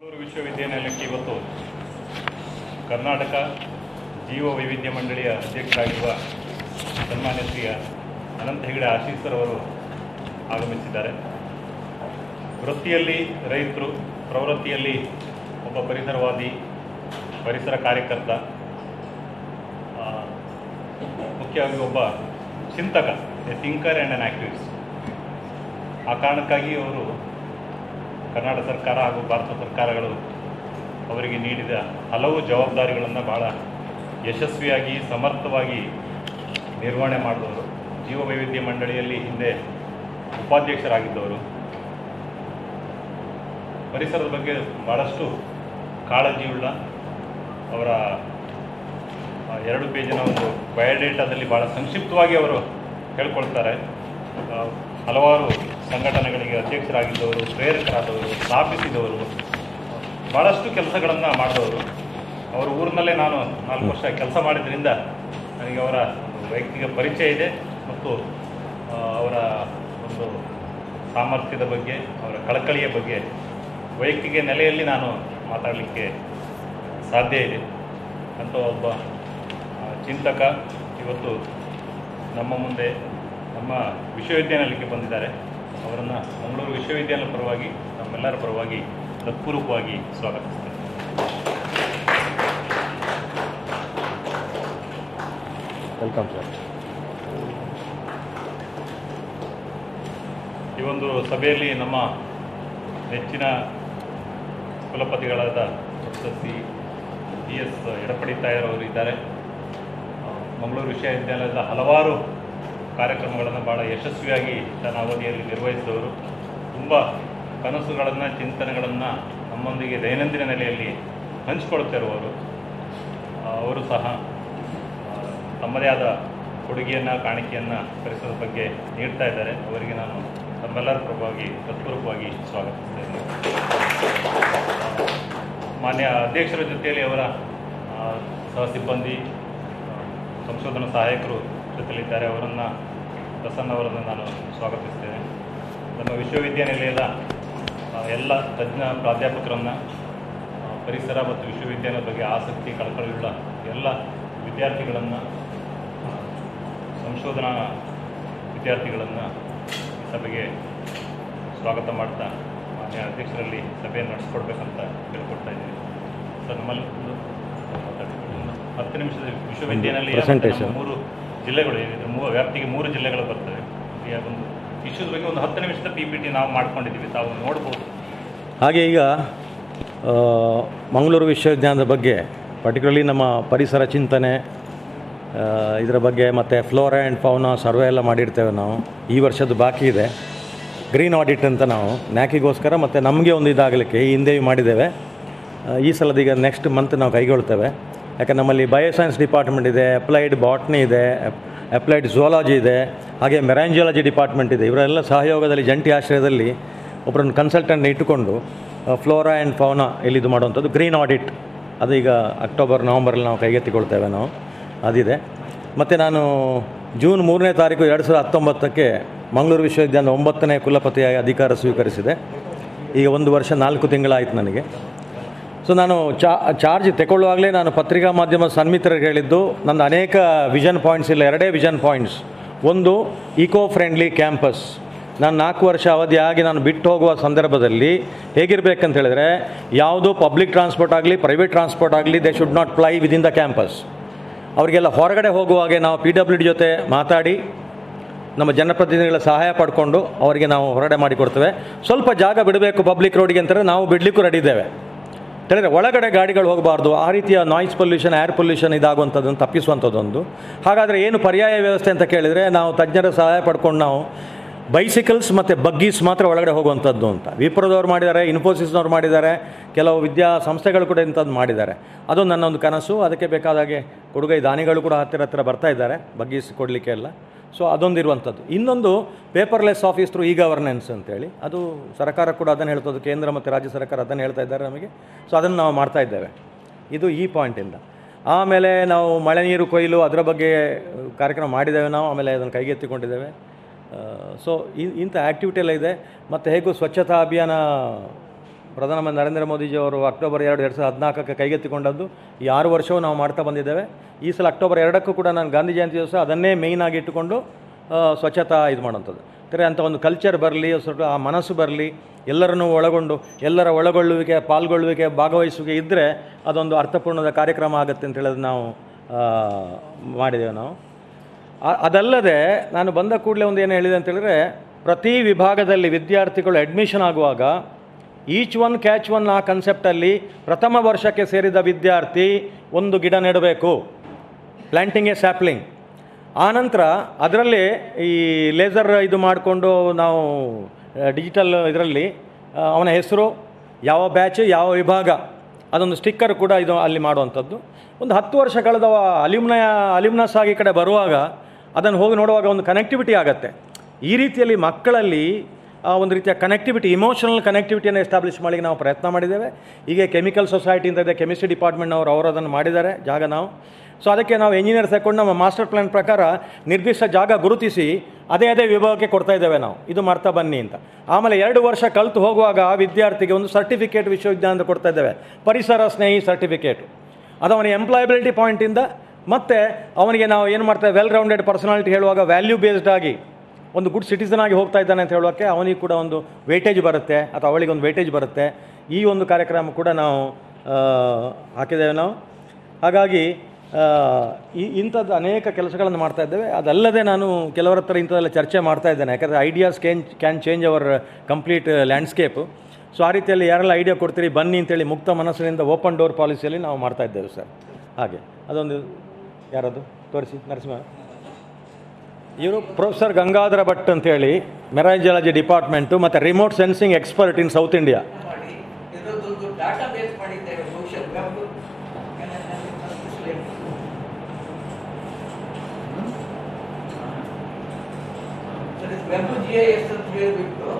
ಬೆಂಗಳೂರು ವಿಶ್ವವಿದ್ಯಾನಿಲಯಕ್ಕೆ ಇವತ್ತು ಕರ್ನಾಟಕ ಜೀವ ವೈವಿಧ್ಯ ಮಂಡಳಿಯ ಅಧ್ಯಕ್ಷರಾಗಿರುವ ಸನ್ಮಾನ್ಯ ಶ್ರೀ ಅನಂತ ಹೆಗಡೆ ಆಶೀಸರವರು ಆಗಮಿಸಿದ್ದಾರೆ. ವೃತ್ತಿಯಲ್ಲಿ ರೈತರು, ಪ್ರವೃತ್ತಿಯಲ್ಲಿ ಒಬ್ಬ ಪರಿಸರವಾದಿ, ಪರಿಸರ ಕಾರ್ಯಕರ್ತ, ಮುಖ್ಯವಾಗಿ ಒಬ್ಬ ಚಿಂತಕ, A thinker and an activist. ಆ ಕಾರಣಕ್ಕಾಗಿ ಅವರು ಕರ್ನಾಟಕ ಸರ್ಕಾರ ಹಾಗೂ ಭಾರತ ಸರ್ಕಾರಗಳು ಅವರಿಗೆ ನೀಡಿದ ಹಲವು ಜವಾಬ್ದಾರಿಗಳನ್ನು ಭಾಳ ಯಶಸ್ವಿಯಾಗಿ ಸಮರ್ಥವಾಗಿ ನಿರ್ವಹಣೆ ಮಾಡಿದವರು. ಜೀವ ವೈವಿಧ್ಯ ಮಂಡಳಿಯಲ್ಲಿ ಹಿಂದೆ ಉಪಾಧ್ಯಕ್ಷರಾಗಿದ್ದವರು. ಪರಿಸರದ ಬಗ್ಗೆ ಭಾಳಷ್ಟು ಕಾಳಜಿಯುಳ್ಳ ಅವರ 2 ಪೇಜಿನ ಒಂದು ಬಯೋಡೇಟಾದಲ್ಲಿ ಭಾಳ ಸಂಕ್ಷಿಪ್ತವಾಗಿ ಅವರು ಹೇಳ್ಕೊಳ್ತಾರೆ. ಹಲವಾರು ಸಂಘಟನೆಗಳಿಗೆ ಅಧ್ಯಕ್ಷರಾಗಿದ್ದವರು, ಪ್ರೇರಕರಾದವರು, ಸ್ಥಾಪಿಸಿದವರು, ಭಾಳಷ್ಟು ಕೆಲಸಗಳನ್ನು ಮಾಡಿದವರು. ಅವರ ಊರಿನಲ್ಲೇ ನಾನು 4 ವರ್ಷ ಕೆಲಸ ಮಾಡಿದ್ರಿಂದ ನನಗೆ ಅವರ ವೈಯಕ್ತಿಕ ಪರಿಚಯ ಇದೆ ಮತ್ತು ಅವರ ಒಂದು ಸಾಮರ್ಥ್ಯದ ಬಗ್ಗೆ, ಅವರ ಕಳಕಳಿಯ ಬಗ್ಗೆ ವೈಯಕ್ತಿಕ ನೆಲೆಯಲ್ಲಿ ನಾನು ಮಾತಾಡಲಿಕ್ಕೆ ಸಾಧ್ಯ ಇದೆ. ಅಂತ ಒಬ್ಬ ಚಿಂತಕ ಇವತ್ತು ನಮ್ಮ ಮುಂದೆ ನಮ್ಮ ವಿಶ್ವವಿದ್ಯಾನಿಲಯಕ್ಕೆ ಬಂದಿದ್ದಾರೆ. ಅವರನ್ನು ಮಂಗಳೂರು ವಿಶ್ವವಿದ್ಯಾಲಯದ ಪರವಾಗಿ, ನಮ್ಮೆಲ್ಲರ ಪರವಾಗಿ ಹೃತ್ಪೂರ್ವಕವಾಗಿ ಸ್ವಾಗತಿಸ್ತೇನೆ. Welcome sir. ಈ ಒಂದು ಸಭೆಯಲ್ಲಿ ನಮ್ಮ ನೆಚ್ಚಿನ ಕುಲಪತಿಗಳಾದ ಡಾಕ್ಟರ್ CS ಎಡಪಡಿ ತಾಯರವರು ಇದ್ದಾರೆ. ಮಂಗಳೂರು ವಿಶ್ವವಿದ್ಯಾಲಯದ ಹಲವಾರು ಕಾರ್ಯಕ್ರಮಗಳನ್ನು ಭಾಳ ಯಶಸ್ವಿಯಾಗಿ ತನ್ನ ಅವಧಿಯಲ್ಲಿ ನಿರ್ವಹಿಸಿದವರು. ತುಂಬ ಕನಸುಗಳನ್ನು, ಚಿಂತನೆಗಳನ್ನು ನಮ್ಮೊಂದಿಗೆ ದೈನಂದಿನ ನೆಲೆಯಲ್ಲಿ ಹಂಚಿಕೊಳ್ತಿರುವವರು. ಅವರು ಸಹ ತಮ್ಮದೇ ಆದ ಕೊಡುಗೆಯನ್ನು, ಕಾಣಿಕೆಯನ್ನು ಪರಿಸರದ ಬಗ್ಗೆ ನೀಡ್ತಾ ಇದ್ದಾರೆ. ಅವರಿಗೆ ನಾನು ತಮ್ಮೆಲ್ಲರ ಪರವಾಗಿ ಹೃತ್ಪೂರ್ವಕವಾಗಿ ಸ್ವಾಗತಿಸ್ತೇನೆ. ಮಾನ್ಯ ಅಧ್ಯಕ್ಷರ ಜೊತೆಯಲ್ಲಿ ಅವರ ಸಹ ಸಿಬ್ಬಂದಿ, ಸಂಶೋಧನಾ ಸಹಾಯಕರು ಜೊತೆಲಿದ್ದಾರೆ. ಅವರನ್ನು, ಪ್ರಸನ್ನ ಅವರನ್ನು ನಾನು ಸ್ವಾಗತಿಸ್ತೇನೆ. ನಮ್ಮ ವಿಶ್ವವಿದ್ಯಾನಿಲಯದ ಎಲ್ಲ ತಜ್ಞ ಪ್ರಾಧ್ಯಾಪಕರನ್ನು, ಪರಿಸರ ಮತ್ತು ವಿಶ್ವವಿದ್ಯಾಲಯದ ಬಗ್ಗೆ ಆಸಕ್ತಿ, ಕಳಕಳಿಯುಳ್ಳ ಎಲ್ಲ ವಿದ್ಯಾರ್ಥಿಗಳನ್ನು, ಸಂಶೋಧನಾ ವಿದ್ಯಾರ್ಥಿಗಳನ್ನು ಈ ಸಭೆಗೆ ಸ್ವಾಗತ ಮಾಡ್ತಾ ಮಾನ್ಯ ಅಧ್ಯಕ್ಷರಲ್ಲಿ ಸಭೆಯನ್ನು ನಡೆಸ್ಕೊಡ್ಬೇಕಂತ ಕೇಳ್ಕೊಡ್ತಾ ಇದ್ದೀನಿ. ಸರ್, ನಮ್ಮಲ್ಲಿ ಒಂದು 10 ನಿಮಿಷದ ವಿಶ್ವವಿದ್ಯಾನಿಲಯ 3 ಜಿಲ್ಲೆಗಳು ಇದ್ರ ವ್ಯಾಪ್ತಿಗೆ 3 ಜಿಲ್ಲೆಗಳು ಬರ್ತವೆ. ಈ ಒಂದು ಇಶ್ಯೂದ ಬಗ್ಗೆ ಒಂದು 10 ನಿಮಿಷದ PPT ನಾವು ಮಾಡ್ಕೊಂಡಿದ್ದೀವಿ, ತಾವು ನೋಡ್ಬೋದು. ಹಾಗೆ ಈಗ ಮಂಗಳೂರು ವಿಶ್ವವಿದ್ಯಾಲಯದ ಬಗ್ಗೆ ಪರ್ಟಿಕ್ಯುಲರ್ಲಿ ನಮ್ಮ ಪರಿಸರ ಚಿಂತನೆ, ಇದರ ಬಗ್ಗೆ ಮತ್ತು ಫ್ಲೋರಾ ಆ್ಯಂಡ್ ಫೌನಾ ಸರ್ವೆ ಎಲ್ಲ ಮಾಡಿರ್ತೇವೆ ನಾವು. ಈ ವರ್ಷದ್ದು ಬಾಕಿ ಇದೆ ಗ್ರೀನ್ ಆಡಿಟ್ ಅಂತ. ನಾವು ನ್ಯಾಕಿಗೋಸ್ಕರ ಮತ್ತು ನಮಗೆ ಒಂದು ಇದಾಗಲಿಕ್ಕೆ ಈ ಹಿಂದೆಯೂ ಮಾಡಿದ್ದೇವೆ. ಈ ಸಲದೀಗ ನೆಕ್ಸ್ಟ್ ಮಂತ್ ನಾವು ಕೈಗೊಳ್ತೇವೆ. ಯಾಕೆ ನಮ್ಮಲ್ಲಿ ಬಯೋಸೈನ್ಸ್ ಡಿಪಾರ್ಟ್ಮೆಂಟ್ ಇದೆ, ಅಪ್ಲೈಡ್ ಬಾಟ್ನಿ ಇದೆ, ಅಪ್ಲೈಡ್ ಝುವಾಲಜಿ ಇದೆ, ಹಾಗೆ ಮೆರಾಂಜಿಯಾಲಜಿ ಡಿಪಾರ್ಟ್ಮೆಂಟ್ ಇದೆ. ಇವರೆಲ್ಲ ಸಹಯೋಗದಲ್ಲಿ ಜಂಟಿ ಆಶ್ರಯದಲ್ಲಿ ಒಬ್ಬರನ್ನು ಕನ್ಸಲ್ಟೆಂಟ್ ಇಟ್ಟುಕೊಂಡು ಫ್ಲೋರಾ ಆ್ಯಂಡ್ ಫೌನಾ ಇಲ್ಲಿದು ಮಾಡುವಂಥದ್ದು ಗ್ರೀನ್ ಆಡಿಟ್, ಅದು ಈಗ ಅಕ್ಟೋಬರ್ ನವಂಬರಲ್ಲಿ ನಾವು ಕೈಗೆತ್ತಿಕೊಳ್ತೇವೆ ನಾವು. ಅದಿದೆ. ಮತ್ತು ನಾನು ಜೂನ್ 3ನೇ ತಾರೀಕು 2019ಕ್ಕೆ ಮಂಗಳೂರು ವಿಶ್ವವಿದ್ಯಾಲಯದ 9ನೇ ಕುಲಪತಿಯಾಗಿ ಅಧಿಕಾರ ಸ್ವೀಕರಿಸಿದೆ. ಈಗ 1 ವರ್ಷ 4 ತಿಂಗಳಾಯಿತು ನನಗೆ. ಸೊ ನಾನು ಚಾರ್ಜ್ ತಗೊಳ್ಳುವಾಗಲೇ ನಾನು ಪತ್ರಿಕಾ ಮಾಧ್ಯಮದ ಸನ್ಮಿತ್ರರಿಗೆ ಹೇಳಿದ್ದು, ನಂದು ಅನೇಕ ವಿಷನ್ ಪಾಯಿಂಟ್ಸ್ ಇಲ್ಲ, 2 ವಿಷನ್ ಪಾಯಿಂಟ್ಸ್. ಒಂದು, ಈಕೋ ಫ್ರೆಂಡ್ಲಿ ಕ್ಯಾಂಪಸ್. ನಾನು 4 ವರ್ಷ ಅವಧಿಯಾಗಿ ನಾನು ಬಿಟ್ಟು ಹೋಗುವ ಸಂದರ್ಭದಲ್ಲಿ ಹೇಗಿರಬೇಕಂತ ಹೇಳಿದರೆ, ಯಾವುದು ಪಬ್ಲಿಕ್ ಟ್ರಾನ್ಸ್ಪೋರ್ಟ್ ಆಗಲಿ, ಪ್ರೈವೇಟ್ ಟ್ರಾನ್ಸ್ಪೋರ್ಟ್ ಆಗಲಿ, they should not fly within the campus. ಅವರಿಗೆಲ್ಲ ಹೊರಗಡೆ ಹೋಗುವಾಗೆ ನಾವು PWD ಜೊತೆ ಮಾತಾಡಿ ನಮ್ಮ ಜನಪ್ರತಿನಿಧಿಗಳ ಸಹಾಯ ಪಡ್ಕೊಂಡು ಅವರಿಗೆ ನಾವು ಹೊರಗಡೆ ಮಾಡಿಕೊಡ್ತೇವೆ. ಸ್ವಲ್ಪ ಜಾಗ ಬಿಡಬೇಕು ಪಬ್ಲಿಕ್ ರೋಡಿಗೆ ಅಂತಾರೆ, ನಾವು ಬಿಡಲಿಕ್ಕೂ ರೆಡಿ ಇದ್ದೇವೆ. ಹೇಳಿದರೆ ಒಳಗಡೆ ಗಾಡಿಗಳು ಹೋಗಬಾರ್ದು, ಆ ರೀತಿಯ ನಾಯ್ಸ್ ಪೊಲ್ಯೂಷನ್, ಏರ್ ಪೊಲ್ಯೂಷನ್ ಇದಾಗುವಂಥದ್ದನ್ನು ತಪ್ಪಿಸುವಂಥದ್ದೊಂದು. ಹಾಗಾದರೆ ಏನು ಪರ್ಯಾಯ ವ್ಯವಸ್ಥೆ ಅಂತ ಕೇಳಿದರೆ, ನಾವು ತಜ್ಞರ ಸಹಾಯ ಪಡ್ಕೊಂಡು ನಾವು ಬೈಸಿಕಲ್ಸ್ ಮತ್ತು ಬಗ್ಗೀಸ್ ಮಾತ್ರ ಒಳಗಡೆ ಹೋಗುವಂಥದ್ದು ಅಂತ ವಿಪ್ರದವ್ರು ಮಾಡಿದ್ದಾರೆ, ಇನ್ಫೋಸಿಸ್ನವ್ರು ಮಾಡಿದ್ದಾರೆ, ಕೆಲವು ಸಂಸ್ಥೆಗಳು ಕೂಡ ಇಂಥದ್ದು ಮಾಡಿದ್ದಾರೆ. ಅದು ನನ್ನ ಒಂದು ಕನಸು. ಅದಕ್ಕೆ ಬೇಕಾದಾಗೆ ಕೊಡುಗೈ ದಾನಿಗಳು ಕೂಡ ಹತ್ತಿರ ಬರ್ತಾ ಇದ್ದಾರೆ ಬಗ್ಗೀಸ್ ಕೊಡಲಿಕ್ಕೆ ಎಲ್ಲ. ಸೊ ಅದೊಂದು ಇರುವಂಥದ್ದು. ಇನ್ನೊಂದು ಪೇಪರ್ಲೆಸ್ ಆಫೀಸ್ ಥ್ರೂ ಗವರ್ನೆನ್ಸ್ ಅಂತೇಳಿ, ಅದು ಸರ್ಕಾರ ಕೂಡ ಅದನ್ನು ಹೇಳ್ತದ್ದು, ಕೇಂದ್ರ ಮತ್ತು ರಾಜ್ಯ ಸರ್ಕಾರ ಅದನ್ನು ಹೇಳ್ತಾ ಇದ್ದಾರೆ ನಮಗೆ. ಸೊ ಅದನ್ನು ನಾವು ಮಾಡ್ತಾ ಇದ್ದೇವೆ. ಇದು ಈ ಪಾಯಿಂಟಿಂದ. ಆಮೇಲೆ ನಾವು ಮಳೆ ನೀರು ಕೊಯ್ಲು ಅದರ ಬಗ್ಗೆ ಕಾರ್ಯಕ್ರಮ ಮಾಡಿದ್ದೇವೆ ನಾವು. ಆಮೇಲೆ ಅದನ್ನು ಕೈಗೆತ್ತಿಕೊಂಡಿದ್ದೇವೆ. ಸೊ ಇಂಥ ಆ್ಯಕ್ಟಿವಿಟಿ ಎಲ್ಲ ಇದೆ. ಮತ್ತು ಹೇಗೂ ಸ್ವಚ್ಛತಾ ಅಭಿಯಾನ ಪ್ರಧಾನಮಂತ್ರಿ ನರೇಂದ್ರ ಮೋದಿಜಿಯವರು ಅಕ್ಟೋಬರ್ 2, 2014ಕ್ಕೆ ಕೈಗೆತ್ತಿಕೊಂಡದ್ದು. ಈ 6 ವರ್ಷವೂ ನಾವು ಮಾಡ್ತಾ ಬಂದಿದ್ದೇವೆ. ಈ ಸಲ ಅಕ್ಟೋಬರ್ 2ಕ್ಕೂ ಕೂಡ ನಾನು ಗಾಂಧಿ ಜಯಂತಿ ದಿವಸ ಅದನ್ನೇ ಮೇಯ್ನಾಗಿ ಇಟ್ಟುಕೊಂಡು ಸ್ವಚ್ಛತಾ ಇದು ಮಾಡೋಂಥದ್ದು. ಅಂಥ ಒಂದು ಕಲ್ಚರ್ ಬರಲಿ, ಸ್ವಲ್ಪ ಆ ಮನಸ್ಸು ಬರಲಿ, ಎಲ್ಲರನ್ನೂ ಒಳಗೊಂಡು ಎಲ್ಲರ ಒಳಗೊಳ್ಳುವಿಕೆ, ಪಾಲ್ಗೊಳ್ಳುವಿಕೆ, ಭಾಗವಹಿಸುವಿಕೆ ಇದ್ದರೆ ಅದೊಂದು ಅರ್ಥಪೂರ್ಣದ ಕಾರ್ಯಕ್ರಮ ಆಗುತ್ತೆ ಅಂತ ಹೇಳೋದು ನಾವು ಮಾಡಿದ್ದೇವೆ ನಾವು. ಅದಲ್ಲದೆ ನಾನು ಬಂದ ಕೂಡಲೇ ಒಂದು ಏನು ಹೇಳಿದೆ ಅಂತ ಹೇಳಿದ್ರೆ, ಪ್ರತಿ ವಿಭಾಗದಲ್ಲಿ ವಿದ್ಯಾರ್ಥಿಗಳು ಅಡ್ಮಿಷನ್ ಆಗುವಾಗ ಈಚ್ ಒನ್ ಕ್ಯಾಚ್ ಒನ್ ಆ ಕನ್ಸೆಪ್ಟಲ್ಲಿ ಪ್ರಥಮ ವರ್ಷಕ್ಕೆ ಸೇರಿದ ವಿದ್ಯಾರ್ಥಿ ಒಂದು ಗಿಡ ನೆಡಬೇಕು, ಪ್ಲ್ಯಾಂಟಿಂಗ್ ಎ ಸ್ಯಾಪ್ಲಿಂಗ್. ಆನಂತರ ಅದರಲ್ಲಿ ಈ ಲೇಸರ್ ಇದು ಮಾಡಿಕೊಂಡು ನಾವು ಡಿಜಿಟಲ್ ಇದರಲ್ಲಿ ಅವನ ಹೆಸರು, ಯಾವ ಬ್ಯಾಚ್, ಯಾವ ವಿಭಾಗ, ಅದೊಂದು ಸ್ಟಿಕ್ಕರ್ ಕೂಡ ಇದು ಅಲ್ಲಿ ಮಾಡುವಂಥದ್ದು. ಒಂದು 10 ವರ್ಷ ಕಳೆದ ಅಲ್ಯುಮ್ನಸ್ ಆಗಿ ಈ ಕಡೆ ಬರುವಾಗ ಅದನ್ನು ಹೋಗಿ ನೋಡುವಾಗ ಒಂದು ಕನೆಕ್ಟಿವಿಟಿ ಆಗುತ್ತೆ. ಈ ರೀತಿಯಲ್ಲಿ ಮಕ್ಕಳಲ್ಲಿ ಒಂದು ರೀತಿಯ ಕನೆಕ್ಟಿವಿಟಿ, ಇಮೋಷನಲ್ ಕನೆಕ್ಟಿವಿಟಿಯನ್ನು ಎಸ್ಟಾಬ್ಲಿಷ್ ಮಾಡಿ ನಾವು ಪ್ರಯತ್ನ ಮಾಡಿದ್ದೇವೆ. ಹೀಗೆ ಕೆಮಿಕಲ್ ಸೊಸೈಟಿ ಅಂತ ಇದೆ, ಕೆಮಿಸ್ಟ್ರಿ ಡಿಪಾರ್ಟ್ಮೆಂಟ್ನವರು ಅವರು ಅದನ್ನು ಮಾಡಿದ್ದಾರೆ ಜಾಗ ನಾವು. ಸೊ ಅದಕ್ಕೆ ನಾವು ಎಂಜಿನಿಯರ್ಸ್ ಹಾಕೊಂಡು ನಮ್ಮ ಮಾಸ್ಟರ್ ಪ್ಲ್ಯಾನ್ ಪ್ರಕಾರ ನಿರ್ದಿಷ್ಟ ಜಾಗ ಗುರುತಿಸಿ ಅದೇ ವಿಭಾಗಕ್ಕೆ ಕೊಡ್ತಾ ಇದ್ದೇವೆ ನಾವು, ಇದು ಮಾಡ್ತಾ ಬನ್ನಿ ಅಂತ. ಆಮೇಲೆ 2 ವರ್ಷ ಕಲಿತು ಹೋಗುವಾಗ ಆ ವಿದ್ಯಾರ್ಥಿಗೆ ಒಂದು ಸರ್ಟಿಫಿಕೇಟ್ ವಿಶ್ವವಿದ್ಯಾಲಯದಿಂದ ಕೊಡ್ತಾ ಇದ್ದೇವೆ, ಪರಿಸರ ಸ್ನೇಹಿ ಸರ್ಟಿಫಿಕೇಟು. ಅದು ಅವನ ಎಂಪ್ಲಾಯಬಿಲಿಟಿ ಪಾಯಿಂಟಿಂದ, ಮತ್ತು ಅವನಿಗೆ ನಾವು ಏನು ಮಾಡ್ತೇವೆ, ವೆಲ್ ರೌಂಡೆಡ್ ಪರ್ಸನಾಲಿಟಿ ಹೇಳುವಾಗ ವ್ಯಾಲ್ಯೂ ಬೇಸ್ಡ್ ಆಗಿ ಒಂದು ಗುಡ್ ಸಿಟಿಸನ್ ಆಗಿ ಹೋಗ್ತಾ ಇದ್ದಾನೆ ಅಂತ ಹೇಳೋಕ್ಕೆ ಅವನಿಗೆ ಕೂಡ ಒಂದು ವೇಟೇಜ್ ಬರುತ್ತೆ, ಅಥವಾ ಅವಳಿಗೆ ಒಂದು ವೇಟೇಜ್ ಬರುತ್ತೆ. ಈ ಒಂದು ಕಾರ್ಯಕ್ರಮ ಕೂಡ ನಾವು ಹಾಕಿದ್ದೇವೆ ನಾವು. ಹಾಗಾಗಿ ಇಂಥದ್ದು ಅನೇಕ ಕೆಲಸಗಳನ್ನು ಮಾಡ್ತಾ ಇದ್ದೇವೆ. ಅದಲ್ಲದೆ ನಾನು ಕೆಲವರ ಹತ್ರ ಇಂಥದ್ದೆಲ್ಲ ಚರ್ಚೆ ಮಾಡ್ತಾ ಇದ್ದೇನೆ, ಯಾಕಂದರೆ ideas can change our complete landscape. So ಆ ರೀತಿಯಲ್ಲಿ ಯಾರೆಲ್ಲ ಐಡಿಯಾ ಕೊಡ್ತೀರಿ ಬನ್ನಿ ಅಂತೇಳಿ ಮುಕ್ತ ಮನಸ್ಸಿನಿಂದ ಓಪನ್ ಡೋರ್ ಪಾಲಿಸಿಯಲ್ಲಿ ನಾವು ಮಾಡ್ತಾ ಇದ್ದೇವೆ ಸರ್. ಹಾಗೆ ಅದೊಂದು ಯಾರದು ತೋರಿಸಿ, ನರಸಿಂಹ. ಇವರು ಪ್ರೊಫೆಸರ್ ಗಂಗಾಧರ ಭಟ್ ಅಂತೇಳಿ, ಮೆರೈನ್ ಜಿಯಾಲಜಿ ಡಿಪಾರ್ಟ್ಮೆಂಟು ಮತ್ತು ರಿಮೋಟ್ ಸೆನ್ಸಿಂಗ್ ಎಕ್ಸ್ಪರ್ಟ್ ಇನ್ ಸೌತ್ ಇಂಡಿಯಾ. ವೆಬ್ GIS ಅಂತ ಹೇಳಿಬಿಟ್ಟು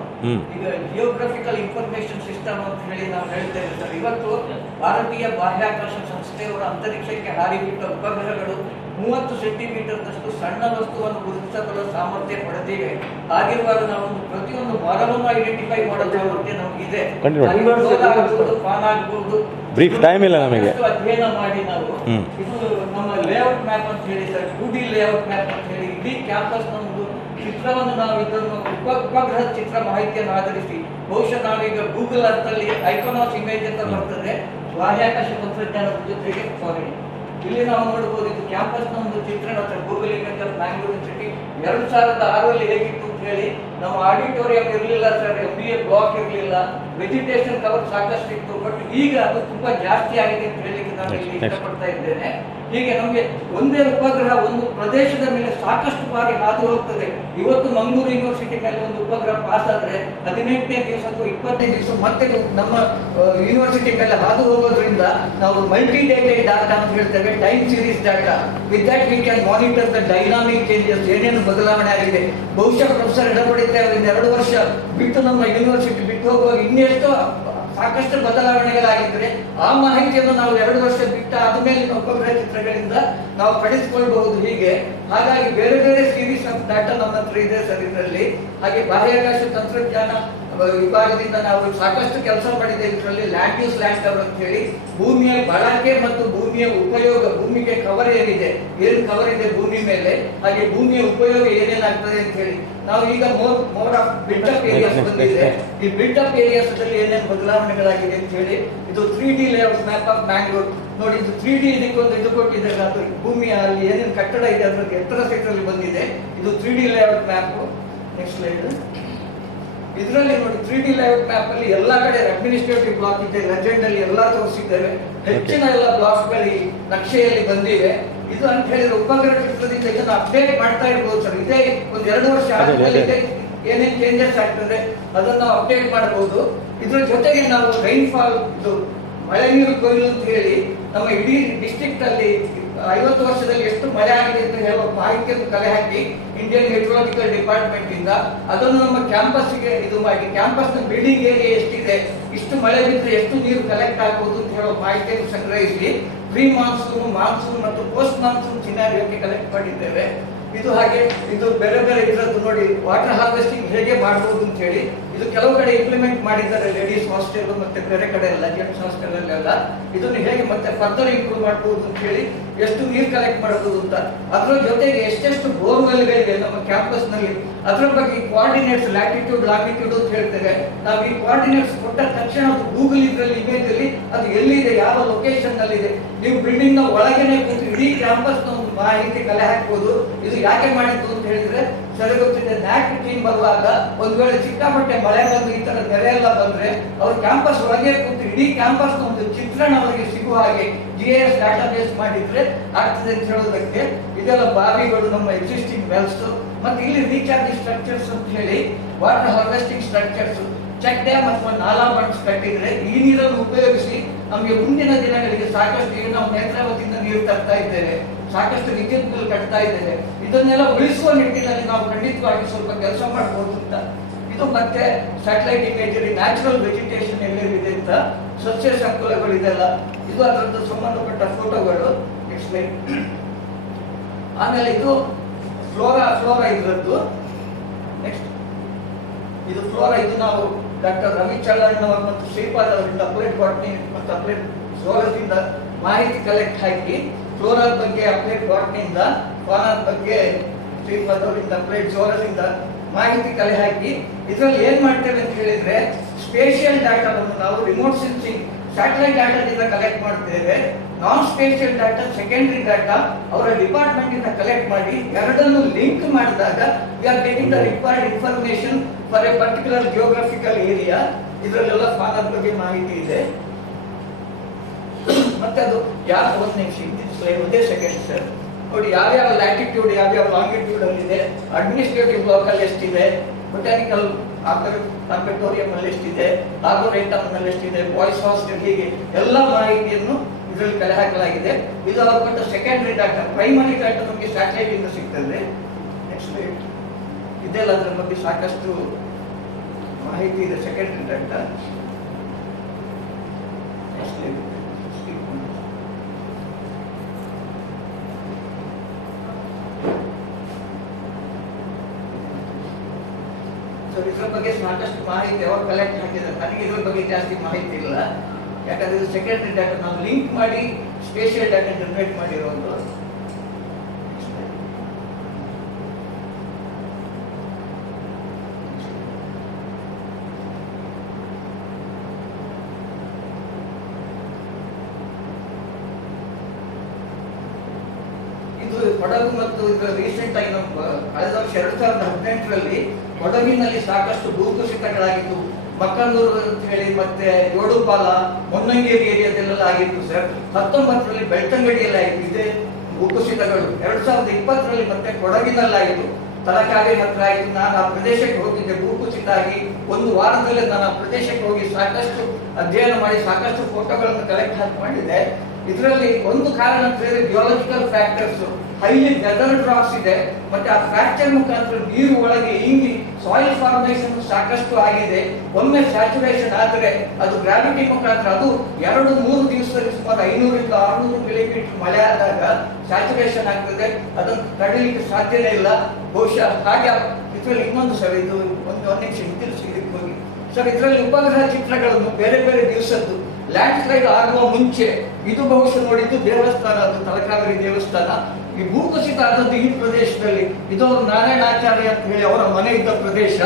ಈಗ ಜಿಯೋಗ್ರಫಿಕಲ್ ಇನ್ಫಾರ್ಮೇಶನ್ ಸಿಸ್ಟಮ್ ಅಂತ ಹೇಳಿ ನಾವು ಹೇಳ್ತೇವೆ ಸರ್. ಇವತ್ತು ಭಾರತೀಯ ಬಾಹ್ಯಾಕಾಶ ಸಂಸ್ಥೆಯವರ ಅಂತರಿಕ್ಷಕ್ಕೆ ಹಾರಿಬಿಟ್ಟ ಉಪಗ್ರಹಗಳು 30 ಸೆಂಟಿಮೀಟರ್ನಷ್ಟು ಸಣ್ಣ ವಸ್ತುವನ್ನು ಗುರುತಿಸಬಲ್ಲ ಸಾಮರ್ಥ್ಯ ಪಡೆದಿವೆ. ಹಾಗಿರುವಾಗ ನಾವು ಪ್ರತಿಯೊಂದು ಮರವನ್ನು ಐಡೆಂಟಿಫೈ ಮಾಡೋ ಸಾಮರ್ಥ್ಯ ನಮಗಿದೆ. ಪಾನ್ ಆಗ್ಬೋದು, ಬ್ರೀಫ್ ಟೈಮ್ ಇಲ್ಲ ನಮಗೆ. ಅಧ್ಯಯನ ಮಾಡಿ ನಾವು ಇದು ನಮ್ಮ ಲೇಔಟ್ ಮ್ಯಾಪ್ ಅಂತ ಹೇಳಿ ಸರ್, 2D ಲೇಔಟ್ ಮ್ಯಾಪ್ ಅಂತ ಹೇಳಿ ಇಡೀ ಕ್ಯಾಂಪಸ್ ನಮ್ಮದು ಚಿತ್ರವನ್ನು ನಾವು ಇದನ್ನು ಉಪಗ್ರಹದ ಚಿತ್ರ ಮಾಹಿತಿಯನ್ನು ಆಧರಿಸಿ, ಬಹುಶಃ ನಾವೀಗ ಗೂಗಲ್ ಅರ್ಥಲ್ಲಿ ಐಕಾನಾಸ್ ಇಮೇಜ್ ಅಂತ ಬರ್ತದೆ, ಬಾಹ್ಯಾಕಾಶ ತಂತ್ರಜ್ಞಾನದ ಜೊತೆಗೆ ಇಲ್ಲಿ ನಾವು ನೋಡಬಹುದು. ಇದು ಕ್ಯಾಂಪಸ್ನ ಒಂದು ಚಿತ್ರಣ sir, Google image of Bangalore city 2006ರಲ್ಲಿ ಹೇಗಿತ್ತು ಅಂತ ಹೇಳಿ. ನಾವು ಆಡಿಟೋರಿಯಂ ಇರಲಿಲ್ಲ ಸರ್, MBA ಬ್ಲಾಕ್ ಇರಲಿಲ್ಲ, ವೆಜಿಟೇಷನ್ ಕವರ್ ಸಾಕಷ್ಟು ಇತ್ತು. ಬಟ್ ಈಗ ಅದು ತುಂಬಾ ಜಾಸ್ತಿ ಆಗಿದೆ ಅಂತ ಹೇಳಲಿಕ್ಕೆ ನಾನು ಇಲ್ಲಿ ಇಷ್ಟಪಡ್ತಾ ಇದ್ದೇನೆ. ಹೀಗೆ ನಮಗೆ ಒಂದೇ ಉಪಗ್ರಹ ಒಂದು ಪ್ರದೇಶದ ಮೇಲೆ ಸಾಕಷ್ಟು ಬಾರಿ ಹಾದು ಹೋಗ್ತದೆ. ಇವತ್ತು ಮಂಗಳೂರು ಯೂನಿವರ್ಸಿಟಿ ಮೇಲೆ ಒಂದು ಉಪಗ್ರಹ ಪಾಸ್ ಆದ್ರೆ 18ನೇ ದಿವಸ ಅಥವಾ 20ನೇ ದಿವಸ ಮತ್ತೆ ನಮ್ಮ ಯೂನಿವರ್ಸಿಟಿ ಮೇಲೆ ಹಾದು ಹೋಗೋದ್ರಿಂದ ನಾವು ಮಲ್ಟಿ ಡೇಟಾ ಡಾಟಾ ಅಂತ ಹೇಳ್ತೇವೆ, time series data. With that we can monitor the dynamic changes, ಏನೇನು ಬದಲಾವಣೆ ಆಗಿದೆ. ಬಹುಶಃ ಪ್ರೊಫೆಸರ್ ಎಡಪಡಿತ ಅವರಿಂದ 2 ವರ್ಷ ಬಿಟ್ಟು ನಮ್ಮ ಯೂನಿವರ್ಸಿಟಿ ಬಿಟ್ಟು ಹೋಗುವಾಗ ಇನ್ನೆಷ್ಟೋ ಸಾಕಷ್ಟು ಬದಲಾವಣೆಗಳಾಗಿದ್ರೆ ಆ ಮಾಹಿತಿಯನ್ನು ನಾವು 2 ವರ್ಷ ಬಿಟ್ಟ ಆದ್ಮೇಲೆ ಉಪಗ್ರಹ ಚಿತ್ರಗಳಿಂದ ನಾವು ಪಡೆದುಕೊಳ್ಳಬಹುದು. ಹೀಗೆ ಹಾಗಾಗಿ ಬೇರೆ ಬೇರೆ ಸೀರೀಸ್ ಆಫ್ ಡಾಟಾ ನಮ್ಮ ಹತ್ರ ಇದೆ ಸರ್ ಇದರಲ್ಲಿ. ಹಾಗೆ ಬಾಹ್ಯಾಕಾಶ ತಂತ್ರಜ್ಞಾನ ವಿಭಾಗದಿಂದ ನಾವು ಸಾಕಷ್ಟು ಕೆಲಸ ಮಾಡಿದ್ದೇವೆ. ಇದರಲ್ಲಿ ಲ್ಯಾಂಡ್ ಯೂಸ್ ಲ್ಯಾಂಡ್ ಕವರ್ ಅಂತ ಹೇಳಿ ಭೂಮಿಯ ಬಳಕೆ ಮತ್ತು ಭೂಮಿಯ ಉಪಯೋಗ, ಭೂಮಿಗೆ ಕವರ್ ಏನಿದೆ, ಏನು ಕವರ್ ಇದೆ ಭೂಮಿ ಮೇಲೆ, ಹಾಗೆ ಭೂಮಿಯ ಉಪಯೋಗ ಏನೇನಾಗ್ತದೆ ಅಂತ ಹೇಳಿ ನಾವು ಈಗ more of built up areas ಬಂದಿದೆ. ಈ ಬಿಲ್ಟ್ ಅಪ್ ಏರಿಯಾಸ್ ಅಲ್ಲಿ ಏನೇನು ಬದಲಾವಣೆಗಳಾಗಿದೆ ಅಂತ ಹೇಳಿ ಇದು 3D layout map of Bangalore ನೋಡಿ. ಇದು 3D ಇದಕ್ಕೊಂದು ಇದು ಕೊಟ್ಟಿದ್ದಾರೆ, ಅದು ಭೂಮಿಯ ಅಲ್ಲಿ ಏನೇನು ಕಟ್ಟಡ ಇದೆ ಅದಕ್ಕೆ ಎತ್ತರ ಸಹಿತಲ್ಲಿ ಬಂದಿದೆ. ಇದು 3D layout map. Next slide. ಇದರಲ್ಲಿ ನೋಡಿ 3D ಲೇಔಟ್ ಮ್ಯಾಪ್ ಅಲ್ಲಿ ಎಲ್ಲಾ ಕಡೆ ಅಡ್ಮಿನಿಸ್ಟ್ರೇಟಿವ್ ಬ್ಲಾಕ್ ಇದೆ, ಲೆಜೆಂಡ್ ಅಲ್ಲಿ ಎಲ್ಲಾ ತೋರಿಸಿದ್ದೇವೆ. ಹೆಚ್ಚಿನ ಎಲ್ಲ ಬ್ಲಾಕ್ಗಳು ನಕ್ಷೆಯಲ್ಲಿ ಬಂದಿವೆ. ಇದು ಅಂತ ಹೇಳಿದ್ರೆ ಉಪಗ್ರಹ ಚಿತ್ರದಿಂದ ಇದನ್ನು ಅಪ್ಡೇಟ್ ಮಾಡ್ತಾ ಇರ್ಬೋದು ಸರ್. ಇದೇ ಒಂದು 2 ವರ್ಷ ಆದ್ಮೇಲೆ ಏನೇನು ಚೇಂಜಸ್ ಆಗ್ತದೆ ಅದನ್ನು ಅಪ್ಡೇಟ್ ಮಾಡಬಹುದು. ಇದ್ರ ಜೊತೆಗೆ ನಾವು ರೈನ್ಫಾಲ್, ಇದು ಮಳೆ ನೀರು ಕೊಯ್ಲು ಅಂತ ಹೇಳಿ ನಮ್ಮ ಇಡೀ ಡಿಸ್ಟ್ರಿಕ್ಟ್ ಅಲ್ಲಿ 50 ವರ್ಷದಲ್ಲಿ ಎಷ್ಟು ಮಳೆ ಆಗಿದೆ ಅಂತ ಹೇಳುವ ಮಾಹಿತಿಯನ್ನು ಕಲೆ ಹಾಕಿ ಇಂಡಿಯನ್ ಮೆಟ್ರೋಲಾಜಿಕಲ್ ಡಿಪಾರ್ಟ್ಮೆಂಟ್ ಇಂದ ಅದನ್ನು ನಮ್ಮ ಕ್ಯಾಂಪಸ್ಗೆ ಇದು ಮಾಡಿ, ಕ್ಯಾಂಪಸ್ ನ ಬಿಲ್ಡಿಂಗ್ ಏರಿಯಾ ಎಷ್ಟಿದೆ, ಇಷ್ಟು ಮಳೆ ಬಿದ್ದರೆ ಎಷ್ಟು ನೀರು ಕಲೆಕ್ಟ್ ಆಗಬಹುದು ಅಂತ ಹೇಳುವ ಮಾಹಿತಿಯನ್ನು ಸಂಗ್ರಹಿಸಿ ಪ್ರೀ ಮಾನ್ಸೂನ್, ಮಾನ್ಸೂನ್ ಮತ್ತು ಪೋಸ್ಟ್ ಮಾನ್ಸೂನ್ ಸಿನಾರಿಯೋಕ್ಕೆ ಕಲೆಕ್ಟ್ ಮಾಡಿದ್ದೇವೆ. ಇದು ಹಾಗೆ ಇದು ಬೇರೆ ಬೇರೆ ಇದರದ್ದು ನೋಡಿ ವಾಟರ್ ಹಾರ್ವೆಸ್ಟಿಂಗ್ ಹೇಗೆ ಮಾಡಬಹುದು ಅಂತ ಹೇಳಿ ಇದು ಕೆಲವು ಕಡೆ ಇಂಪ್ಲಿಮೆಂಟ್ ಮಾಡಿದ್ದಾರೆ, ಲೇಡೀಸ್ ಹಾಸ್ಟೆಲ್ ಮತ್ತೆ ಬೇರೆ ಕಡೆ ಎಲ್ಲ ಜೆಂಟ್ಸ್ ಹಾಸ್ಟೆಲ್ ಅಲ್ಲೆಲ್ಲ. ಇದನ್ನು ಹೇಗೆ ಮತ್ತೆ ಫರ್ದರ್ ಇಂಪ್ರೂವ್ ಮಾಡಬಹುದು ಅಂತ ಹೇಳಿ, ಎಷ್ಟು ನೀರು ಕಲೆಕ್ಟ್ ಮಾಡಬಹುದು ಅಂತ, ಅದರ ಜೊತೆಗೆ ಎಷ್ಟೆಷ್ಟು ಬೋರ್ವೆಲ್ಗಳಿವೆ ನಮ್ಮ ಕ್ಯಾಂಪಸ್ ನಲ್ಲಿ, ಅದರ ಬಗ್ಗೆ ಕೋಆರ್ಡಿನೇಟ್ಸ್ ಲ್ಯಾಟಿಟ್ಯೂಡ್ ಲಾಂಗಿಟ್ಯೂಡ್ ಅಂತ ಹೇಳ್ತೇವೆ ನಾವು. ಈ ಕೋಆರ್ಡಿನೇಟ್ಸ್ ಕೊಟ್ಟ ತಕ್ಷಣ ಅದು ಗೂಗಲ್ ಇದರಲ್ಲಿ ಇಮೇಜ್ ಅಲ್ಲಿ ಅದು ಎಲ್ಲಿದೆ, ಯಾವ ಲೊಕೇಶನ್ ನಲ್ಲಿ ಇದೆ, ನೀವು ಬಿಲ್ಡಿಂಗ್ ನ ಒಳಗೇನೆ ಕೂತು ಇಡೀ ಕ್ಯಾಂಪಸ್ ನ ಒಂದು ಮಾಹಿತಿ ಕಲೆ ಹಾಕಬಹುದು. ಇದು ಯಾಕೆ ಮಾಡಿದ್ದು ಅಂತ ಹೇಳಿದ್ರೆ ಸರಿ ಗೊತ್ತಿದೆ, ನ್ಯಾಕ್ ಟೀಮ್ ಬರುವಾಗ ಒಂದ್ ವೇಳೆ ಸಿಕ್ಕಾಪಟ್ಟೆ ಮಳೆ ಬಂದು ಈ ತರ ನೆರೆ ಎಲ್ಲ ಬಂದ್ರೆ ಅವ್ರು ಕ್ಯಾಂಪಸ್ ಒಳಗೆ ಕೂತು ಇಡೀ ಕ್ಯಾಂಪಸ್ ನ ಒಂದು ಚಿತ್ರಣ ಅವರಿಗೆ ಸಿಗುವ ಹಾಗೆ GIS ಡಾಟಾ ಬೇಸ್ ಮಾಡಿದ್ರೆ ಆಗ್ತದೆ ಅಂತ ಹೇಳೋದಕ್ಕೆ. ಇದೆಲ್ಲ ಬಾವಿಗಳು, ನಮ್ಮ ಎಕ್ಸಿಸ್ಟಿಂಗ್ ವೆಲ್ಸ್, ಮತ್ತೆ ಇಲ್ಲಿ ರೀಚಾರ್ಜ್ ಸ್ಟ್ರಕ್ಚರ್ಸ್ ಅಂತ ಹೇಳಿ water harvesting structures, check dam ಅಥವಾ ನಾಲಾ ಬಂಡ್ಸ್ ಕಟ್ಟಿದ್ರೆ ಈ ನೀರನ್ನು ಉಪಯೋಗಿಸಿ ನಮಗೆ ಮುಂದಿನ ದಿನಗಳಿಗೆ ಸಾಕಷ್ಟು, ಈಗ ನಾವು ನೇತ್ರಾವತಿಯಿಂದ ನೀರು ತರ್ತಾ ಇದ್ದೇವೆ, ಸಾಕಷ್ಟು ವಿದ್ಯುತ್ ಬಿಲ್ ಕಟ್ತಾ ಇದ್ದೇವೆ, ಇದನ್ನೆಲ್ಲ ಉಳಿಸುವ ನಿಟ್ಟಿನಲ್ಲಿ ನಾವು ಖಂಡಿತವಾಗಿ ಸ್ವಲ್ಪ ಕೆಲಸ ಮಾಡಬಹುದು ಅಂತ. ಇದು ಮತ್ತೆ ಸ್ಯಾಟಲೈಟ್ ಇಮೇಜರಿ, ನ್ಯಾಚುರಲ್ ವೆಜಿಟೇಷನ್ ಎಲ್ಲೆಲ್ಲಿದೆ ಅಂತ, ಸಸ್ಯ ಸಂಕುಲಗಳಿದೆಲ್ಲ, ಇದು ಅದರದ್ದು ಸಂಬಂಧಪಟ್ಟ ಫೋಟೋಗಳು. ಆಮೇಲೆ ಇದು ಫ್ಲೋರಾ ಇದರದ್ದು. ನೆಕ್ಸ್ಟ್ ಇದು ಫ್ಲೋರಾ, ಇದು ನಾವು ಡಾಕ್ಟರ್ ರವಿ ಚಳ್ಳಣ್ಣ ಅವರು ಮತ್ತು ಶ್ರೀಪಾದ್ ಅವರಿಂದ ಅಪ್ಲೈಡ್ ಬಾಟ್ನಿ ಮತ್ತು ಅಪ್ಲೈಡ್ ಝೂಲಜಿಯಿಂದ ಮಾಹಿತಿ ಕಲೆಕ್ಟ್ ಹಾಕಿ, ಫ್ಲೋರಾದ ಬಗ್ಗೆ ಅಪ್ಲೈಡ್ ಬಾಟ್ನಿಯಿಂದ, ಫಾನಾದ ಬಗ್ಗೆ ಶ್ರೀಪಾದ್ ಅವರಿಂದ ಅಪ್ಲೈಡ್ ಝೂಲಜಿಯಿಂದ ಮಾಹಿತಿ ಕಲೆ ಹಾಕಿ, ಇದರಲ್ಲಿ ಏನ್ ಮಾಡ್ತೇವೆ ಅಂತ ಹೇಳಿದ್ರೆ ಸ್ಪೇಷಿಯಲ್ ಡಾಟಾವನ್ನು ನಾವು ರಿಮೋಟ್ ಸೆನ್ಸಿಂಗ್ ಸ್ಯಾಟಲೈಟ್ ಡಾಟಾದಿಂದ ಕಲೆಕ್ಟ್ ಮಾಡ್ತೇವೆ. ನಾನ್ ಸ್ಪೇಷಿಯಲ್ ಡಾಟಾ, ಸೆಕೆಂಡರಿ ಡಾಟಾ ಅವರ ಡಿಪಾರ್ಟ್ಮೆಂಟ್ ಇಂದ ಕಲೆಕ್ಟ್ ಮಾಡಿ ಎರಡನ್ನು ಲಿಂಕ್ ಮಾಡಿದಾಗ we are getting the required information for A particular geographical area. ಇದರಲ್ಲೆಲ್ಲ ಫಾನರ್ ಬಗ್ಗೆ ಮಾಹಿತಿ ಇದೆ. ಮತ್ತೆ ಅದು ಯಾವ ಒಂದು ನಿಮಿಷ ಒಂದೇ ಸೆಕೆಂಡ್ ಸರ್ ನೋಡಿ, ಯಾವ್ಯಾವ ಲ್ಯಾಟಿಟ್ಯೂಡ್ ಯಾವ್ಯಾವ ಲಾಂಗಿಟ್ಯೂಡ್ ಅಲ್ಲಿ ಇದೆ, ಅಡ್ಮಿನಿಸ್ಟ್ರೇಟಿವ್ ಬ್ಲಾಕ್ ಅಲ್ಲಿ ಎಷ್ಟಿದೆ, ಬೊಟಾನಿಕಲ್ ಆರ್ಬಿಟೋರಿಯಂ ಅಲ್ಲಿ ಎಷ್ಟಿದೆ, ಆರ್ಬೋರೇಟಮ್ ನಲ್ಲಿ ಎಷ್ಟಿದೆ, ಬಾಯ್ಸ್ ಹಾಸ್ಟೆಲ್, ಹೀಗೆ ಎಲ್ಲ ಮಾಹಿತಿಯನ್ನು ಇದರಲ್ಲಿ ಕಲೆ ಹಾಕಲಾಗಿದೆ. ಇದು ಅವ್ರು ಕೊಟ್ಟ ಸೆಕೆಂಡರಿ ಡಾಟಾ. ಪ್ರೈಮರಿ ಡಾಟಾ ನಮಗೆ ಸ್ಯಾಟಲೈಟ್ ಇಂದ ಸಿಗ್ತದೆ. ನೆಕ್ಸ್ಟ್ ಇದೆಲ್ಲ ಅದರ ಬಗ್ಗೆ ಸಾಕಷ್ಟು ಮಾಹಿತಿ ಇದೆ. ಸೆಕೆಂಡರಿ ಡಾಟಾ ಇದ್ರ ಬಗ್ಗೆ ಸಾಕಷ್ಟು ಮಾಹಿತಿ ಅವರು ಕಲೆಕ್ಟ್ ಹಾಕಿದ್ದಾರೆ. ನನಗೆ ಇದ್ರ ಬಗ್ಗೆ ಜಾಸ್ತಿ ಮಾಹಿತಿ ಇಲ್ಲ, ಯಾಕಂದ್ರೆ ಇದು ಸೆಕೆಂಡರಿ ಡಾಟಾ ನಾವು ಲಿಂಕ್ ಮಾಡಿ ಸ್ಪೇಷಿಯಲ್ ಡಾಟಾ ಜನರೇಟ್ ಮಾಡಿರೋದು. ಇದು ಕೊಡಗು ಮತ್ತು ಇದರ ರೀಸೆಂಟ್ ಆಗಿ ನಮ್ಮ ಕಳೆದ ವರ್ಷ 2018ರಲ್ಲಿ ಕೊಡಗಿನಲ್ಲಿ ಸಾಕಷ್ಟು ಭೂಕುಸಿತಗಳಾಗಿತ್ತು. ಮಕ್ಕಂದೂರು ಅಂತ ಹೇಳಿ ಮತ್ತೆ ಯೋಡುಪಾಲ, ಮೊನ್ನಂಗೇರಿ ಏರಿಯಾದಲ್ಲೆಲ್ಲ ಆಗಿತ್ತು ಸರ್. 19ರಲ್ಲಿ ಬೆಳ್ತಂಗಡಿಯಲ್ಲಿ ಆಗಿತ್ತು ಇದೇ ಭೂಕುಸಿತಗಳು. 2020ರಲ್ಲಿ ಮತ್ತೆ ಕೊಡಗಿನಲ್ಲಾಗಿತ್ತು, ತಲಕಾವೇರಿ ಹತ್ರ ಆಯಿತು. ನಾನು ಆ ಪ್ರದೇಶಕ್ಕೆ ಹೋಗಿದ್ದೆ. ಭೂಕುಸಿತ ಆಗಿ ಒಂದು ವಾರದಲ್ಲೇ ನಾನು ಆ ಪ್ರದೇಶಕ್ಕೆ ಹೋಗಿ ಸಾಕಷ್ಟು ಅಧ್ಯಯನ ಮಾಡಿ ಸಾಕಷ್ಟು ಫೋಟೋಗಳನ್ನು ಕಲೆಕ್ಟ್ ಮಾಡಿದೆ. ಇದರಲ್ಲಿ ಒಂದು ಕಾರಣ ಅಂತ ಹೇಳಿದ್ರೆ geological factors, highly weathered rocks ಇದೆ, ಮತ್ತೆ ಆ ಫ್ರಾಕ್ಚರ್ ಮುಖಾಂತರ ನೀರು ಒಳಗೆ ಇಂಗಿ ಸಾಯಿಲ್ ಫಾರ್ಮೇಶನ್ ಸಾಕಷ್ಟು ಆಗಿದೆ. ಒಮ್ಮೆ ಸ್ಯಾಚುರೇಷನ್ ಆದರೆ ಅದು ಗ್ರಾವಿಟಿ ಮುಖಾಂತರ ಅದು 2-3 ದಿವಸದಲ್ಲಿ ಸುಮಾರು 500 ರಿಂದ 600 ಮಿಲಿಮೀಟರ್ ಮಳೆ ಆದಾಗ ಸ್ಯಾಚುರೇಷನ್ ಆಗ್ತದೆ. ಅದನ್ನು ತಡೆಯಲಿಕ್ಕೆ ಸಾಧ್ಯನೇ ಇಲ್ಲ ಬಹುಶಃ. ಹಾಗೆ ಇದರಲ್ಲಿ ಇನ್ನೊಂದು ಸರ್, ಇದು ಒಂದು ನಿಮಿಷ ಹಿಂತಿರುಗಿ ಇದಕ್ಕೆ ಹೋಗಿ ಸರ್, ಇದರಲ್ಲಿ ಉಪಗ್ರಹ ಚಿತ್ರಗಳನ್ನು ಬೇರೆ ಬೇರೆ ದಿವಸದ್ದು ಲ್ಯಾಂಡ್ ಸ್ಲೈಡ್ ಆಗುವ ಮುಂಚೆ, ಇದು ಬಹುಶಃ ನೋಡಿದ್ದು ದೇವಸ್ಥಾನ, ಅದು ತಲಕಾವೇರಿ ದೇವಸ್ಥಾನ. ಈ ಭೂಕುಸಿತ ಆದದ್ದು ಈ ಪ್ರದೇಶದಲ್ಲಿ. ಇದು ಅವರು ನಾರಾಯಣಾಚಾರ್ಯ ಅಂತ ಹೇಳಿ ಅವರ ಮನೆ ಇದ್ದ ಪ್ರದೇಶ.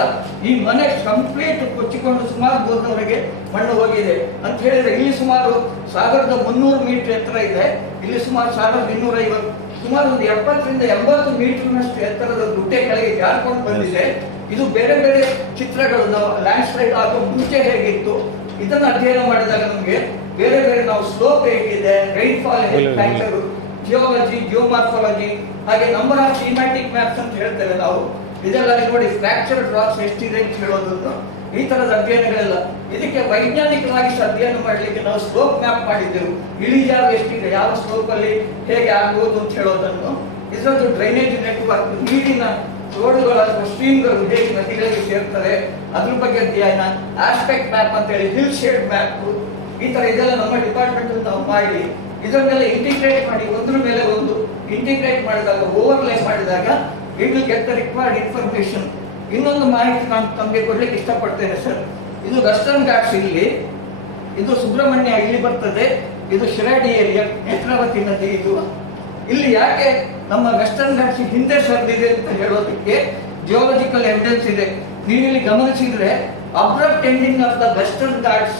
ಈ ಮನೆ ಕಂಪ್ಲೀಟ್ ಕೊಚ್ಚಿಕೊಂಡು ಸುಮಾರು ದೂರದವರೆಗೆ ಮಣ್ಣು ಹೋಗಿದೆ ಅಂತ ಹೇಳಿದ್ರೆ ಇಲ್ಲಿ ಸುಮಾರು 1300 ಮೀಟರ್ ಎತ್ತರ ಇದೆ. ಇಲ್ಲಿ ಸುಮಾರು 1250, ಸುಮಾರು ಒಂದು 70 ರಿಂದ 80 ಮೀಟರ್ನಷ್ಟು ಎತ್ತರದ ಗುಡ್ಡೆ ಕೆಳಗೆ ಜಾರ್ಕೊಂಡು ಬಂದಿದೆ. ಇದು ಬೇರೆ ಬೇರೆ ಚಿತ್ರಗಳು ನಾವು ಲ್ಯಾಂಡ್ ಸ್ಲೈಡ್ ಆಗುವ ಮುಂಚೆ ಹೇಗಿತ್ತು ಇದನ್ನು ಅಧ್ಯಯನ ಮಾಡಿದಾಗ ನಮಗೆ ಬೇರೆ ಬೇರೆ ನಾವು ಸ್ಲೋಪ್ ಹೇಗಿದೆ, ರೈನ್ಫಾಲ್ ಫ್ಯಾಕ್ಟರ್, ಜಿಯೋಲಜಿ, ಜಿಯೋಮಾರ್ಫಾಲಜಿ, ಹಾಗೆ ನಂಬರ್ ಆಫ್ ಥೀಮ್ಯಾಟಿಕ್ ಮ್ಯಾಪ್ಸ್ ಅಂತ ಹೇಳ್ತೇವೆ ನಾವು. ಇದೆಲ್ಲ ನೋಡಿ ಫ್ರಾಕ್ಚರ್ ಡ್ರಾಪ್ಸ್ ಎಷ್ಟಿದೆ ಅಂತ ಹೇಳೋದನ್ನು, ಈ ತರದ ಅಧ್ಯಯನಗಳೆಲ್ಲ. ಇದಕ್ಕೆ ವೈಜ್ಞಾನಿಕವಾಗಿ ಅಧ್ಯಯನ ಮಾಡಲಿಕ್ಕೆ ನಾವು ಸ್ಲೋಪ್ ಮ್ಯಾಪ್ ಮಾಡಿದ್ದೆವು. ಇಳಿಜಾರು ಎಷ್ಟಿದೆ, ಯಾವ ಸ್ಲೋಪ್ ಅಲ್ಲಿ ಹೇಗೆ ಆಗ್ಬೋದು ಅಂತ ಹೇಳೋದನ್ನು. ಇದರದ್ದು ಡ್ರೈನೇಜ್ ನೆಟ್ವರ್ಕ್, ನೀರಿನ ರೋಡ್ಗಳ ಸ್ಟ್ರೀಮ್ಗಳು ಹೇಗೆ ನದಿಗಳಿಗೆ ಸೇರ್ತಾರೆ ಅದ್ರ ಬಗ್ಗೆ ಅಧ್ಯಯನ. ಆಸ್ಪೆಕ್ಟ್ ಮ್ಯಾಪ್ ಅಂತ ಹೇಳಿ, ಹಿಲ್ ಶೇಡ್ ಮ್ಯಾಪ್, ಈ ತರ ಇದೆಲ್ಲ ನಮ್ಮ ಡಿಪಾರ್ಟ್ಮೆಂಟ್ ನಾವು ಮಾಡಿ ಇದನ್ನೆಲ್ಲ ಇಂಟಿಗ್ರೇಟ್ ಮಾಡಿ ಒಂದ್ರ ಮೇಲೆ ಒಂದು ಇಂಟಿಗ್ರೇಟ್ ಮಾಡಿದಾಗ, ಓವರ್ಲೈ ಮಾಡಿದಾಗ, it will get the required information. ಇನ್ನೊಂದು ಮಾಹಿತಿ ನಾನು ತಮಗೆ ಕೊಡ್ಲಿಕ್ಕೆ ಇಷ್ಟಪಡ್ತೇನೆ ಸರ್. ಇದು ವೆಸ್ಟರ್ನ್ ಘಾಟ್ಸ್, ಇಲ್ಲಿ ಇದು ಸುಬ್ರಹ್ಮಣ್ಯ ಇಲ್ಲಿ ಬರ್ತದೆ, ಇದು ಶಿರಾಡಿ ಏರಿಯಾ, ನೇತ್ರಾವತಿ ನದಿ ಇದು. ಇಲ್ಲಿ ಯಾಕೆ ನಮ್ಮ ವೆಸ್ಟರ್ನ್ ಘಾಟ್ಸ್ ಹಿಂದೆ ಸರಿದಿದೆ ಅಂತ ಹೇಳೋದಕ್ಕೆ ಜಿಯೋಲಜಿಕಲ್ ಎವಿಡೆನ್ಸ್ ಇದೆ. ನೀವು ಇಲ್ಲಿ ಗಮನಿಸಿದ್ರೆ abrupt ending of the western Ghats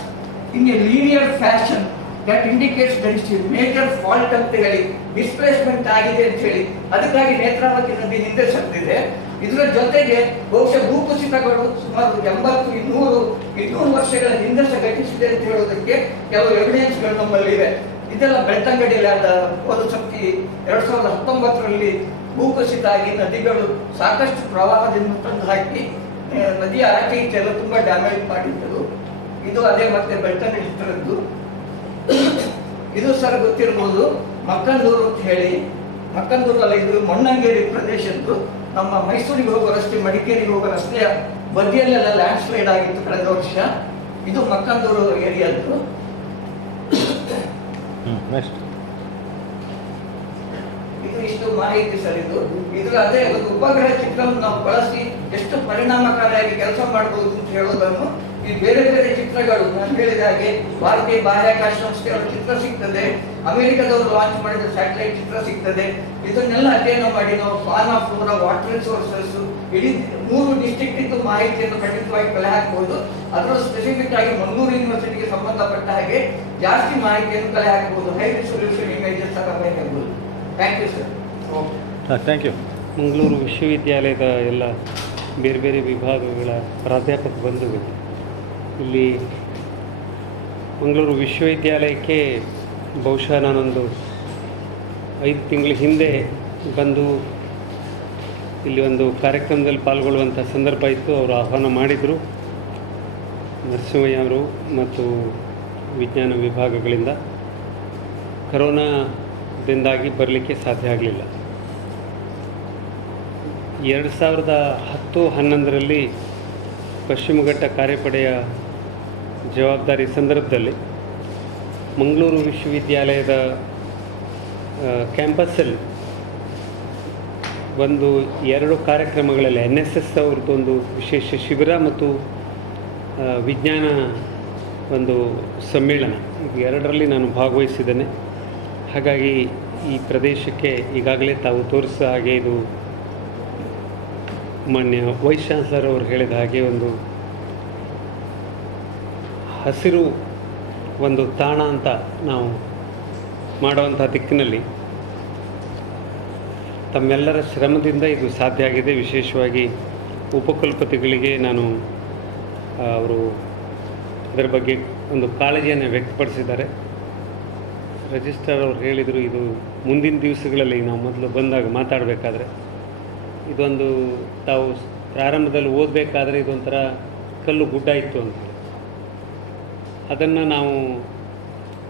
in a linear fashion that indicates that is major fault ಅಂತ ಹೇಳಿ, ಡಿಸ್ಪ್ಲೇಸ್ಮೆಂಟ್ ಆಗಿದೆ ಅಂತ ಹೇಳಿ, ಅದಕ್ಕಾಗಿ ನೇತ್ರಾವತಿ ನದಿ ಹಿಂದೆ ಸರಿದಿದೆ. ಇದರ ಜೊತೆಗೆ ಬಹುಶಃ ಭೂಕುಸಿತಗಳು ಸುಮಾರು 80-200 ವರ್ಷಗಳ ಹಿಂದೆ ಘಟಿಸಿದೆ ಅಂತ ಹೇಳೋದಕ್ಕೆ ಕೆಲವು ಎವಿಡೆನ್ಸ್ಗಳು ನಮ್ಮಲ್ಲಿವೆ. ಇದೆಲ್ಲ ಬೆಳ್ತಂಗಡಿಯಲ್ಲಿ ಆದ ಹೋದ ಶಕ್ತಿ 2019ರಲ್ಲಿ ಭೂಕುಸಿತ ಆಗಿ ನದಿಗಳು ಸಾಕಷ್ಟು ಪ್ರವಾಹದಿಂದ ತಂದು ಹಾಕಿ ನದಿಯ ಆಚೆ ಈಚೆಲ್ಲ ತುಂಬಾ ಡ್ಯಾಮೇಜ್ ಮಾಡಿದ್ದರು. ಇದು ಅದೇ ಮತ್ತೆ ಬೆಳ್ತಂಗಡಿ ಚಿತ್ರದ್ದು. ಇದು ಸರ್ ಗೊತ್ತಿರ್ಬೋದು, ಮಕ್ಕಂದೂರು ಅಂತ ಹೇಳಿ, ಮಕ್ಕಂದೂರಲ್ಲ, ಇದು ಮೊಣ್ಣಂಗೇರಿ ಪ್ರದೇಶದ್ದು. ನಮ್ಮ ಮೈಸೂರಿಗೆ ಹೋಗೋ ರಸ್ತೆ, ಮಡಿಕೇರಿಗೆ ಹೋಗೋ ರಸ್ತೆಯ ಬದಿಯಲ್ಲೆಲ್ಲ ಲ್ಯಾಂಡ್ ಸ್ಲೈಡ್ ಆಗಿತ್ತು ಕಳೆದ ವರ್ಷ. ಇದು ಮಕ್ಕಂದೂರು ಏರಿಯಾದ್ದು. ಇದು ಇಷ್ಟು ಮಾಹಿತಿ ಸರ್. ಇದು ಅದೇ ಒಂದು ಉಪಗ್ರಹ ಚಿತ್ರವನ್ನು ನಾವು ಬಳಸಿ ಎಷ್ಟು ಪರಿಣಾಮಕಾರಿಯಾಗಿ ಕೆಲಸ ಮಾಡಬಹುದು ಅಂತ ಹೇಳೋದನ್ನು ಈ ಬೇರೆ ಬೇರೆ ಚಿತ್ರಗಳು ನಾನು ಹೇಳಿದ ಹಾಗೆ ಭಾರತೀಯ ಬಾಹ್ಯಾಕಾಶ ಸಂಸ್ಥೆಯವರ ಚಿತ್ರ ಸಿಗ್ತದೆ, ಅಮೆರಿಕದವರು ಲಾಂಚ್ ಮಾಡಿದ ಸ್ಯಾಟಲೈಟ್ ಚಿತ್ರ ಸಿಗ್ತದೆ. ಇದನ್ನೆಲ್ಲ ಅಧ್ಯಯನ ಮಾಡಿ ನಾವು ಫಾನಾ, ಫ್ಲೋರಾ, ವಾಟರ್ ರಿಸೋರ್ಸಸ್ ಇಡೀ 3 ಡಿಸ್ಟ್ರಿಕ್ಟ್ ಇದ್ದು ಮಾಹಿತಿಯನ್ನು ಖಂಡಿತವಾಗಿ ಕಲೆ ಹಾಕಬಹುದು. ಅದರಲ್ಲೂ ಸ್ಪೆಸಿಫಿಕ್ ಆಗಿ ಮಂಗಳೂರು ಯೂನಿವರ್ಸಿಟಿಗೆ ಸಂಬಂಧಪಟ್ಟ ಹಾಗೆ ಜಾಸ್ತಿ ಮಾಹಿತಿಯನ್ನು ಕಲೆ ಹಾಕಬಹುದು. High resolution images are available. Thank you sir. Thank you. Mangaluru ವಿಶ್ವವಿದ್ಯಾಲಯದ ಎಲ್ಲ ಬೇರೆ ಬೇರೆ ವಿಭಾಗಗಳ ಪ್ರಾಧ್ಯಾಪಕ ಬಂಧುಗಳು, ಇಲ್ಲಿ ಮಂಗಳೂರು ವಿಶ್ವವಿದ್ಯಾಲಯಕ್ಕೆ ಬಹುಶಃ ನಾನೊಂದು 5 ತಿಂಗಳ ಹಿಂದೆ ಬಂದು ಇಲ್ಲಿ ಒಂದು ಕಾರ್ಯಕ್ರಮದಲ್ಲಿ ಪಾಲ್ಗೊಳ್ಳುವಂಥ ಸಂದರ್ಭ ಇತ್ತು. ಅವರು ಆಹ್ವಾನ ಮಾಡಿದರು, ನರಸಿಂಹಯ್ಯ ಅವರು ಮತ್ತು ವಿಜ್ಞಾನ ವಿಭಾಗಗಳಿಂದ. ಕರೋನಾದಿಂದಾಗಿ ಬರಲಿಕ್ಕೆ ಸಾಧ್ಯ ಆಗಲಿಲ್ಲ. 2010-11ರಲ್ಲಿ ಪಶ್ಚಿಮ ಘಟ್ಟ ಕಾರ್ಯಪಡೆಯ ಜವಾಬ್ದಾರಿ ಸಂದರ್ಭದಲ್ಲಿ ಮಂಗಳೂರು ವಿಶ್ವವಿದ್ಯಾಲಯದ ಕ್ಯಾಂಪಸ್ಸಲ್ಲಿ ಒಂದು 2 ಕಾರ್ಯಕ್ರಮಗಳಲ್ಲಿ NSS ಅವ್ರದ್ದೊಂದು ವಿಶೇಷ ಶಿಬಿರ ಮತ್ತು ವಿಜ್ಞಾನ ಒಂದು ಸಮ್ಮೇಳನ, ಇದು 2ರಲ್ಲಿ ನಾನು ಭಾಗವಹಿಸಿದ್ದೇನೆ. ಹಾಗಾಗಿ ಈ ಪ್ರದೇಶಕ್ಕೆ ಈಗಾಗಲೇ ತಾವು ತೋರಿಸಿದ ಹಾಗೆ ಇದು ಮಾನ್ಯ ವೈಸ್ ಚಾನ್ಸಲರ್ ಅವರು ಹೇಳಿದ ಹಾಗೆ ಒಂದು ಹಸಿರು ಒಂದು ತಾಣ ಅಂತ ನಾವು ಮಾಡುವಂಥ ದಿಕ್ಕಿನಲ್ಲಿ ತಮ್ಮೆಲ್ಲರ ಶ್ರಮದಿಂದ ಇದು ಸಾಧ್ಯ ಆಗಿದೆ. ವಿಶೇಷವಾಗಿ ಉಪಕುಲಪತಿಗಳಿಗೆ ನಾನು ಅವರು ಅದರ ಬಗ್ಗೆ ಒಂದು ಕಾಳಜಿಯನ್ನು ವ್ಯಕ್ತಪಡಿಸಿದ್ದಾರೆ. ರಿಜಿಸ್ಟ್ರಾರ್ ಅವರು ಹೇಳಿದರು, ಇದು ಮುಂದಿನ ದಿವಸಗಳಲ್ಲಿ ನಾವು ಮೊದಲು ಬಂದಾಗ ಮಾತಾಡಬೇಕಾದ್ರೆ ಇದೊಂದು ತಾವು ಪ್ರಾರಂಭದಲ್ಲಿ ಓದಬೇಕಾದ್ರೆ ಇದೊಂಥರ ಕಲ್ಲು ಗುಡ್ಡ ಇತ್ತು ಅಂತ. ಅದನ್ನು ನಾವು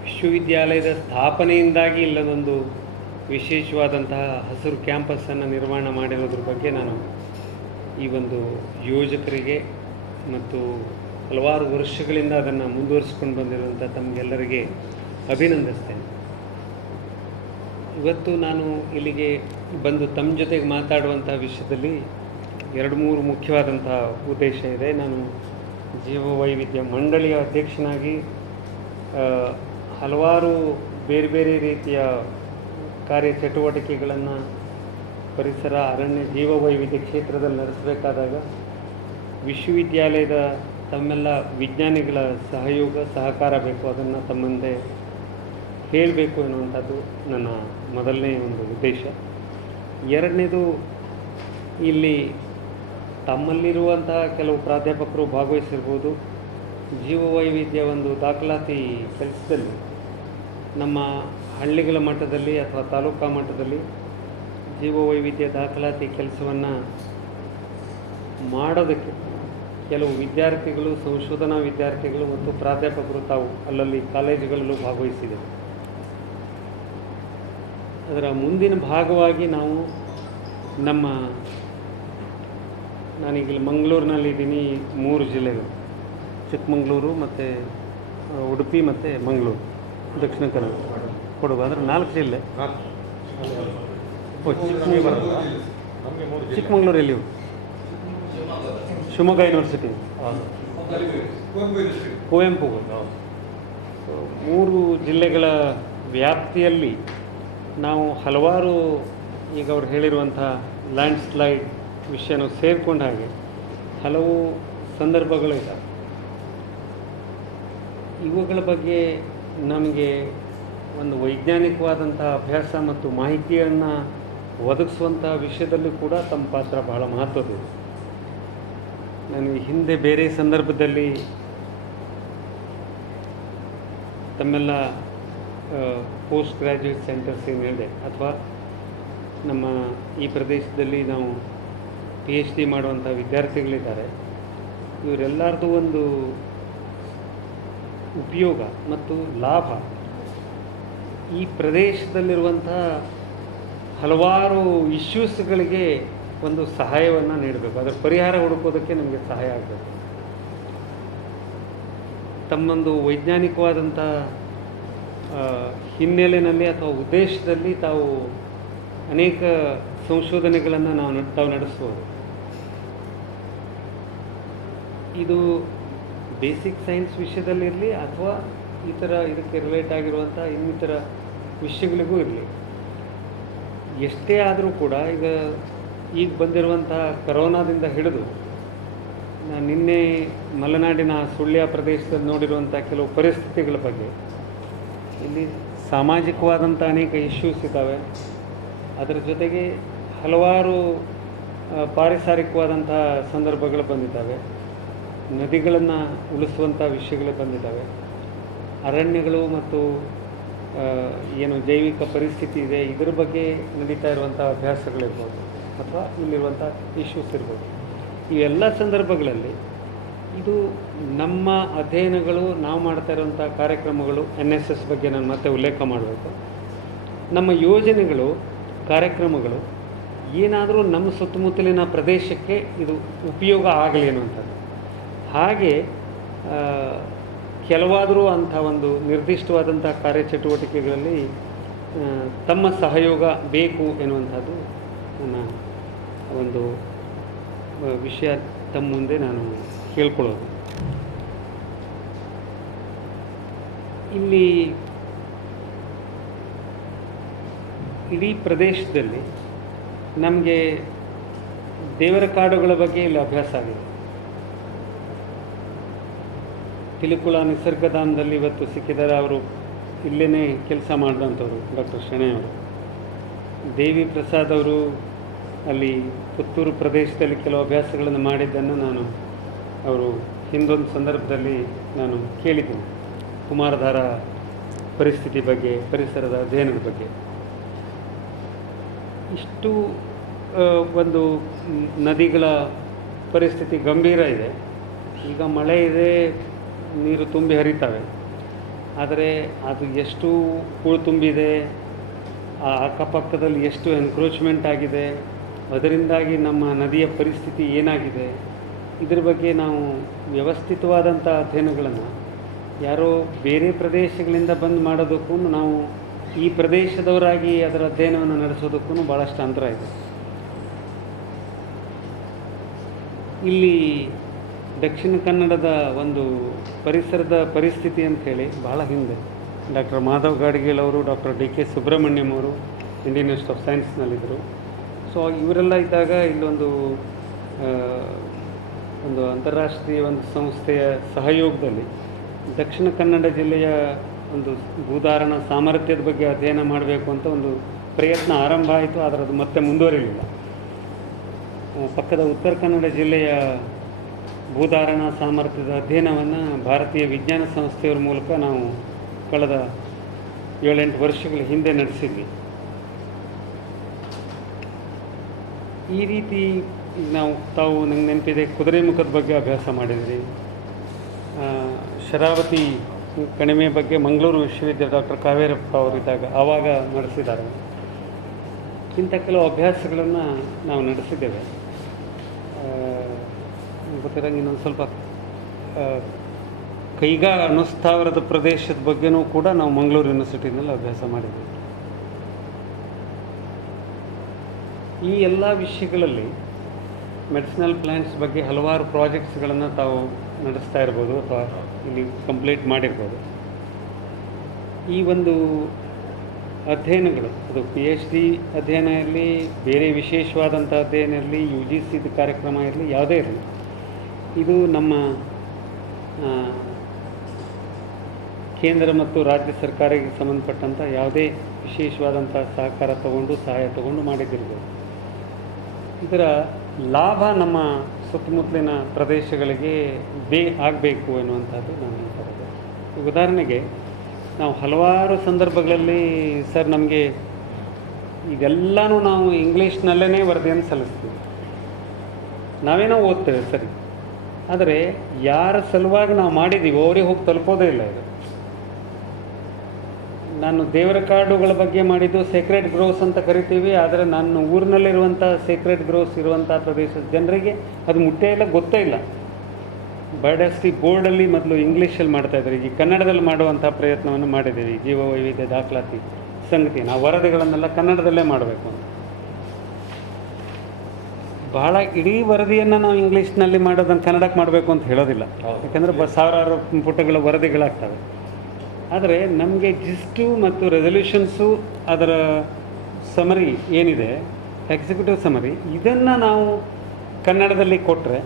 ವಿಶ್ವವಿದ್ಯಾಲಯದ ಸ್ಥಾಪನೆಯಿಂದಾಗಿ ಇಲ್ಲದೊಂದು ವಿಶೇಷವಾದಂತಹ ಹಸಿರು ಕ್ಯಾಂಪಸ್ಸನ್ನು ನಿರ್ಮಾಣ ಮಾಡಿರೋದ್ರ ಬಗ್ಗೆ ನಾನು ಈ ಒಂದು ಯೋಜಕರಿಗೆ ಮತ್ತು ಹಲವಾರು ವರ್ಷಗಳಿಂದ ಅದನ್ನು ಮುಂದುವರಿಸ್ಕೊಂಡು ಬಂದಿರುವಂಥ ತಮಗೆಲ್ಲರಿಗೆ ಅಭಿನಂದಿಸ್ತೇನೆ. ಇವತ್ತು ನಾನು ಇಲ್ಲಿಗೆ ಬಂದು ತಮ್ಮ ಜೊತೆಗೆ ಮಾತಾಡುವಂಥ ವಿಷಯದಲ್ಲಿ 2-3 ಮುಖ್ಯವಾದಂಥ ಉದ್ದೇಶ ಇದೆ. ನಾನು ಜೀವವೈವಿಧ್ಯ ಮಂಡಳಿಯ ಅಧ್ಯಕ್ಷನಾಗಿ ಹಲವಾರು ಬೇರೆ ಬೇರೆ ರೀತಿಯ ಕಾರ್ಯಚಟುವಟಿಕೆಗಳನ್ನು ಪರಿಸರ, ಅರಣ್ಯ, ಜೀವವೈವಿಧ್ಯ ಕ್ಷೇತ್ರದಲ್ಲಿ ನಡೆಸಬೇಕಾದಾಗ ವಿಶ್ವವಿದ್ಯಾಲಯದ ತಮ್ಮೆಲ್ಲ ವಿಜ್ಞಾನಿಗಳ ಸಹಯೋಗ, ಸಹಕಾರ ಬೇಕು. ಅದನ್ನು ತಮ್ಮ ಮುಂದೆ ಹೇಳಬೇಕು ಎನ್ನುವಂಥದ್ದು ನನ್ನ ಮೊದಲನೇ ಒಂದು ಉದ್ದೇಶ. ಎರಡನೇದು, ಇಲ್ಲಿ ತಮ್ಮಲ್ಲಿರುವಂತಹ ಕೆಲವು ಪ್ರಾಧ್ಯಾಪಕರು ಭಾಗವಹಿಸಿರ್ಬೋದು. ಜೀವವೈವಿಧ್ಯ ಒಂದು ದಾಖಲಾತಿ ಕೆಲಸದಲ್ಲಿ ನಮ್ಮ ಹಳ್ಳಿಗಳ ಮಟ್ಟದಲ್ಲಿ ಅಥವಾ ತಾಲೂಕಾ ಮಟ್ಟದಲ್ಲಿ ಜೀವವೈವಿಧ್ಯ ದಾಖಲಾತಿ ಕೆಲಸವನ್ನು ಮಾಡೋದಕ್ಕೆ ಕೆಲವು ವಿದ್ಯಾರ್ಥಿಗಳು, ಸಂಶೋಧನಾ ವಿದ್ಯಾರ್ಥಿಗಳು ಮತ್ತು ಪ್ರಾಧ್ಯಾಪಕರು ತಾವು ಅಲ್ಲಲ್ಲಿ ಕಾಲೇಜುಗಳಲ್ಲೂ ಭಾಗವಹಿಸಿದೆ. ಅದರ ಮುಂದಿನ ಭಾಗವಾಗಿ ನಾವು ನಾನೀಗ ಮಂಗಳೂರಿನಲ್ಲಿದ್ದೀನಿ. 3 ಜಿಲ್ಲೆಗಳು, ಚಿಕ್ಕಮಗಳೂರು ಮತ್ತು ಉಡುಪಿ ಮತ್ತು ಮಂಗಳೂರು, ದಕ್ಷಿಣ ಕನ್ನಡ, ಕೊಡಗು, ಅಂದರೆ 4 ಜಿಲ್ಲೆ. ಚಿಕ್ಕಮಗಳೂರು ಎಲ್ಲಿ? ಶಿವಮೊಗ್ಗ ಯೂನಿವರ್ಸಿಟಿ, ಕುವೆಂಪು. ಸೊ 3 ಜಿಲ್ಲೆಗಳ ವ್ಯಾಪ್ತಿಯಲ್ಲಿ ನಾವು ಹಲವಾರು ಈಗ ಅವ್ರು ಹೇಳಿರುವಂಥ ಲ್ಯಾಂಡ್ ಸ್ಲೈಡ್ ವಿಷಯನೂ ಸೇರಿಕೊಂಡ ಹಾಗೆ ಹಲವು ಸಂದರ್ಭಗಳಿದ್ದಾವೆ. ಇವುಗಳ ಬಗ್ಗೆ ನಮಗೆ ಒಂದು ವೈಜ್ಞಾನಿಕವಾದಂಥ ಅಭ್ಯಾಸ ಮತ್ತು ಮಾಹಿತಿಯನ್ನು ಒದಗಿಸುವಂಥ ವಿಷಯದಲ್ಲೂ ಕೂಡ ತಮ್ಮ ಪಾತ್ರ ಬಹಳ ಮಹತ್ವದ್ದು. ನನಗೆ ಹಿಂದೆ ಬೇರೆ ಸಂದರ್ಭದಲ್ಲಿ ತಮ್ಮೆಲ್ಲ ಪೋಸ್ಟ್ ಗ್ರ್ಯಾಜುಯೇಟ್ ಸೆಂಟರ್ಸ್ ಏನು ಹೇಳಿದೆ, ಅಥವಾ ನಮ್ಮ ಈ ಪ್ರದೇಶದಲ್ಲಿ ನಾವು PhD ಮಾಡುವಂಥ ವಿದ್ಯಾರ್ಥಿಗಳಿದ್ದಾರೆ, ಇವರೆಲ್ಲರದು ಒಂದು ಉಪಯೋಗ ಮತ್ತು ಲಾಭ ಈ ಪ್ರದೇಶದಲ್ಲಿರುವಂಥ ಹಲವಾರು ಇಶ್ಯೂಸ್ಗಳಿಗೆ ಒಂದು ಸಹಾಯವನ್ನು ನೀಡಬೇಕು, ಅದರ ಪರಿಹಾರ ಹುಡುಕೋದಕ್ಕೆ ನಮಗೆ ಸಹಾಯ ಆಗಬೇಕು. ತಮ್ಮೊಂದು ವೈಜ್ಞಾನಿಕವಾದಂಥ ಹಿನ್ನೆಲೆಯಲ್ಲಿ ಅಥವಾ ಉದ್ದೇಶದಲ್ಲಿ ತಾವು ಅನೇಕ ಸಂಶೋಧನೆಗಳನ್ನು ತಾವು ನಡೆಸ್ಬೋದು. ಇದು ಬೇಸಿಕ್ ಸೈನ್ಸ್ ವಿಷಯದಲ್ಲಿರಲಿ ಅಥವಾ ಈ ಥರ ಇದಕ್ಕೆ ರಿಲೇಟ್ ಆಗಿರುವಂಥ ಇನ್ನಿತರ ವಿಷಯಗಳಿಗೂ ಇರಲಿ. ಎಷ್ಟೇ ಆದರೂ ಕೂಡ ಈಗ ಬಂದಿರುವಂಥ ಕರೋನಾದಿಂದ ಹಿಡಿದು ನಾನು ನಿನ್ನೆ ಮಲೆನಾಡಿನ ಸುಳ್ಯ ಪ್ರದೇಶದಲ್ಲಿ ನೋಡಿರುವಂಥ ಕೆಲವು ಪರಿಸ್ಥಿತಿಗಳ ಬಗ್ಗೆ, ಇಲ್ಲಿ ಸಾಮಾಜಿಕವಾದಂಥ ಅನೇಕ ಇಶ್ಯೂಸ್ ಇದ್ದಾವೆ, ಅದರ ಜೊತೆಗೆ ಹಲವಾರು ಪಾರಿಸರಿಕವಾದಂಥ ಸಂದರ್ಭಗಳು ಬಂದಿದ್ದಾವೆ, ನದಿಗಳನ್ನು ಉಳಿಸುವಂಥ ವಿಷಯಗಳು ಬಂದಿದ್ದಾವೆ, ಅರಣ್ಯಗಳು ಮತ್ತು ಏನು ಜೈವಿಕ ಪರಿಸ್ಥಿತಿ ಇದೆ ಇದರ ಬಗ್ಗೆ ನಡೀತಾ ಇರುವಂಥ ಅಭ್ಯಾಸಗಳಿರ್ಬೋದು ಅಥವಾ ಇಲ್ಲಿರುವಂಥ ಇಶ್ಯೂಸ್ ಇರ್ಬೋದು. ಇವೆಲ್ಲ ಸಂದರ್ಭಗಳಲ್ಲಿ ಇದು ನಮ್ಮ ಅಧ್ಯಯನಗಳು, ನಾವು ಮಾಡ್ತಾ ಇರುವಂಥ ಕಾರ್ಯಕ್ರಮಗಳು, NSS ಬಗ್ಗೆ ನಾನು ಮತ್ತೆ ಉಲ್ಲೇಖ ಮಾಡಬೇಕು, ನಮ್ಮ ಯೋಜನೆಗಳು, ಕಾರ್ಯಕ್ರಮಗಳು ಏನಾದರೂ ನಮ್ಮ ಸುತ್ತಮುತ್ತಲಿನ ಪ್ರದೇಶಕ್ಕೆ ಇದು ಉಪಯೋಗ ಆಗಲಿ ಅನ್ನುವಂಥದ್ದು. ಹಾಗೆ ಕೆಲವಾದರೂ ಅಂಥ ಒಂದು ನಿರ್ದಿಷ್ಟವಾದಂಥ ಕಾರ್ಯಚಟುವಟಿಕೆಗಳಲ್ಲಿ ತಮ್ಮ ಸಹಯೋಗ ಬೇಕು ಎನ್ನುವಂಥದ್ದು ನನ್ನ ಒಂದು ವಿಷಯ ತಮ್ಮ ಮುಂದೆ ನಾನು ಕೇಳ್ಕೊಳ್ಳೋದು. ಇಲ್ಲಿ ಇಡೀ ಪ್ರದೇಶದಲ್ಲಿ ನಮಗೆ ದೇವರ ಕಾಡುಗಳ ಬಗ್ಗೆ ಇಲ್ಲಿ ಅಭ್ಯಾಸ ಆಗಿದೆ. ಪಿಲಿಕುಳ ನಿಸರ್ಗಧಾಮದಲ್ಲಿ ಇವತ್ತು ಸಿಕ್ಕಿದ್ದಾರೆ, ಅವರು ಇಲ್ಲೇ ಕೆಲಸ ಮಾಡಿದಂಥವ್ರು ಡಾಕ್ಟರ್ ಶೆಣೈ ಅವರು. ದೇವಿ ಪ್ರಸಾದ್ ಅವರು ಅಲ್ಲಿ ಪುತ್ತೂರು ಪ್ರದೇಶದಲ್ಲಿ ಕೆಲವು ಅಭ್ಯಾಸಗಳನ್ನು ಮಾಡಿದ್ದನ್ನು ಅವರು ಹಿಂದೊಂದು ಸಂದರ್ಭದಲ್ಲಿ ನಾನು ಕೇಳಿದ್ದೀನಿ, ಕುಮಾರಧಾರ ಪರಿಸ್ಥಿತಿ ಬಗ್ಗೆ, ಪರಿಸರದ ಅಧ್ಯಯನದ ಬಗ್ಗೆ. ಇಷ್ಟು ಒಂದು ನದಿಗಳ ಪರಿಸ್ಥಿತಿ ಗಂಭೀರ ಇದೆ. ಈಗ ಮಳೆ ಇದೆ, ನೀರು ತುಂಬಿ ಹರಿತವೆ, ಆದರೆ ಅದು ಎಷ್ಟು ಹೂಳು ತುಂಬಿದೆ, ಆ ಅಕ್ಕಪಕ್ಕದಲ್ಲಿ ಎಷ್ಟು ಎನ್ಕ್ರೋಚ್ಮೆಂಟ್ ಆಗಿದೆ, ಅದರಿಂದಾಗಿ ನಮ್ಮ ನದಿಯ ಪರಿಸ್ಥಿತಿ ಏನಾಗಿದೆ, ಇದ್ರ ಬಗ್ಗೆ ನಾವು ವ್ಯವಸ್ಥಿತವಾದಂಥ ಅಧ್ಯಯನಗಳನ್ನು ಯಾರೋ ಬೇರೆ ಪ್ರದೇಶಗಳಿಂದ ಬಂದು ಮಾಡೋದಕ್ಕೂ ನಾವು ಈ ಪ್ರದೇಶದವರಾಗಿ ಅದರ ಅಧ್ಯಯನವನ್ನು ನಡೆಸೋದಕ್ಕೂ ಭಾಳಷ್ಟು ಅಂತರ ಇದೆ. ಇಲ್ಲಿ ದಕ್ಷಿಣ ಕನ್ನಡದ ಒಂದು ಪರಿಸರದ ಪರಿಸ್ಥಿತಿ ಅಂಥೇಳಿ ಭಾಳ ಹಿಂದೆ ಡಾಕ್ಟರ್ ಮಾಧವ್ ಗಾಡ್ಗೀಳ್ ಅವರು, ಡಾಕ್ಟರ್ DK ಸುಬ್ರಹ್ಮಣ್ಯಂ ಅವರು ಇಂಡಿಯನ್ ಇನ್ಸ್ಟಿಟ್ಯೂಟ್ ಆಫ್ ಸೈನ್ಸ್ನಲ್ಲಿದ್ದರು. ಸೊ ಇವರೆಲ್ಲ ಇದ್ದಾಗ ಇಲ್ಲೊಂದು ಒಂದು ಅಂತಾರಾಷ್ಟ್ರೀಯ ಒಂದು ಸಂಸ್ಥೆಯ ಸಹಯೋಗದಲ್ಲಿ ದಕ್ಷಿಣ ಕನ್ನಡ ಜಿಲ್ಲೆಯ ಒಂದು ಭೂಧಾರಣ ಸಾಮರ್ಥ್ಯದ ಬಗ್ಗೆ ಅಧ್ಯಯನ ಮಾಡಬೇಕು ಅಂತ ಒಂದು ಪ್ರಯತ್ನ ಆರಂಭ ಆಯಿತು, ಆದರೆ ಅದು ಮತ್ತೆ ಮುಂದುವರಿಲಿಲ್ಲ. ಪಕ್ಕದ ಉತ್ತರ ಕನ್ನಡ ಜಿಲ್ಲೆಯ ಭೂಧಾರಣ ಸಾಮರ್ಥ್ಯದ ಅಧ್ಯಯನವನ್ನು ಭಾರತೀಯ ವಿಜ್ಞಾನ ಸಂಸ್ಥೆಯವರ ಮೂಲಕ ನಾವು ಕಳೆದ 7-8 ವರ್ಷಗಳ ಹಿಂದೆ ನಡೆಸಿದ್ವಿ. ಈ ರೀತಿ ತಾವು ನಂಗೆ ನೆನಪಿದೆ, ಕುದುರೆಮುಖದ ಬಗ್ಗೆ ಅಭ್ಯಾಸ ಮಾಡಿದ್ರಿ, ಶರಾವತಿ ಕಣಿವೆ ಬಗ್ಗೆ ಮಂಗಳೂರು ವಿಶ್ವವಿದ್ಯಾಲಯ ಡಾಕ್ಟರ್ ಕಾವೇರಪ್ಪ ಅವರಿದ್ದಾಗ ಆವಾಗ ನಡೆಸಿದ್ದಾರೆ. ಇಂಥ ಕೆಲವು ಅಭ್ಯಾಸಗಳನ್ನು ನಾವು ನಡೆಸಿದ್ದೇವೆ. ಗೊತ್ತಿರಂಗೆ ಇನ್ನೊಂದು ಸ್ವಲ್ಪ ಕೈಗಾ ಅನುಸ್ಥಾವರದ ಪ್ರದೇಶದ ಬಗ್ಗೆನೂ ಕೂಡ ನಾವು ಮಂಗಳೂರು ಯೂನಿವರ್ಸಿಟಿನಲ್ಲಿ ಅಭ್ಯಾಸ ಮಾಡಿದ್ದೀವಿ. ಈ ಎಲ್ಲ ವಿಷಯಗಳಲ್ಲಿ ಮೆಡಿಸಿನಲ್ ಪ್ಲ್ಯಾಂಟ್ಸ್ ಬಗ್ಗೆ ಹಲವಾರು ಪ್ರಾಜೆಕ್ಟ್ಸ್ಗಳನ್ನು ತಾವು ನಡೆಸ್ತಾ ಇರ್ಬೋದು ಅಥವಾ ಇಲ್ಲಿ ಕಂಪ್ಲೀಟ್ ಮಾಡಿರ್ಬೋದು. ಈ ಒಂದು ಅಧ್ಯಯನಗಳು, ಅದು PhD ಅಧ್ಯಯನ ಇರಲಿ, ಬೇರೆ ವಿಶೇಷವಾದಂಥ ಅಧ್ಯಯನ ಇರಲಿ, UGCದು ಕಾರ್ಯಕ್ರಮ ಇರಲಿ, ಯಾವುದೇ ಇರಲಿ, ಇದು ನಮ್ಮ ಕೇಂದ್ರ ಮತ್ತು ರಾಜ್ಯ ಸರ್ಕಾರಕ್ಕೆ ಸಂಬಂಧಪಟ್ಟಂಥ ಯಾವುದೇ ವಿಶೇಷವಾದಂಥ ಸಹಕಾರ ಸಹಾಯ ತಗೊಂಡು ಮಾಡಿದ್ದಿರ್ಬೋದು. ಇದರ ಲಾಭ ನಮ್ಮ ಸುತ್ತಮುತ್ತಲಿನ ಪ್ರದೇಶಗಳಿಗೆ ಆಗಬೇಕು ಎನ್ನುವಂಥದ್ದು ನಾನು ಹೇಳ್ತಾರೆ. ಉದಾಹರಣೆಗೆ ನಾವು ಹಲವಾರು ಸಂದರ್ಭಗಳಲ್ಲಿ ಸರ್ ನಮಗೆ ಇದೆಲ್ಲನೂ ನಾವು ಇಂಗ್ಲೀಷ್ನಲ್ಲೇ ವರದಿಯನ್ನು ಸಲ್ಲಿಸ್ತೀವಿ, ನಾವೇನೋ ಓದ್ತೇವೆ ಸರಿ, ಆದರೆ ಯಾರ ಸಲುವಾಗಿ ನಾವು ಮಾಡಿದ್ದೀವಿ ಅವರಿಗೆ ಹೋಗಿ ತಲುಪೋದೇ ಇಲ್ಲ. ಇದು ನಾನು ದೇವರ ಕಾಡುಗಳ ಬಗ್ಗೆ ಮಾಡಿದ್ದು ಸೇಕ್ರೆಡ್ ಗ್ರೋವ್ಸ್ ಅಂತ ಕರಿತೀವಿ, ಆದರೆ ನನ್ನ ಊರಿನಲ್ಲಿರುವಂಥ ಸೇಕ್ರೆಡ್ ಗ್ರೋವ್ಸ್ ಇರುವಂಥ ಪ್ರದೇಶದ ಜನರಿಗೆ ಅದು ಮುಟ್ಟೇ ಇಲ್ಲ, ಗೊತ್ತೇ ಇಲ್ಲ. ಬಯೋಡೈವರ್ಸಿಟಿ ಬೋರ್ಡಲ್ಲಿ ಮೊದಲು ಇಂಗ್ಲೀಷಲ್ಲಿ ಮಾಡ್ತಾಯಿದ್ದಾರೆ, ಈಗ ಕನ್ನಡದಲ್ಲಿ ಮಾಡುವಂಥ ಪ್ರಯತ್ನವನ್ನು ಮಾಡಿದ್ದೀವಿ. ಜೀವ ವೈವಿಧ್ಯ ದಾಖಲಾತಿ ಸಂಗತಿ ನಾವು ವರದಿಗಳನ್ನೆಲ್ಲ ಕನ್ನಡದಲ್ಲೇ ಮಾಡಬೇಕು ಅಂತ. ಬಹಳ ಇಡೀ ವರದಿಯನ್ನು ನಾವು ಇಂಗ್ಲೀಷ್ನಲ್ಲಿ ಮಾಡೋದನ್ನು ಕನ್ನಡಕ್ಕೆ ಮಾಡಬೇಕು ಅಂತ ಹೇಳೋದಿಲ್ಲ, ಯಾಕಂದರೆ ಸಾವಿರಾರು ಪುಟಗಳ ವರದಿಗಳಾಗ್ತವೆ. ಆದರೆ ನಮಗೆ ಜಿಸ್ಟು ಮತ್ತು ರೆಸಲ್ಯೂಷನ್ಸು, ಅದರ ಸಮರಿ ಏನಿದೆ, ಎಕ್ಸಿಕ್ಯೂಟಿವ್ ಸಮರಿ, ಇದನ್ನು ನಾವು ಕನ್ನಡದಲ್ಲಿ ಕೊಟ್ಟರೆ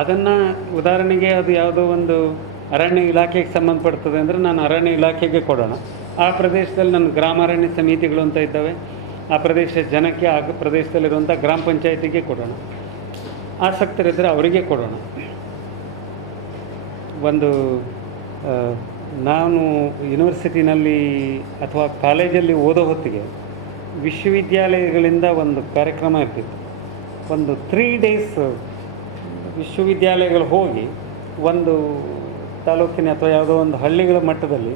ಅದನ್ನು, ಉದಾಹರಣೆಗೆ ಅದು ಯಾವುದೋ ಒಂದು ಅರಣ್ಯ ಇಲಾಖೆಗೆ ಸಂಬಂಧಪಡ್ತದೆ ಅಂದರೆ ನಾನು ಅರಣ್ಯ ಇಲಾಖೆಗೆ ಕೊಡೋಣ. ಆ ಪ್ರದೇಶದಲ್ಲಿ ನನ್ನ ಗ್ರಾಮಾರಣ್ಯ ಸಮಿತಿಗಳು ಅಂತ ಇದ್ದಾವೆ, ಆ ಪ್ರದೇಶದ ಜನಕ್ಕೆ ಆ ಪ್ರದೇಶದಲ್ಲಿರುವಂಥ ಗ್ರಾಮ ಪಂಚಾಯತಿಗೆ ಕೊಡೋಣ. ಆಸಕ್ತರಿದ್ದರೆ ಅವರಿಗೆ ಕೊಡೋಣ. ಒಂದು ನಾನು ಯೂನಿವರ್ಸಿಟಿನಲ್ಲಿ ಅಥವಾ ಕಾಲೇಜಲ್ಲಿ ಓದೋ ಹೊತ್ತಿಗೆ ವಿಶ್ವವಿದ್ಯಾಲಯಗಳಿಂದ ಒಂದು ಕಾರ್ಯಕ್ರಮ ಇರ್ತಿತ್ತು. ಒಂದು 3 days ವಿಶ್ವವಿದ್ಯಾಲಯಗಳು ಹೋಗಿ ಒಂದು ತಾಲೂಕಿನ ಅಥವಾ ಯಾವುದೋ ಒಂದು ಹಳ್ಳಿಗಳ ಮಟ್ಟದಲ್ಲಿ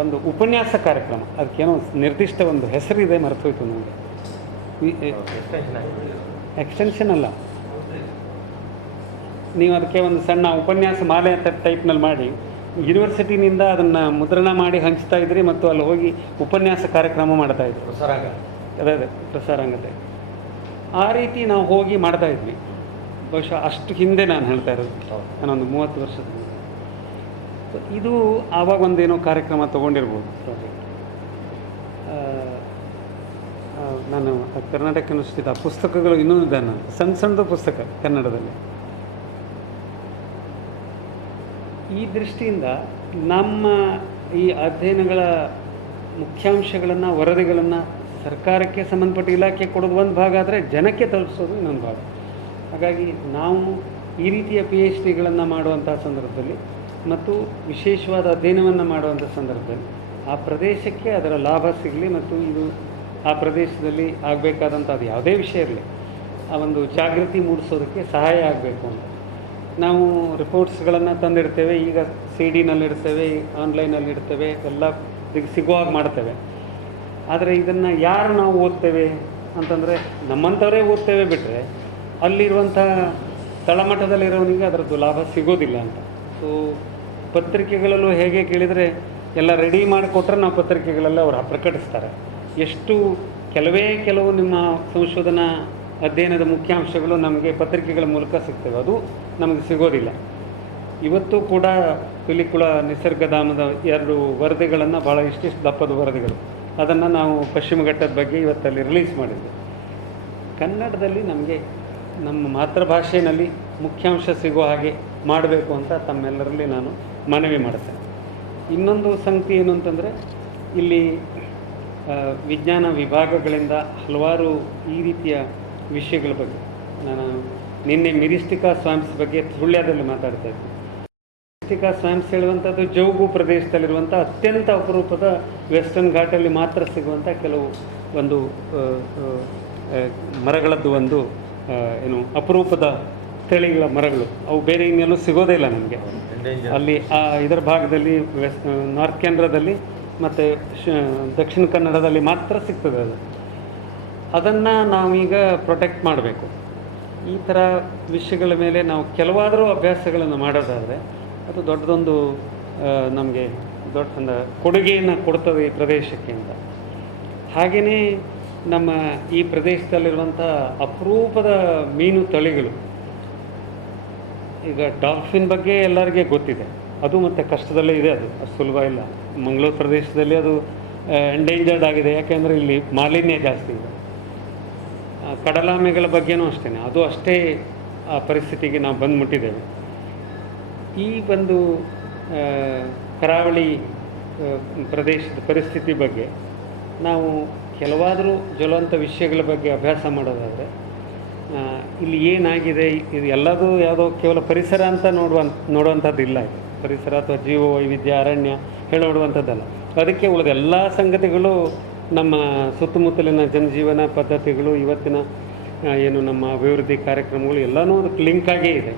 ಒಂದು ಉಪನ್ಯಾಸ ಕಾರ್ಯಕ್ರಮ, ಅದಕ್ಕೇನೋ ನಿರ್ದಿಷ್ಟ ಒಂದು ಹೆಸರಿದೆ, ಮರೆತೋಯ್ತು ನನಗೆ. ಎಕ್ಸ್ಟೆನ್ಷನ್ ಅಲ್ಲ, ನೀವು ಅದಕ್ಕೆ ಒಂದು ಸಣ್ಣ ಉಪನ್ಯಾಸ ಮಾಲೆ ಅಂತ ಟೈಪ್ನಲ್ಲಿ ಮಾಡಿ ಯೂನಿವರ್ಸಿಟಿನಿಂದ ಅದನ್ನು ಮುದ್ರಣ ಮಾಡಿ ಹಂಚ್ತಾ ಇದ್ರಿ ಮತ್ತು ಅಲ್ಲಿ ಹೋಗಿ ಉಪನ್ಯಾಸ ಕಾರ್ಯಕ್ರಮ ಮಾಡ್ತಾಯಿದ್ರು. ಅದೇ ಪ್ರಸಾರಾಂಗತೆ. ಆ ರೀತಿ ನಾವು ಹೋಗಿ ಮಾಡ್ತಾಯಿದ್ವಿ. ಬಹುಶಃ ಅಷ್ಟು ಹಿಂದೆ ನಾನು ಹೇಳ್ತಾ ಇರೋದು, ನಾನೊಂದು 30 ವರ್ಷದ ಹಿಂದೆ. ಇದು ಆವಾಗ ಒಂದೇನೋ ಕಾರ್ಯಕ್ರಮ ತೊಗೊಂಡಿರ್ಬೋದು ಪ್ರಾಜೆಕ್ಟ್. ನಾನು ಕರ್ನಾಟಕ ಯೂನಿವರ್ಸಿಟಿದ ಪುಸ್ತಕಗಳು ಇನ್ನೂ ಇದೆ, ನಾನು ಸಣ್ಣದು ಪುಸ್ತಕ ಕನ್ನಡದಲ್ಲಿ. ಈ ದೃಷ್ಟಿಯಿಂದ ನಮ್ಮ ಈ ಅಧ್ಯಯನಗಳ ಮುಖ್ಯಾಂಶಗಳನ್ನು, ವರದಿಗಳನ್ನು ಸರ್ಕಾರಕ್ಕೆ ಸಂಬಂಧಪಟ್ಟ ಇಲಾಖೆ ಕೊಡೋದು ಒಂದು ಭಾಗ ಆದರೆ ಜನಕ್ಕೆ ತಲುಪಿಸೋದು ಇನ್ನೊಂದು ಭಾಗ. ಹಾಗಾಗಿ ನಾವು ಈ ರೀತಿಯ PhDಗಳನ್ನು ಮಾಡುವಂಥ ಸಂದರ್ಭದಲ್ಲಿ ಮತ್ತು ವಿಶೇಷವಾದ ಅಧ್ಯಯನವನ್ನು ಮಾಡುವಂಥ ಸಂದರ್ಭದಲ್ಲಿ ಆ ಪ್ರದೇಶಕ್ಕೆ ಅದರ ಲಾಭ ಸಿಗಲಿ ಮತ್ತು ಇದು ಆ ಪ್ರದೇಶದಲ್ಲಿ ಆಗಬೇಕಾದಂಥ ಅದು ಯಾವುದೇ ವಿಷಯ ಇರಲಿ ಆ ಒಂದು ಜಾಗೃತಿ ಮೂಡಿಸೋದಕ್ಕೆ ಸಹಾಯ ಆಗಬೇಕು ಅಂತ ನಾವು ರಿಪೋರ್ಟ್ಸ್ಗಳನ್ನು ತಂದಿಡ್ತೇವೆ. ಈಗ CD-ನಲ್ಲಿಡ್ತೇವೆ, ಆನ್ಲೈನಲ್ಲಿಡ್ತೇವೆ, ಎಲ್ಲ ಸಿಗುವಾಗ ಮಾಡ್ತೇವೆ. ಆದರೆ ಇದನ್ನು ಯಾರು ನಾವು ಓದ್ತೇವೆ ಅಂತಂದರೆ ನಮ್ಮಂಥವರೇ ಓದ್ತೇವೆ ಬಿಟ್ಟರೆ ಅಲ್ಲಿರುವಂಥ ತಳಮಟ್ಟದಲ್ಲಿರೋನಿಗೆ ಅದರದ್ದು ಲಾಭ ಸಿಗೋದಿಲ್ಲ ಅಂತ. ಸೊ ಪತ್ರಿಕೆಗಳಲ್ಲೂ ಹೇಗೆ ಕೇಳಿದರೆ ಎಲ್ಲ ರೆಡಿ ಮಾಡಿಕೊಟ್ರೆ ನಾವು ಪತ್ರಿಕೆಗಳೆಲ್ಲ ಅವರು ಪ್ರಕಟಿಸ್ತಾರೆ. ಎಷ್ಟು ಕೆಲವು ನಿಮ್ಮ ಸಂಶೋಧನಾ ಅಧ್ಯಯನದ ಮುಖ್ಯಾಂಶಗಳು ನಮಗೆ ಪತ್ರಿಕೆಗಳ ಮೂಲಕ ಸಿಗ್ತವೆ, ಅದು ನಮಗೆ ಸಿಗೋದಿಲ್ಲ. ಇವತ್ತು ಕೂಡ ಪಿಲಿಕುಳ ನಿಸರ್ಗಧಾಮದ 2 ವರದಿಗಳನ್ನು, ಭಾಳ ಇಷ್ಟಿಷ್ಟು ದಪ್ಪದ ವರದಿಗಳು, ಅದನ್ನು ನಾವು ಪಶ್ಚಿಮ ಘಟ್ಟದ ಬಗ್ಗೆ ಇವತ್ತಲ್ಲಿ ರಿಲೀಸ್ ಮಾಡಿದ್ವಿ. ಕನ್ನಡದಲ್ಲಿ ನಮಗೆ ನಮ್ಮ ಮಾತೃಭಾಷೆಯಲ್ಲಿ ಮುಖ್ಯಾಂಶ ಸಿಗೋ ಹಾಗೆ ಮಾಡಬೇಕು ಅಂತ ತಮ್ಮೆಲ್ಲರಲ್ಲಿ ನಾನು ಮನವಿ ಮಾಡ್ತೇನೆ. ಇನ್ನೊಂದು ಸಂಗತಿ ಏನು ಅಂತಂದರೆ, ಇಲ್ಲಿ ವಿಜ್ಞಾನ ವಿಭಾಗಗಳಿಂದ ಹಲವಾರು ಈ ರೀತಿಯ ವಿಷಯಗಳ ಬಗ್ಗೆ, ನಾನು ನಿನ್ನೆ ಮಿರಿಸ್ಟಿಕಾ ಸ್ವಾಮ್ಸ್ ಬಗ್ಗೆ ಸುಳ್ಯದಲ್ಲಿ ಮಾತಾಡ್ತಾ ಇದ್ದೆ. ಮಿರಿಸ್ಟಿಕಾ ಸ್ವಾಮ್ಸ್ ಹೇಳುವಂಥದ್ದು ಜೌಗು ಪ್ರದೇಶದಲ್ಲಿರುವಂಥ ಅತ್ಯಂತ ಅಪರೂಪದ ವೆಸ್ಟರ್ನ್ ಘಾಟಲ್ಲಿ ಮಾತ್ರ ಸಿಗುವಂಥ ಕೆಲವು ಒಂದು ಮರಗಳದ್ದು ಒಂದು ಏನು ಅಪರೂಪದ ತಳಿಗಳ ಮರಗಳು. ಅವು ಬೇರೆ ಇನ್ನೆಲ್ಲೂ ಸಿಗೋದೇ ಇಲ್ಲ ನಮಗೆ. ಅಲ್ಲಿ ಇದರ ಭಾಗದಲ್ಲಿ ನಾರ್ತ್ ಕೇಂದ್ರದಲ್ಲಿ ಮತ್ತು ದಕ್ಷಿಣ ಕನ್ನಡದಲ್ಲಿ ಮಾತ್ರ ಸಿಗ್ತದೆ ಅದು. ಅದನ್ನು ನಾವೀಗ ಪ್ರೊಟೆಕ್ಟ್ ಮಾಡಬೇಕು. ಈ ಥರ ವಿಷಯಗಳ ಮೇಲೆ ನಾವು ಕೆಲವಾದರೂ ಅಭ್ಯಾಸಗಳನ್ನು ಮಾಡೋದಾದರೆ ಅದು ದೊಡ್ಡದೊಂದು ನಮಗೆ ದೊಡ್ಡ ಕೊಡುಗೆಯನ್ನು ಕೊಡ್ತದೆ ಈ ಪ್ರದೇಶಕ್ಕೆ ಅಂತ. ಹಾಗೆಯೇ ನಮ್ಮ ಈ ಪ್ರದೇಶದಲ್ಲಿರುವಂಥ ಅಪರೂಪದ ಮೀನು ತಳಿಗಳು. ಈಗ ಡಾಲ್ಫಿನ್ ಬಗ್ಗೆ ಎಲ್ಲರಿಗೆ ಗೊತ್ತಿದೆ, ಅದು ಮತ್ತು ಕಷ್ಟದಲ್ಲೇ ಇದೆ, ಅದು ಅಷ್ಟು ಸುಲಭ ಇಲ್ಲ. ಮಂಗಳೂರು ಪ್ರದೇಶದಲ್ಲಿ ಅದು ಎಂಡೇಂಜರ್ಡ್ ಆಗಿದೆ, ಯಾಕೆಂದರೆ ಇಲ್ಲಿ ಮಾಲಿನ್ಯ ಜಾಸ್ತಿ ಇದೆ. ಕಡಲಾಮೆಗಳ ಬಗ್ಗೆನೂ ಅಷ್ಟೇ, ಅದು ಅಷ್ಟೇ ಆ ಪರಿಸ್ಥಿತಿಗೆ ನಾವು ಬಂದುಬಿಟ್ಟಿದ್ದೇವೆ. ಈ ಒಂದು ಕರಾವಳಿ ಪ್ರದೇಶದ ಪರಿಸ್ಥಿತಿ ಬಗ್ಗೆ ನಾವು ಕೆಲವಾದರೂ ಜ್ವಲಂತ ವಿಷಯಗಳ ಬಗ್ಗೆ ಅಭ್ಯಾಸ ಮಾಡೋದಾದರೆ, ಇಲ್ಲಿ ಏನಾಗಿದೆ, ಇದು ಎಲ್ಲದೂ ಯಾವುದೋ ಕೇವಲ ಪರಿಸರ ಅಂತ ನೋಡುವಂಥದ್ದು ಇಲ್ಲ. ಇದು ಪರಿಸರ ಅಥವಾ ಜೀವ ವೈವಿಧ್ಯ, ಅರಣ್ಯ ಹೇಳೋಡುವಂಥದ್ದಲ್ಲ. ಅದಕ್ಕೆ ಉಳಿದ ಎಲ್ಲ ಸಂಗತಿಗಳು, ನಮ್ಮ ಸುತ್ತಮುತ್ತಲಿನ ಜನಜೀವನ ಪದ್ಧತಿಗಳು, ಇವತ್ತಿನ ಏನು ನಮ್ಮ ಅಭಿವೃದ್ಧಿ ಕಾರ್ಯಕ್ರಮಗಳು ಎಲ್ಲನೂ ಅದಕ್ಕೆ ಲಿಂಕ್ ಆಗೇ ಇದೆ.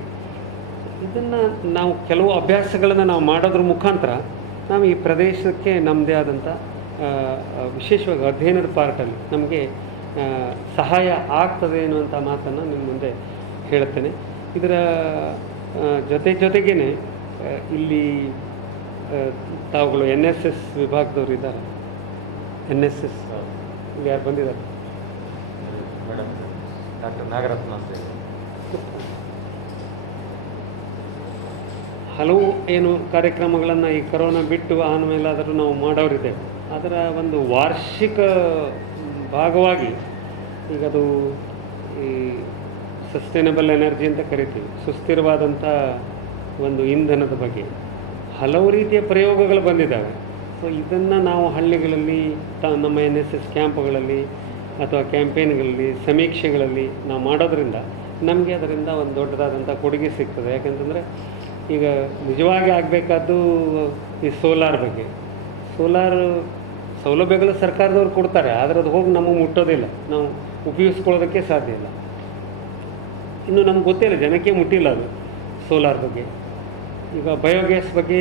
ಇದನ್ನು ನಾವು ಕೆಲವು ಅಭ್ಯಾಸಗಳನ್ನು ನಾವು ಮಾಡೋದ್ರ ಮುಖಾಂತರ ನಾವು ಈ ಪ್ರದೇಶಕ್ಕೆ ನಮ್ಮದೇ ಆದಂಥ ವಿಶೇಷವಾಗಿ ಅಧ್ಯಯನದ ಪಾರ್ಟಲ್ಲಿ ನಮಗೆ ಸಹಾಯ ಆಗ್ತದೆ ಎನ್ನುವಂಥ ಮಾತನ್ನು ನಿಮ್ಮ ಮುಂದೆ ಹೇಳುತ್ತೇನೆ. ಇದರ ಜೊತೆಗೇ ಇಲ್ಲಿ ತಾವುಗಳು NSS ವಿಭಾಗದವರು ಇದ್ದಾರೆ. NSS ಇಲ್ಲಿ ಯಾರು ಬಂದಿದ್ದಾರೆ? ಮೇಡಮ್ ಡಾಕ್ಟರ್ ನಾಗರತ್ನ ಅಂತ ಹೇಳಿ. ಹಲವು ಏನು ಕಾರ್ಯಕ್ರಮಗಳನ್ನು ಈ ಕರೋನಾ ಬಿಟ್ಟು ಆಮೇಲಾದರೂ ನಾವು ಮಾಡೋರಿದ್ದೇವೆ. ಅದರ ಒಂದು ವಾರ್ಷಿಕ ಭಾಗವಾಗಿ ಈಗ ಅದು ಈ ಸಸ್ಟೈನಬಲ್ ಎನರ್ಜಿ ಅಂತ ಕರಿತೀವಿ, ಸುಸ್ಥಿರವಾದಂಥ ಒಂದು ಇಂಧನದ ಬಗ್ಗೆ ಹಲವು ರೀತಿಯ ಪ್ರಯೋಗಗಳು ಬಂದಿದ್ದಾವೆ. ಸೊ ಇದನ್ನು ನಾವು ಹಳ್ಳಿಗಳಲ್ಲಿ ನಮ್ಮ NSS ಕ್ಯಾಂಪ್ಗಳಲ್ಲಿ ಅಥವಾ ಕ್ಯಾಂಪೇನ್ಗಳಲ್ಲಿ, ಸಮೀಕ್ಷೆಗಳಲ್ಲಿ ನಾವು ಮಾಡೋದ್ರಿಂದ ನಮಗೆ ಅದರಿಂದ ಒಂದು ದೊಡ್ಡದಾದಂಥ ಕೊಡುಗೆ ಸಿಗ್ತದೆ. ಯಾಕಂತಂದರೆ ಈಗ ನಿಜವಾಗಿ ಆಗಬೇಕಾದ್ದು ಈ ಸೋಲಾರ್ ಬಗ್ಗೆ. ಸೋಲಾರ್ ಸೌಲಭ್ಯಗಳು ಸರ್ಕಾರದವ್ರು ಕೊಡ್ತಾರೆ, ಆದರೆ ಅದು ಹೋಗಿ ನಮಗೆ ಮುಟ್ಟೋದಿಲ್ಲ, ನಾವು ಉಪಯೋಗಿಸ್ಕೊಳ್ಳೋದಕ್ಕೆ ಸಾಧ್ಯ ಇಲ್ಲ. ಇನ್ನು ನಮ್ಗೆ ಗೊತ್ತಿಲ್ಲ, ಜನಕ್ಕೆ ಮುಟ್ಟಿಲ್ಲ ಅದು ಸೋಲಾರ್ ಬಗ್ಗೆ. ಈಗ ಬಯೋಗ್ಯಾಸ್ ಬಗ್ಗೆ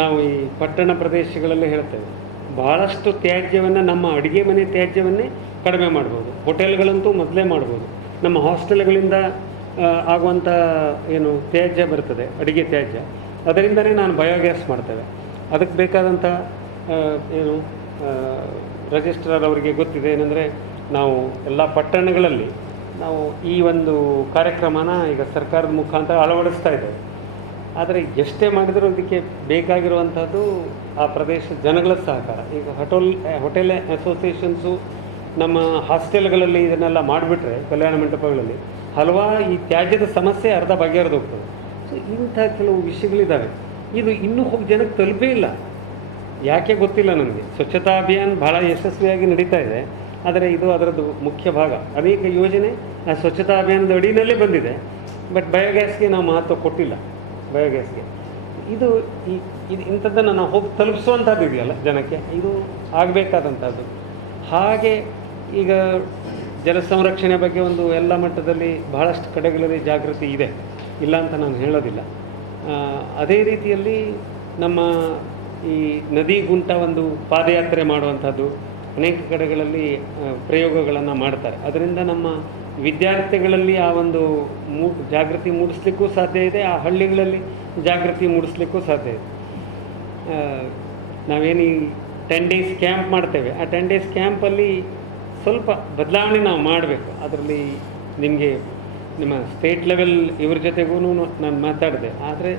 ನಾವು ಈ ಪಟ್ಟಣ ಪ್ರದೇಶಗಳಲ್ಲಿ ಹೇಳ್ತೇವೆ, ಭಾಳಷ್ಟು ತ್ಯಾಜ್ಯವನ್ನು, ನಮ್ಮ ಅಡುಗೆ ಮನೆ ತ್ಯಾಜ್ಯವನ್ನೇ ಕಡಿಮೆ ಮಾಡ್ಬೋದು. ಹೋಟೆಲ್ಗಳಂತೂ ಮೊದಲೇ ಮಾಡ್ಬೋದು. ನಮ್ಮ ಹಾಸ್ಟೆಲ್ಗಳಿಂದ ಆಗುವಂಥ ಏನು ತ್ಯಾಜ್ಯ ಬರ್ತದೆ, ಅಡುಗೆ ತ್ಯಾಜ್ಯ, ಅದರಿಂದನೇ ನಾನು ಬಯೋಗ್ಯಾಸ್ ಮಾಡ್ತೇವೆ. ಅದಕ್ಕೆ ಬೇಕಾದಂಥ ಏನು ರಿಜಿಸ್ಟ್ರಾರ್ ಅವರಿಗೆ ಗೊತ್ತಿದೆ ಏನಂದರೆ, ನಾವು ಎಲ್ಲ ಪಟ್ಟಣಗಳಲ್ಲಿ ನಾವು ಈ ಒಂದು ಕಾರ್ಯಕ್ರಮನ ಈಗ ಸರ್ಕಾರದ ಮುಖಾಂತರ ಅಳವಡಿಸ್ತಾ ಇದ್ದೇವೆ. ಆದರೆ ಎಷ್ಟೇ ಮಾಡಿದರೂ ಇದಕ್ಕೆ ಬೇಕಾಗಿರುವಂಥದ್ದು ಆ ಪ್ರದೇಶದ ಜನಗಳ ಸಹಕಾರ. ಈಗ ಹೋಟೆಲ್ ಅಸೋಸಿಯೇಷನ್ಸು ನಮ್ಮ ಹಾಸ್ಟೆಲ್ಗಳಲ್ಲಿ ಇದನ್ನೆಲ್ಲ ಮಾಡಿಬಿಟ್ರೆ, ಕಲ್ಯಾಣ ಮಂಟಪಗಳಲ್ಲಿ ಹಲವಾರು ಈ ತ್ಯಾಜ್ಯದ ಸಮಸ್ಯೆ ಅರ್ಧ ಬಗೆಹರಿದು ಹೋಗ್ತದೆ. ಸೊ ಇಂಥ ಕೆಲವು ವಿಷಯಗಳಿದ್ದಾವೆ. ಇದು ಇನ್ನೂ ಹೋಗಿ ಜನಕ್ಕೆ ತಲುಪೇ ಇಲ್ಲ, ಯಾಕೆ ಗೊತ್ತಿಲ್ಲ ನನಗೆ. ಸ್ವಚ್ಛತಾ ಅಭಿಯಾನ ಭಾಳ ಯಶಸ್ವಿಯಾಗಿ ನಡೀತಾ ಇದೆ, ಆದರೆ ಇದು ಅದರದ್ದು ಮುಖ್ಯ ಭಾಗ. ಅನೇಕ ಯೋಜನೆ ಆ ಸ್ವಚ್ಛತಾ ಅಭಿಯಾನದ ಅಡಿಯಲ್ಲೇ ಬಂದಿದೆ, ಬಟ್ ಬಯೋಗ್ಯಾಸ್ಗೆ ನಾವು ಮಹತ್ವ ಕೊಟ್ಟಿಲ್ಲ. ಬಯೋಗ್ಯಾಸ್ಗೆ ಇದು ಇಂಥದ್ದನ್ನು ನಾವು ಹೋಗಿ ತಲುಪಿಸುವಂಥದ್ದು ಇದೆಯಲ್ಲ ಜನಕ್ಕೆ, ಇದು ಆಗಬೇಕಾದಂಥದ್ದು. ಹಾಗೆ ಈಗ ಜಲ ಸಂರಕ್ಷಣೆ ಬಗ್ಗೆ ಒಂದು ಎಲ್ಲ ಮಟ್ಟದಲ್ಲಿ ಬಹಳಷ್ಟು ಕಡೆಗಳಲ್ಲಿ ಜಾಗೃತಿ ಇದೆ, ಇಲ್ಲ ಅಂತ ನಾನು ಹೇಳೋದಿಲ್ಲ. ಅದೇ ರೀತಿಯಲ್ಲಿ ನಮ್ಮ ಈ ನದಿ ಗುಂಟ ಒಂದು ಪಾದಯಾತ್ರೆ ಮಾಡುವಂಥದ್ದು ಅನೇಕ ಕಡೆಗಳಲ್ಲಿ ಪ್ರಯೋಗಗಳನ್ನು ಮಾಡ್ತಾರೆ. ಅದರಿಂದ ನಮ್ಮ ವಿದ್ಯಾರ್ಥಿಗಳಲ್ಲಿ ಆ ಒಂದು ಜಾಗೃತಿ ಮೂಡಿಸ್ಲಿಕ್ಕೂ ಸಾಧ್ಯ ಇದೆ, ಆ ಹಳ್ಳಿಗಳಲ್ಲಿ ಜಾಗೃತಿ ಮೂಡಿಸ್ಲಿಕ್ಕೂ ಸಾಧ್ಯ ಇದೆ. ನಾವೇನು ಈ 10 days ಕ್ಯಾಂಪ್ ಮಾಡ್ತೇವೆ, ಆ 10 days ಕ್ಯಾಂಪಲ್ಲಿ ಸ್ವಲ್ಪ ಬದಲಾವಣೆ ನಾವು ಮಾಡಬೇಕು. ಅದರಲ್ಲಿ ನಿಮಗೆ ನಿಮ್ಮ ಸ್ಟೇಟ್ ಲೆವೆಲ್ ಇವ್ರ ಜೊತೆಗೂ ನಾನು ಮಾತಾಡಿದೆ, ಆದರೆ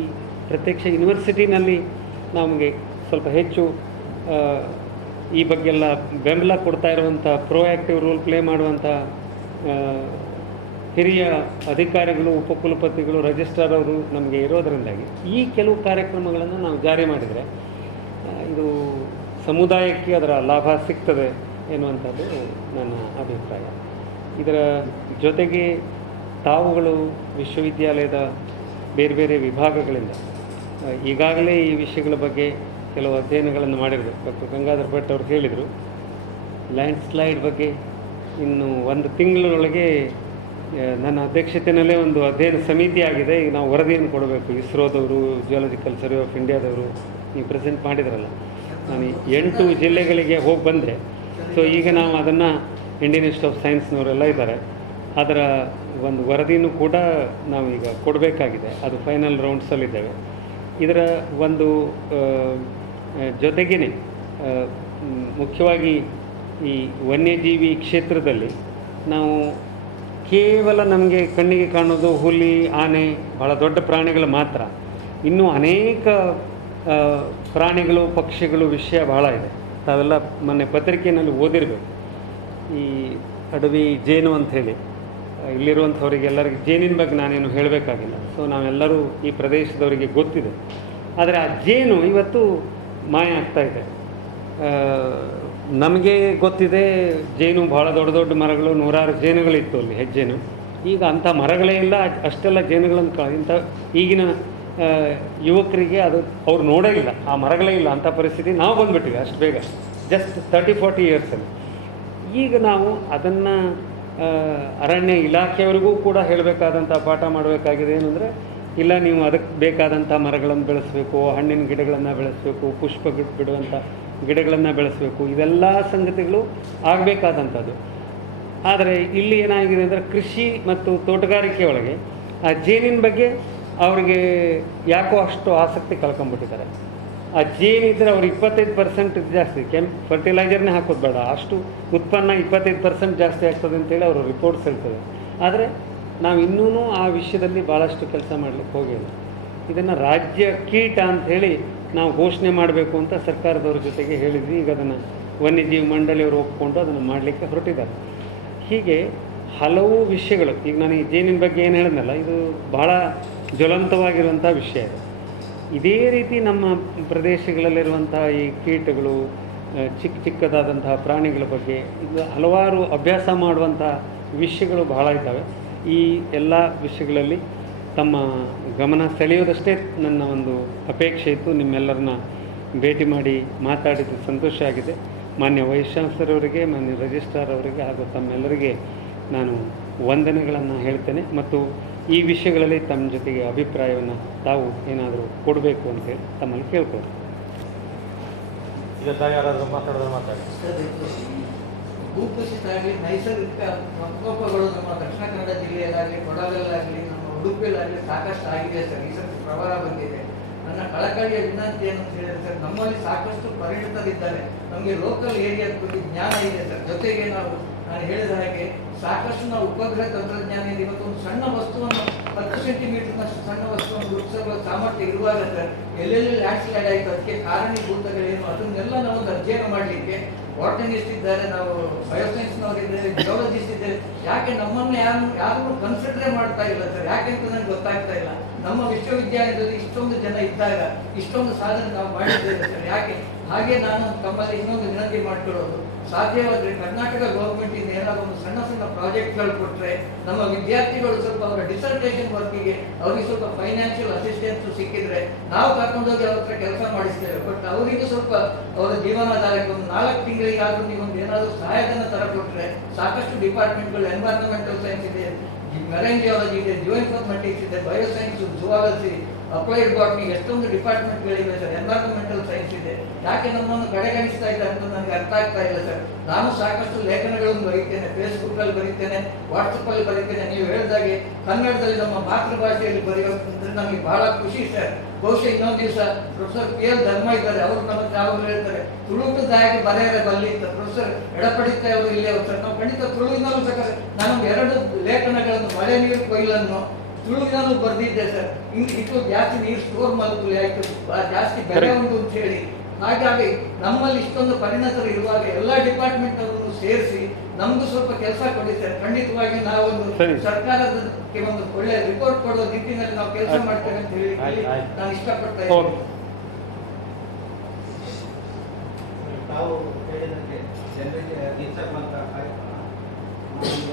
ಈ ಪ್ರತ್ಯಕ್ಷ ಯೂನಿವರ್ಸಿಟಿನಲ್ಲಿ ನಮಗೆ ಸ್ವಲ್ಪ ಹೆಚ್ಚು ಈ ಬಗ್ಗೆಲ್ಲ ಬೆಂಬಲ ಕೊಡ್ತಾ ಇರುವಂಥ, ಪ್ರೋಆ್ಯಕ್ಟಿವ್ ರೋಲ್ ಪ್ಲೇ ಮಾಡುವಂಥ ಹಿರಿಯ ಅಧಿಕಾರಿಗಳು, ಉಪಕುಲಪತಿಗಳು, ರಿಜಿಸ್ಟ್ರಾರ್ ಅವರು ನಮಗೆ ಇರೋದರಿಂದಾಗಿ ಈ ಕೆಲವು ಕಾರ್ಯಕ್ರಮಗಳನ್ನು ನಾವು ಜಾರಿ ಮಾಡಿದರೆ ಇದು ಸಮುದಾಯಕ್ಕೆ ಅದರ ಲಾಭ ಸಿಗ್ತದೆ ಎನ್ನುವಂಥದ್ದು ನನ್ನ ಅಭಿಪ್ರಾಯ. ಇದರ ಜೊತೆಗೆ ತಾವುಗಳು ವಿಶ್ವವಿದ್ಯಾಲಯದ ಬೇರೆ ಬೇರೆ ವಿಭಾಗಗಳಿಂದ ಈಗಾಗಲೇ ಈ ವಿಷಯಗಳ ಬಗ್ಗೆ ಕೆಲವು ಅಧ್ಯಯನಗಳನ್ನು ಮಾಡಿರಬೇಕು. ಡಾಕ್ಟರ್ ಗಂಗಾಧರ್ ಭಟ್ ಅವರು ಹೇಳಿದರು, ಲ್ಯಾಂಡ್ಸ್ಲೈಡ್ ಬಗ್ಗೆ ಇನ್ನು 1 ತಿಂಗಳೊಳಗೆ ನನ್ನ ಅಧ್ಯಕ್ಷತೆಯಲ್ಲೇ ಒಂದು ಅಧ್ಯಯನ ಸಮಿತಿ ಆಗಿದೆ. ಈಗ ನಾವು ವರದಿಯನ್ನು ಕೊಡಬೇಕು. ಇಸ್ರೋದವರು, ಜಿಯೋಲಜಿಕಲ್ ಸರ್ವೆ ಆಫ್ ಇಂಡಿಯಾದವರು ನೀವು ಪ್ರೆಸೆಂಟ್ ಮಾಡಿದ್ರಲ್ಲ, ನಾನು 8 ಜಿಲ್ಲೆಗಳಿಗೆ ಹೋಗಿ ಬಂದೆ. ಸೊ ಈಗ ನಾವು ಅದನ್ನು ಇಂಡಿಯನ್ ಇನ್ಸ್ಟಿಟ್ಯೂಟ್ ಆಫ್ ಸೈನ್ಸ್ನವರೆಲ್ಲ ಇದ್ದಾರೆ, ಅದರ ಒಂದು ವರದಿನೂ ಕೂಡ ನಾವು ಈಗ ಕೊಡಬೇಕಾಗಿದೆ. ಅದು ಫೈನಲ್ ರೌಂಡ್ಸಲ್ಲಿದ್ದೇವೆ. ಇದರ ಒಂದು ಜೊತೆಗೇ ಮುಖ್ಯವಾಗಿ ಈ ವನ್ಯಜೀವಿ ಕ್ಷೇತ್ರದಲ್ಲಿ ನಾವು ಕೇವಲ ನಮಗೆ ಕಣ್ಣಿಗೆ ಕಾಣೋದು ಹುಲಿ, ಆನೆ, ಭಾಳ ದೊಡ್ಡ ಪ್ರಾಣಿಗಳು ಮಾತ್ರ. ಇನ್ನೂ ಅನೇಕ ಪ್ರಾಣಿಗಳು, ಪಕ್ಷಿಗಳು ವಿಷಯ ಭಾಳ ಇದೆ. ತಾವೆಲ್ಲ ಮೊನ್ನೆ ಪತ್ರಿಕೆಯಲ್ಲಿ ಓದಿರಬೇಕು. ಈ ಅಡವಿ ಜೇನು ಅಂಥೇಳಿ ಇಲ್ಲಿರುವಂಥವ್ರಿಗೆ ಎಲ್ಲರಿಗೆ ಜೇನಿನ ಬಗ್ಗೆ ನಾನೇನು ಹೇಳಬೇಕಾಗಿಲ್ಲ. ಸೊ ನಾವೆಲ್ಲರೂ ಈ ಪ್ರದೇಶದವರಿಗೆ ಗೊತ್ತಿದೆ. ಆದರೆ ಆ ಜೇನು ಇವತ್ತು ಮಾಯ ಆಗ್ತಾಯಿದೆ. ನಮಗೆ ಗೊತ್ತಿದೆ, ಜೇನು ಭಾಳ ದೊಡ್ಡ ದೊಡ್ಡ ಮರಗಳು, ನೂರಾರು ಜೇನುಗಳಿತ್ತು ಅಲ್ಲಿ, ಹೆಜ್ಜೇನು. ಈಗ ಅಂಥ ಮರಗಳೇ ಇಲ್ಲ, ಅಷ್ಟೆಲ್ಲ ಜೇನುಗಳನ್ನು ಇಂಥ ಈಗಿನ ಯುವಕರಿಗೆ ಅದು ಅವ್ರು ನೋಡೇ ಇಲ್ಲ, ಆ ಮರಗಳೇ ಇಲ್ಲ, ಅಂಥ ಪರಿಸ್ಥಿತಿ ನಾವು ಬಂದುಬಿಟ್ಟಿವಿ ಅಷ್ಟು ಬೇಗ, ಜಸ್ಟ್ 30-40 ಇಯರ್ಸಲ್ಲಿ. ಈಗ ನಾವು ಅದನ್ನು ಅರಣ್ಯ ಇಲಾಖೆಯವರಿಗೂ ಕೂಡ ಹೇಳಬೇಕಾದಂಥ ಪಾಠ ಮಾಡಬೇಕಾಗಿದೆ. ಏನಂದರೆ, ಇಲ್ಲ, ನೀವು ಅದಕ್ಕೆ ಬೇಕಾದಂಥ ಮರಗಳನ್ನು ಬೆಳೆಸಬೇಕು, ಹಣ್ಣಿನ ಗಿಡಗಳನ್ನು ಬೆಳೆಸಬೇಕು, ಪುಷ್ಪ ಬಿಡುವಂಥ ಗಿಡಗಳನ್ನು ಬೆಳೆಸಬೇಕು, ಇದೆಲ್ಲ ಸಂಗತಿಗಳು ಆಗಬೇಕಾದಂಥದ್ದು. ಆದರೆ ಇಲ್ಲಿ ಏನಾಗಿದೆ ಅಂದರೆ, ಕೃಷಿ ಮತ್ತು ತೋಟಗಾರಿಕೆ ಒಳಗೆ ಆ ಜೇನಿನ ಬಗ್ಗೆ ಅವ್ರಿಗೆ ಯಾಕೋ ಅಷ್ಟು ಆಸಕ್ತಿ ಕಳ್ಕೊಂಬಿಟ್ಟಿದ್ದಾರೆ. ಆ ಜೇನಿದ್ರೆ ಅವ್ರು 25% ಜಾಸ್ತಿ ಫರ್ಟಿಲೈಸರ್ನೇ ಹಾಕೋದು ಬೇಡ, ಅಷ್ಟು ಉತ್ಪನ್ನ 25% ಜಾಸ್ತಿ ಆಗ್ತದೆ ಅಂತೇಳಿ ಅವರು ರಿಪೋರ್ಟ್ಸ್ ಹೇಳ್ತದೆ. ಆದರೆ ನಾವು ಇನ್ನೂ ಆ ವಿಷಯದಲ್ಲಿ ಭಾಳಷ್ಟು ಕೆಲಸ ಮಾಡಲಿಕ್ಕೆ ಹೋಗಿಲ್ಲ. ಇದನ್ನು ರಾಜ್ಯ ಕೀಟ ಅಂಥೇಳಿ ನಾವು ಘೋಷಣೆ ಮಾಡಬೇಕು ಅಂತ ಸರ್ಕಾರದವ್ರ ಜೊತೆಗೆ ಹೇಳಿದ್ವಿ. ಈಗ ಅದನ್ನು ವನ್ಯಜೀವಿ ಮಂಡಳಿಯವರು ಒಪ್ಪಿಕೊಂಡು ಅದನ್ನು ಮಾಡಲಿಕ್ಕೆ ಹೊರಟಿದ್ದಾರೆ. ಹೀಗೆ ಹಲವು ವಿಷಯಗಳು. ಈಗ ನಾನು ಈ ಜೇನಿನ ಬಗ್ಗೆ ಏನು ಹೇಳಿದ್ನಲ್ಲ, ಇದು ಭಾಳ ಜ್ವಲಂತವಾಗಿರುವಂಥ ವಿಷಯ ಇದೆ. ಇದೇ ರೀತಿ ನಮ್ಮ ಪ್ರದೇಶಗಳಲ್ಲಿರುವಂಥ ಈ ಕೀಟಗಳು, ಚಿಕ್ಕದಾದಂತಹ ಪ್ರಾಣಿಗಳ ಬಗ್ಗೆ ಇದು ಹಲವಾರು ಅಭ್ಯಾಸ ಮಾಡುವಂಥ ವಿಷಯಗಳು ಭಾಳ ಇದ್ದಾವೆ. ಈ ಎಲ್ಲ ವಿಷಯಗಳಲ್ಲಿ ತಮ್ಮ ಗಮನ ಸೆಳೆಯೋದಷ್ಟೇ ನನ್ನ ಒಂದು ಅಪೇಕ್ಷೆ ಇತ್ತು. ನಿಮ್ಮೆಲ್ಲರನ್ನ ಭೇಟಿ ಮಾಡಿ ಮಾತಾಡಿದ್ದು ಸಂತೋಷ ಆಗಿದೆ. ಮಾನ್ಯ ವೈಸ್ ಚಾನ್ಸಲರವರಿಗೆ, ಮಾನ್ಯ ರಿಜಿಸ್ಟ್ರಾರ್ ಅವರಿಗೆ ಹಾಗೂ ತಮ್ಮೆಲ್ಲರಿಗೆ ನಾನು ವಂದನೆಗಳನ್ನು ಹೇಳ್ತೇನೆ. ಮತ್ತು ಈ ವಿಷಯಗಳಲ್ಲಿ ತಮ್ಮ ಜೊತೆಗೆ ಅಭಿಪ್ರಾಯವನ್ನು ತಾವು ಏನಾದರೂ ಕೊಡಬೇಕು ಅಂತೇಳಿ ತಮ್ಮಲ್ಲಿ ಕೇಳ್ಬೋದು. ಈಗ ಯಾರಾದರೂ ಮಾತಾಡಿ. ಭೂಕುಸಿತ ಆಗಲಿ, ನೈಸರ್ಗಿಕ ಪ್ರಕೋಪಗಳು ನಮ್ಮ ದಕ್ಷಿಣ ಕನ್ನಡ ಜಿಲ್ಲೆಯಲ್ಲಾಗಲಿ, ಕೊಡಗಲ್ಲಾಗಲಿ, ನಮ್ಮ ಉಡುಪಿಯಲ್ಲಾಗಲಿ ಸಾಕಷ್ಟು ಆಗಿದೆ ಸರ್. ಈ ಸರ್ತಿ ಪ್ರವಾಹ ಬಂದಿದೆ. ನನ್ನ ಕಳಕಳಿಯ ವಿನಂತಿ ಏನು ಅಂತ ಹೇಳಿದ್ರೆ ಸರ್, ನಮ್ಮಲ್ಲಿ ಸಾಕಷ್ಟು ಪರಿಣಿತರಿದ್ದಾರೆ, ನಮಗೆ ಲೋಕಲ್ ಏರಿಯಾದ ಬಗ್ಗೆ ಜ್ಞಾನ ಇದೆ ಸರ್. ಜೊತೆಗೆ ನಾನು ಹೇಳಿದ ಹಾಗೆ ಸಾಕಷ್ಟು ನಾವು ಉಪಗ್ರಹ ತಂತ್ರಜ್ಞಾನದಿಂದ ಇವತ್ತೊಂದು ಸಣ್ಣ ವಸ್ತುವನ್ನು 10 ಸೆಂಟಿಮೀಟರ್ನಷ್ಟು ಸಣ್ಣ ವಸ್ತುವನ್ನು ಗುರುತಿಸುವ ಸಾಮರ್ಥ್ಯ ಇರುವಾಗ ಸರ್, ಎಲ್ಲೆಲ್ಲಿ ಲ್ಯಾಂಡ್ ಸ್ಲೈಡ್ ಆಯಿತು, ಅದಕ್ಕೆ ಕಾರಣೀಭೂತಗಳೇನು, ಅದನ್ನೆಲ್ಲ ನಾವು ಅಧ್ಯಯನ ಮಾಡಲಿಕ್ಕೆ ಬಾಟನಿಸ್ಟ್ ಇದ್ದಾರೆ, ನಾವು ಬಯೋಸೈನ್ಸ್ನವರಿದ್ದಾರೆ, ಜಿಯಾಲಜಿಸ್ಟ್ ಇದ್ದಾರೆ. ಯಾಕೆ ನಮ್ಮನ್ನು ಯಾರು ಕನ್ಸಿಡರೇ ಮಾಡ್ತಾ ಇಲ್ಲ ಸರ್? ಯಾಕೆ ಅಂತ ನನಗೆ ಗೊತ್ತಾಗ್ತಾ ಇಲ್ಲ. ನಮ್ಮ ವಿಶ್ವವಿದ್ಯಾಲಯದಲ್ಲಿ ಇಷ್ಟೊಂದು ಜನ ಇದ್ದಾಗ ಇಷ್ಟೊಂದು ಸಾಧನೆ ನಾವು ಮಾಡಿದ್ದೇವೆ ಸರ್, ಯಾಕೆ? ಹಾಗೆ ನಾನು ತಮ್ಮಲ್ಲಿ ಇನ್ನೊಂದು ವಿನಂತಿ ಮಾಡ್ಕೊಳ್ಳೋದು, ಸಾಧ್ಯವಾದರೆ ಕರ್ನಾಟಕ ಗೌರ್ಮೆಂಟ್ ಇಂದ ಏನಾದರೂ ಒಂದು ಸಣ್ಣ ಸಣ್ಣ ಪ್ರಾಜೆಕ್ಟ್ಗಳು ಕೊಟ್ಟರೆ ನಮ್ಮ ವಿದ್ಯಾರ್ಥಿಗಳು ಸ್ವಲ್ಪ ಅವರ ಡಿಸರ್ಟೇಷನ್ ವರ್ಕಿಗೆ ಅವರಿಗೆ ಸ್ವಲ್ಪ ಫೈನಾನ್ಷಿಯಲ್ ಅಸಿಸ್ಟೆನ್ಸ್ ಸಿಕ್ಕಿದ್ರೆ ನಾವು ಕರ್ಕೊಂಡೋಗಿ ಅವ್ರ ಹತ್ರ ಕೆಲಸ ಮಾಡಿಸ್ತೇವೆ. ಬಟ್ ಅವರಿಗೆ ಸ್ವಲ್ಪ ಅವರ ಜೀವನಾಧಾರಕ್ಕೆ ಒಂದು 4 ತಿಂಗಳಿಗಾದ್ರೂ ನೀವೊಂದು ಏನಾದರೂ ಸಹಾಯಧನ ತರ ಕೊಟ್ಟರೆ, ಸಾಕಷ್ಟು ಡಿಪಾರ್ಟ್ಮೆಂಟ್ಗಳು, ಎನ್ವೈರನ್ಮೆಂಟಲ್ ಸೈನ್ಸ್ ಇದೆ, ಮೆರೈನ್ ಜಿಯಾಲಜಿ ಇದೆ, ಜಿಯೋ ಇನ್ಫಾರ್ಮೆಟಿಕ್ಸ್ ಇದೆ, ಬಯೋಸೈನ್ಸ್, ಜುವಾಲಜಿ, ಅಪ್ಲೈಡ್ ಬಾಟ್ನಿ, ಎಷ್ಟೊಂದು ಡಿಪಾರ್ಟ್ಮೆಂಟ್ಗಳಿವೆ ಸರ್. ಎನ್ವೈರನ್ಮೆಂಟಲ್ ಸೈನ್ಸ್ ಇದೆ. ಯಾಕೆ ನಮ್ಮನ್ನು ಕಡೆಗಣಿಸ್ತಾ ಇದ್ದಾರೆ ಅಂತ ನನಗೆ ಅರ್ಥ ಆಗ್ತಾ ಇಲ್ಲ ಸರ್. ನಾನು ಸಾಕಷ್ಟು ಲೇಖನಗಳನ್ನು ಬರೀತೇನೆ, ಫೇಸ್ಬುಕ್ಕಲ್ಲಿ ಬರೀತೇನೆ, ವಾಟ್ಸಪ್ಪಲ್ಲಿ ಬರೀತೇನೆ. ನೀವು ಹೇಳಿದಾಗೆ ಕನ್ನಡದಲ್ಲಿ ನಮ್ಮ ಮಾತೃಭಾಷೆಯಲ್ಲಿ ಬರೆಯೋದಂದ್ರೆ ನಮಗೆ ಬಹಳ ಖುಷಿ ಸರ್. ಬಹುಶಃ ಇನ್ನೊಂದು ದಿವಸ ಪ್ರೊಫೆಸರ್ PL ಧರ್ಮ ಇದ್ದಾರೆ, ಅವರು ನಮ್ಮ ಯಾವಾಗಲೂ ಹೇಳ್ತಾರೆ, ತುಳುಕದಾಗಿ ಬರೆಯರೆ ಬಲ್ಲಿತ್ತ. ಪ್ರೊಫೆಸರ್ ಎಡಪಡಿತ ಅವರು ಇಲ್ಲಿ ಅವರು ಸರ್, ನಾವು ಖಂಡಿತ ತುಳುವಿನಲ್ಲೂ ಸಹ ನಾನು 2 ಲೇಖನಗಳನ್ನು, ಮಳೆ ನೀರು ಕೊಯ್ಲನ್ನು ತುಳುವಿನಲ್ಲೂ ಬರ್ದಿದ್ದೆ ಸರ್. ಇದು ಜಾಸ್ತಿ ನೀರು ಸ್ಟೋರ್ ಮಲ್ಕುಲಿ ಆಯ್ತು, ಜಾಸ್ತಿ ಬೆಲೆ ಉಂಟು ಅಂತ ಹೇಳಿ. ಹಾಗಾಗಿ ನಮ್ಮಲ್ಲಿ ಇಷ್ಟೊಂದು ಪರಿಣತರು ಇರುವಾಗ ಎಲ್ಲ ಡಿಪಾರ್ಟ್ಮೆಂಟ್ ಅವರನ್ನು ಸೇರಿಸಿ ನಮ್ಗೂ ಸ್ವಲ್ಪ ಕೆಲಸ ಕೊಡಿ ಸರ್. ಖಂಡಿತವಾಗಿ ನಾವೊಂದು ಸರ್ಕಾರದಕ್ಕೆ ಒಂದು ಒಳ್ಳೆ ರಿಪೋರ್ಟ್ ಕೊಡುವ ನಿಟ್ಟಿನಲ್ಲಿ ನಾವು ಕೆಲಸ ಮಾಡ್ತೇವೆ ಅಂತ ಹೇಳಿ ನಾನು ಇಷ್ಟಪಡ್ತಾ ಇದ್ದೀನಿ. ತಾವು ಹೇಳಿದಂತೆ ಜನರಿಗೆ ರೀಚ್ ಆಗುವಂತ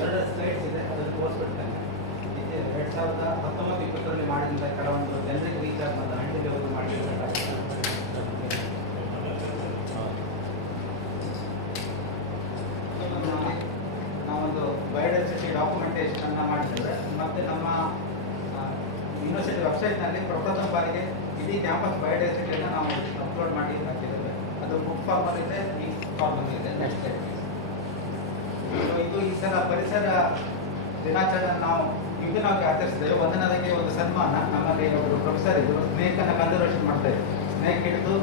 2 ಸ್ಲೈಡ್ಸ್ ಇದೆ, ಅದನ್ನು ತೋರಿಸ್ಬಿಡ್ತೇನೆ. 2019-2020 ಮಾಡಿದಂಥ ಕೆಲವೊಂದು ಜನರಿಗೆ ರೀಚ್ ಆಗುವಂಥ ಹಂಡಿ ಲೆವೆಲ್ ಮಾಡಿರ್ತಕ್ಕಂಥ ನಾವೊಂದು ಬಯೋಡೈವರ್ಸಿಟಿ ಡಾಕ್ಯುಮೆಂಟೇಶನ್ ಅನ್ನ ಮಾಡಿದ್ದೇವೆ. ಮತ್ತೆ ನಮ್ಮ ಯೂನಿವರ್ಸಿಟಿ ವೆಬ್ಸೈಟ್ನಲ್ಲಿ ಪ್ರಪ್ರಥಮ ಬಾರಿಗೆ ಇಡೀ ಕ್ಯಾಂಪಸ್ ಬಯೋಡೈವರ್ಸಿಟಿಯನ್ನು ನಾವು ಅಪ್ಲೋಡ್ ಮಾಡಿ ಹಾಕಿದ್ದೇವೆ. ಅದು ಬುಕ್ ಫಾರ್ಮಲ್ಲಿ ಇದೆ, ಈ ಫಾರ್ಮಲ್ಲಿ ಇದೆ. ನೆಕ್ಸ್ಟ್ ಇದು ಈ ಸಲ ಪರಿಸರ ದಿನಾಚರಣೆ ನಾವು ವಿಭಿನ್ನವಾಗಿ ಆಚರಿಸಿದ್ದೇವೆ. ಒಂದನೇದಾಗಿ ಒಂದು ಸನ್ಮಾನ, ನಮ್ಮಲ್ಲಿ ಒಬ್ಬರು ಪ್ರೊಫೆಸರ್ ಇದ್ದರು, ಸ್ನೇಕ್ ಅನ್ನು ಕನ್ಸರ್ವೇಷನ್ ಮಾಡ್ತಾ ಇದ್ರು. ಸ್ನೇಕ್ ಹಿಡಿದು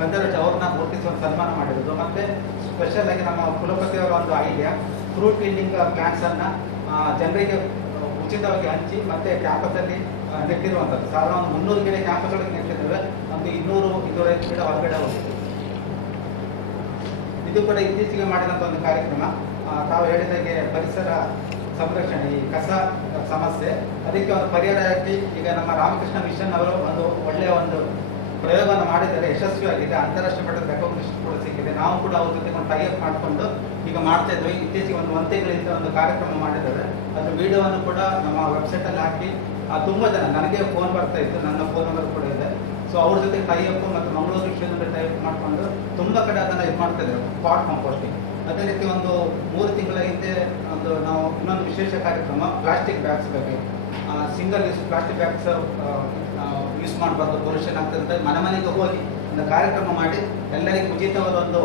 ಗಂಧರಾಜ್ ಅವ್ರನ್ನ ಗುರುತಿಸಿ ಒಂದು ಸನ್ಮಾನ ಮಾಡಿರೋದು. ಮತ್ತು ಸ್ಪೆಷಲ್ ಆಗಿ ನಮ್ಮ ಕುಲಪತಿಯವರ ಒಂದು ಐಡಿಯಾ ಫ್ರೂಟ್ ಕ್ಲೀನಿಂಗ್ ಪ್ಲಾಂಟ್ಸನ್ನು ಜನರಿಗೆ ಉಚಿತವಾಗಿ ಹಂಚಿ ಮತ್ತು ಕ್ಯಾಂಪಸಲ್ಲಿ ನೆಟ್ಟಿರುವಂಥದ್ದು. ಸಾಧಾರಣ ಒಂದು 300 ಗಿಡ ಕ್ಯಾಂಪಸ್ ಒಳಗೆ ನೆಟ್ಟಿದ್ದೇವೆ. ಒಂದು 200 ಗಿಡ ಹೊರಗಡೆ ಹೋಗಿದೆ. ಇದು ಕೂಡ ಇತ್ತೀಚೆಗೆ ಮಾಡಿದಂಥ ಒಂದು ಕಾರ್ಯಕ್ರಮ. ತಾವು ಹೇಳಿದಾಗೆ ಪರಿಸರ ಸಂರಕ್ಷಣೆ, ಈ ಕಸ ಸಮಸ್ಯೆ, ಅದಕ್ಕೆ ಒಂದು ಪರಿಹಾರವಾಗಿ ಈಗ ನಮ್ಮ ರಾಮಕೃಷ್ಣ ಮಿಷನ್ ಅವರು ಒಂದು ಒಳ್ಳೆಯ ಒಂದು ಪ್ರಯೋಗವನ್ನು ಮಾಡಿದ್ದಾರೆ, ಯಶಸ್ವಿಯಾಗಿದೆ. ಅಂತಾರಾಷ್ಟ್ರೀಯ ಮಟ್ಟದ ರೆಕಗ್ನಿಷನ್ ಕೂಡ ಸಿಕ್ಕಿದೆ. ನಾವು ಕೂಡ ಅವ್ರ ಜೊತೆ ಒಂದು ಟೈಅಪ್ ಮಾಡಿಕೊಂಡು ಈಗ ಮಾಡ್ತಾ ಇದ್ವಿ. ಇತ್ತೀಚೆಗೆ ಒಂದು ತಿಂಗಳಿಂದ ಒಂದು ಕಾರ್ಯಕ್ರಮ ಮಾಡಿದ್ದಾರೆ. ಅದ್ರ ವಿಡಿಯೋವನ್ನು ಕೂಡ ನಮ್ಮ ವೆಬ್ಸೈಟಲ್ಲಿ ಹಾಕಿ ತುಂಬ ಜನ ನನಗೆ ಫೋನ್ ಬರ್ತಾ ಇತ್ತು, ನನ್ನ ಫೋನ್ ನಂಬರ್ ಕೂಡ ಇದೆ. ಸೊ ಅವ್ರ ಜೊತೆ ಟೈಅಪ್ ಮತ್ತು ಮಂಗಳೂರು ವಿಶ್ವವಿದ್ಯಾಲಯ ಟೈಅಪ್ ಮಾಡಿಕೊಂಡು ತುಂಬ ಕಡೆ ಅದನ್ನು ಇದು ಮಾಡ್ತಾ ಇದ್ದಾರೆ, ಪಾಟ್ ಕಾಂಪೋಸ್ಟಿಂಗ್. ಅದೇ ರೀತಿ ಒಂದು 3 ತಿಂಗಳ ಹಿಂದೆ ಒಂದು ನಾವು ಇನ್ನೊಂದು ವಿಶೇಷ ಕಾರ್ಯಕ್ರಮ ಪ್ಲಾಸ್ಟಿಕ್ ಬ್ಯಾಗ್ಸ್ ಬಗ್ಗೆ, single use plastic bags use ಮಾಡಬಾರ್ದು, ಪೊಲ್ಯೂಷನ್ ಆಗ್ತದೆ, ಮನೆ ಮನೆಗೆ ಹೋಗಿ ಒಂದು ಕಾರ್ಯಕ್ರಮ ಮಾಡಿ ಎಲ್ಲರಿಗೂ ಉಚಿತವಾದ ಒಂದು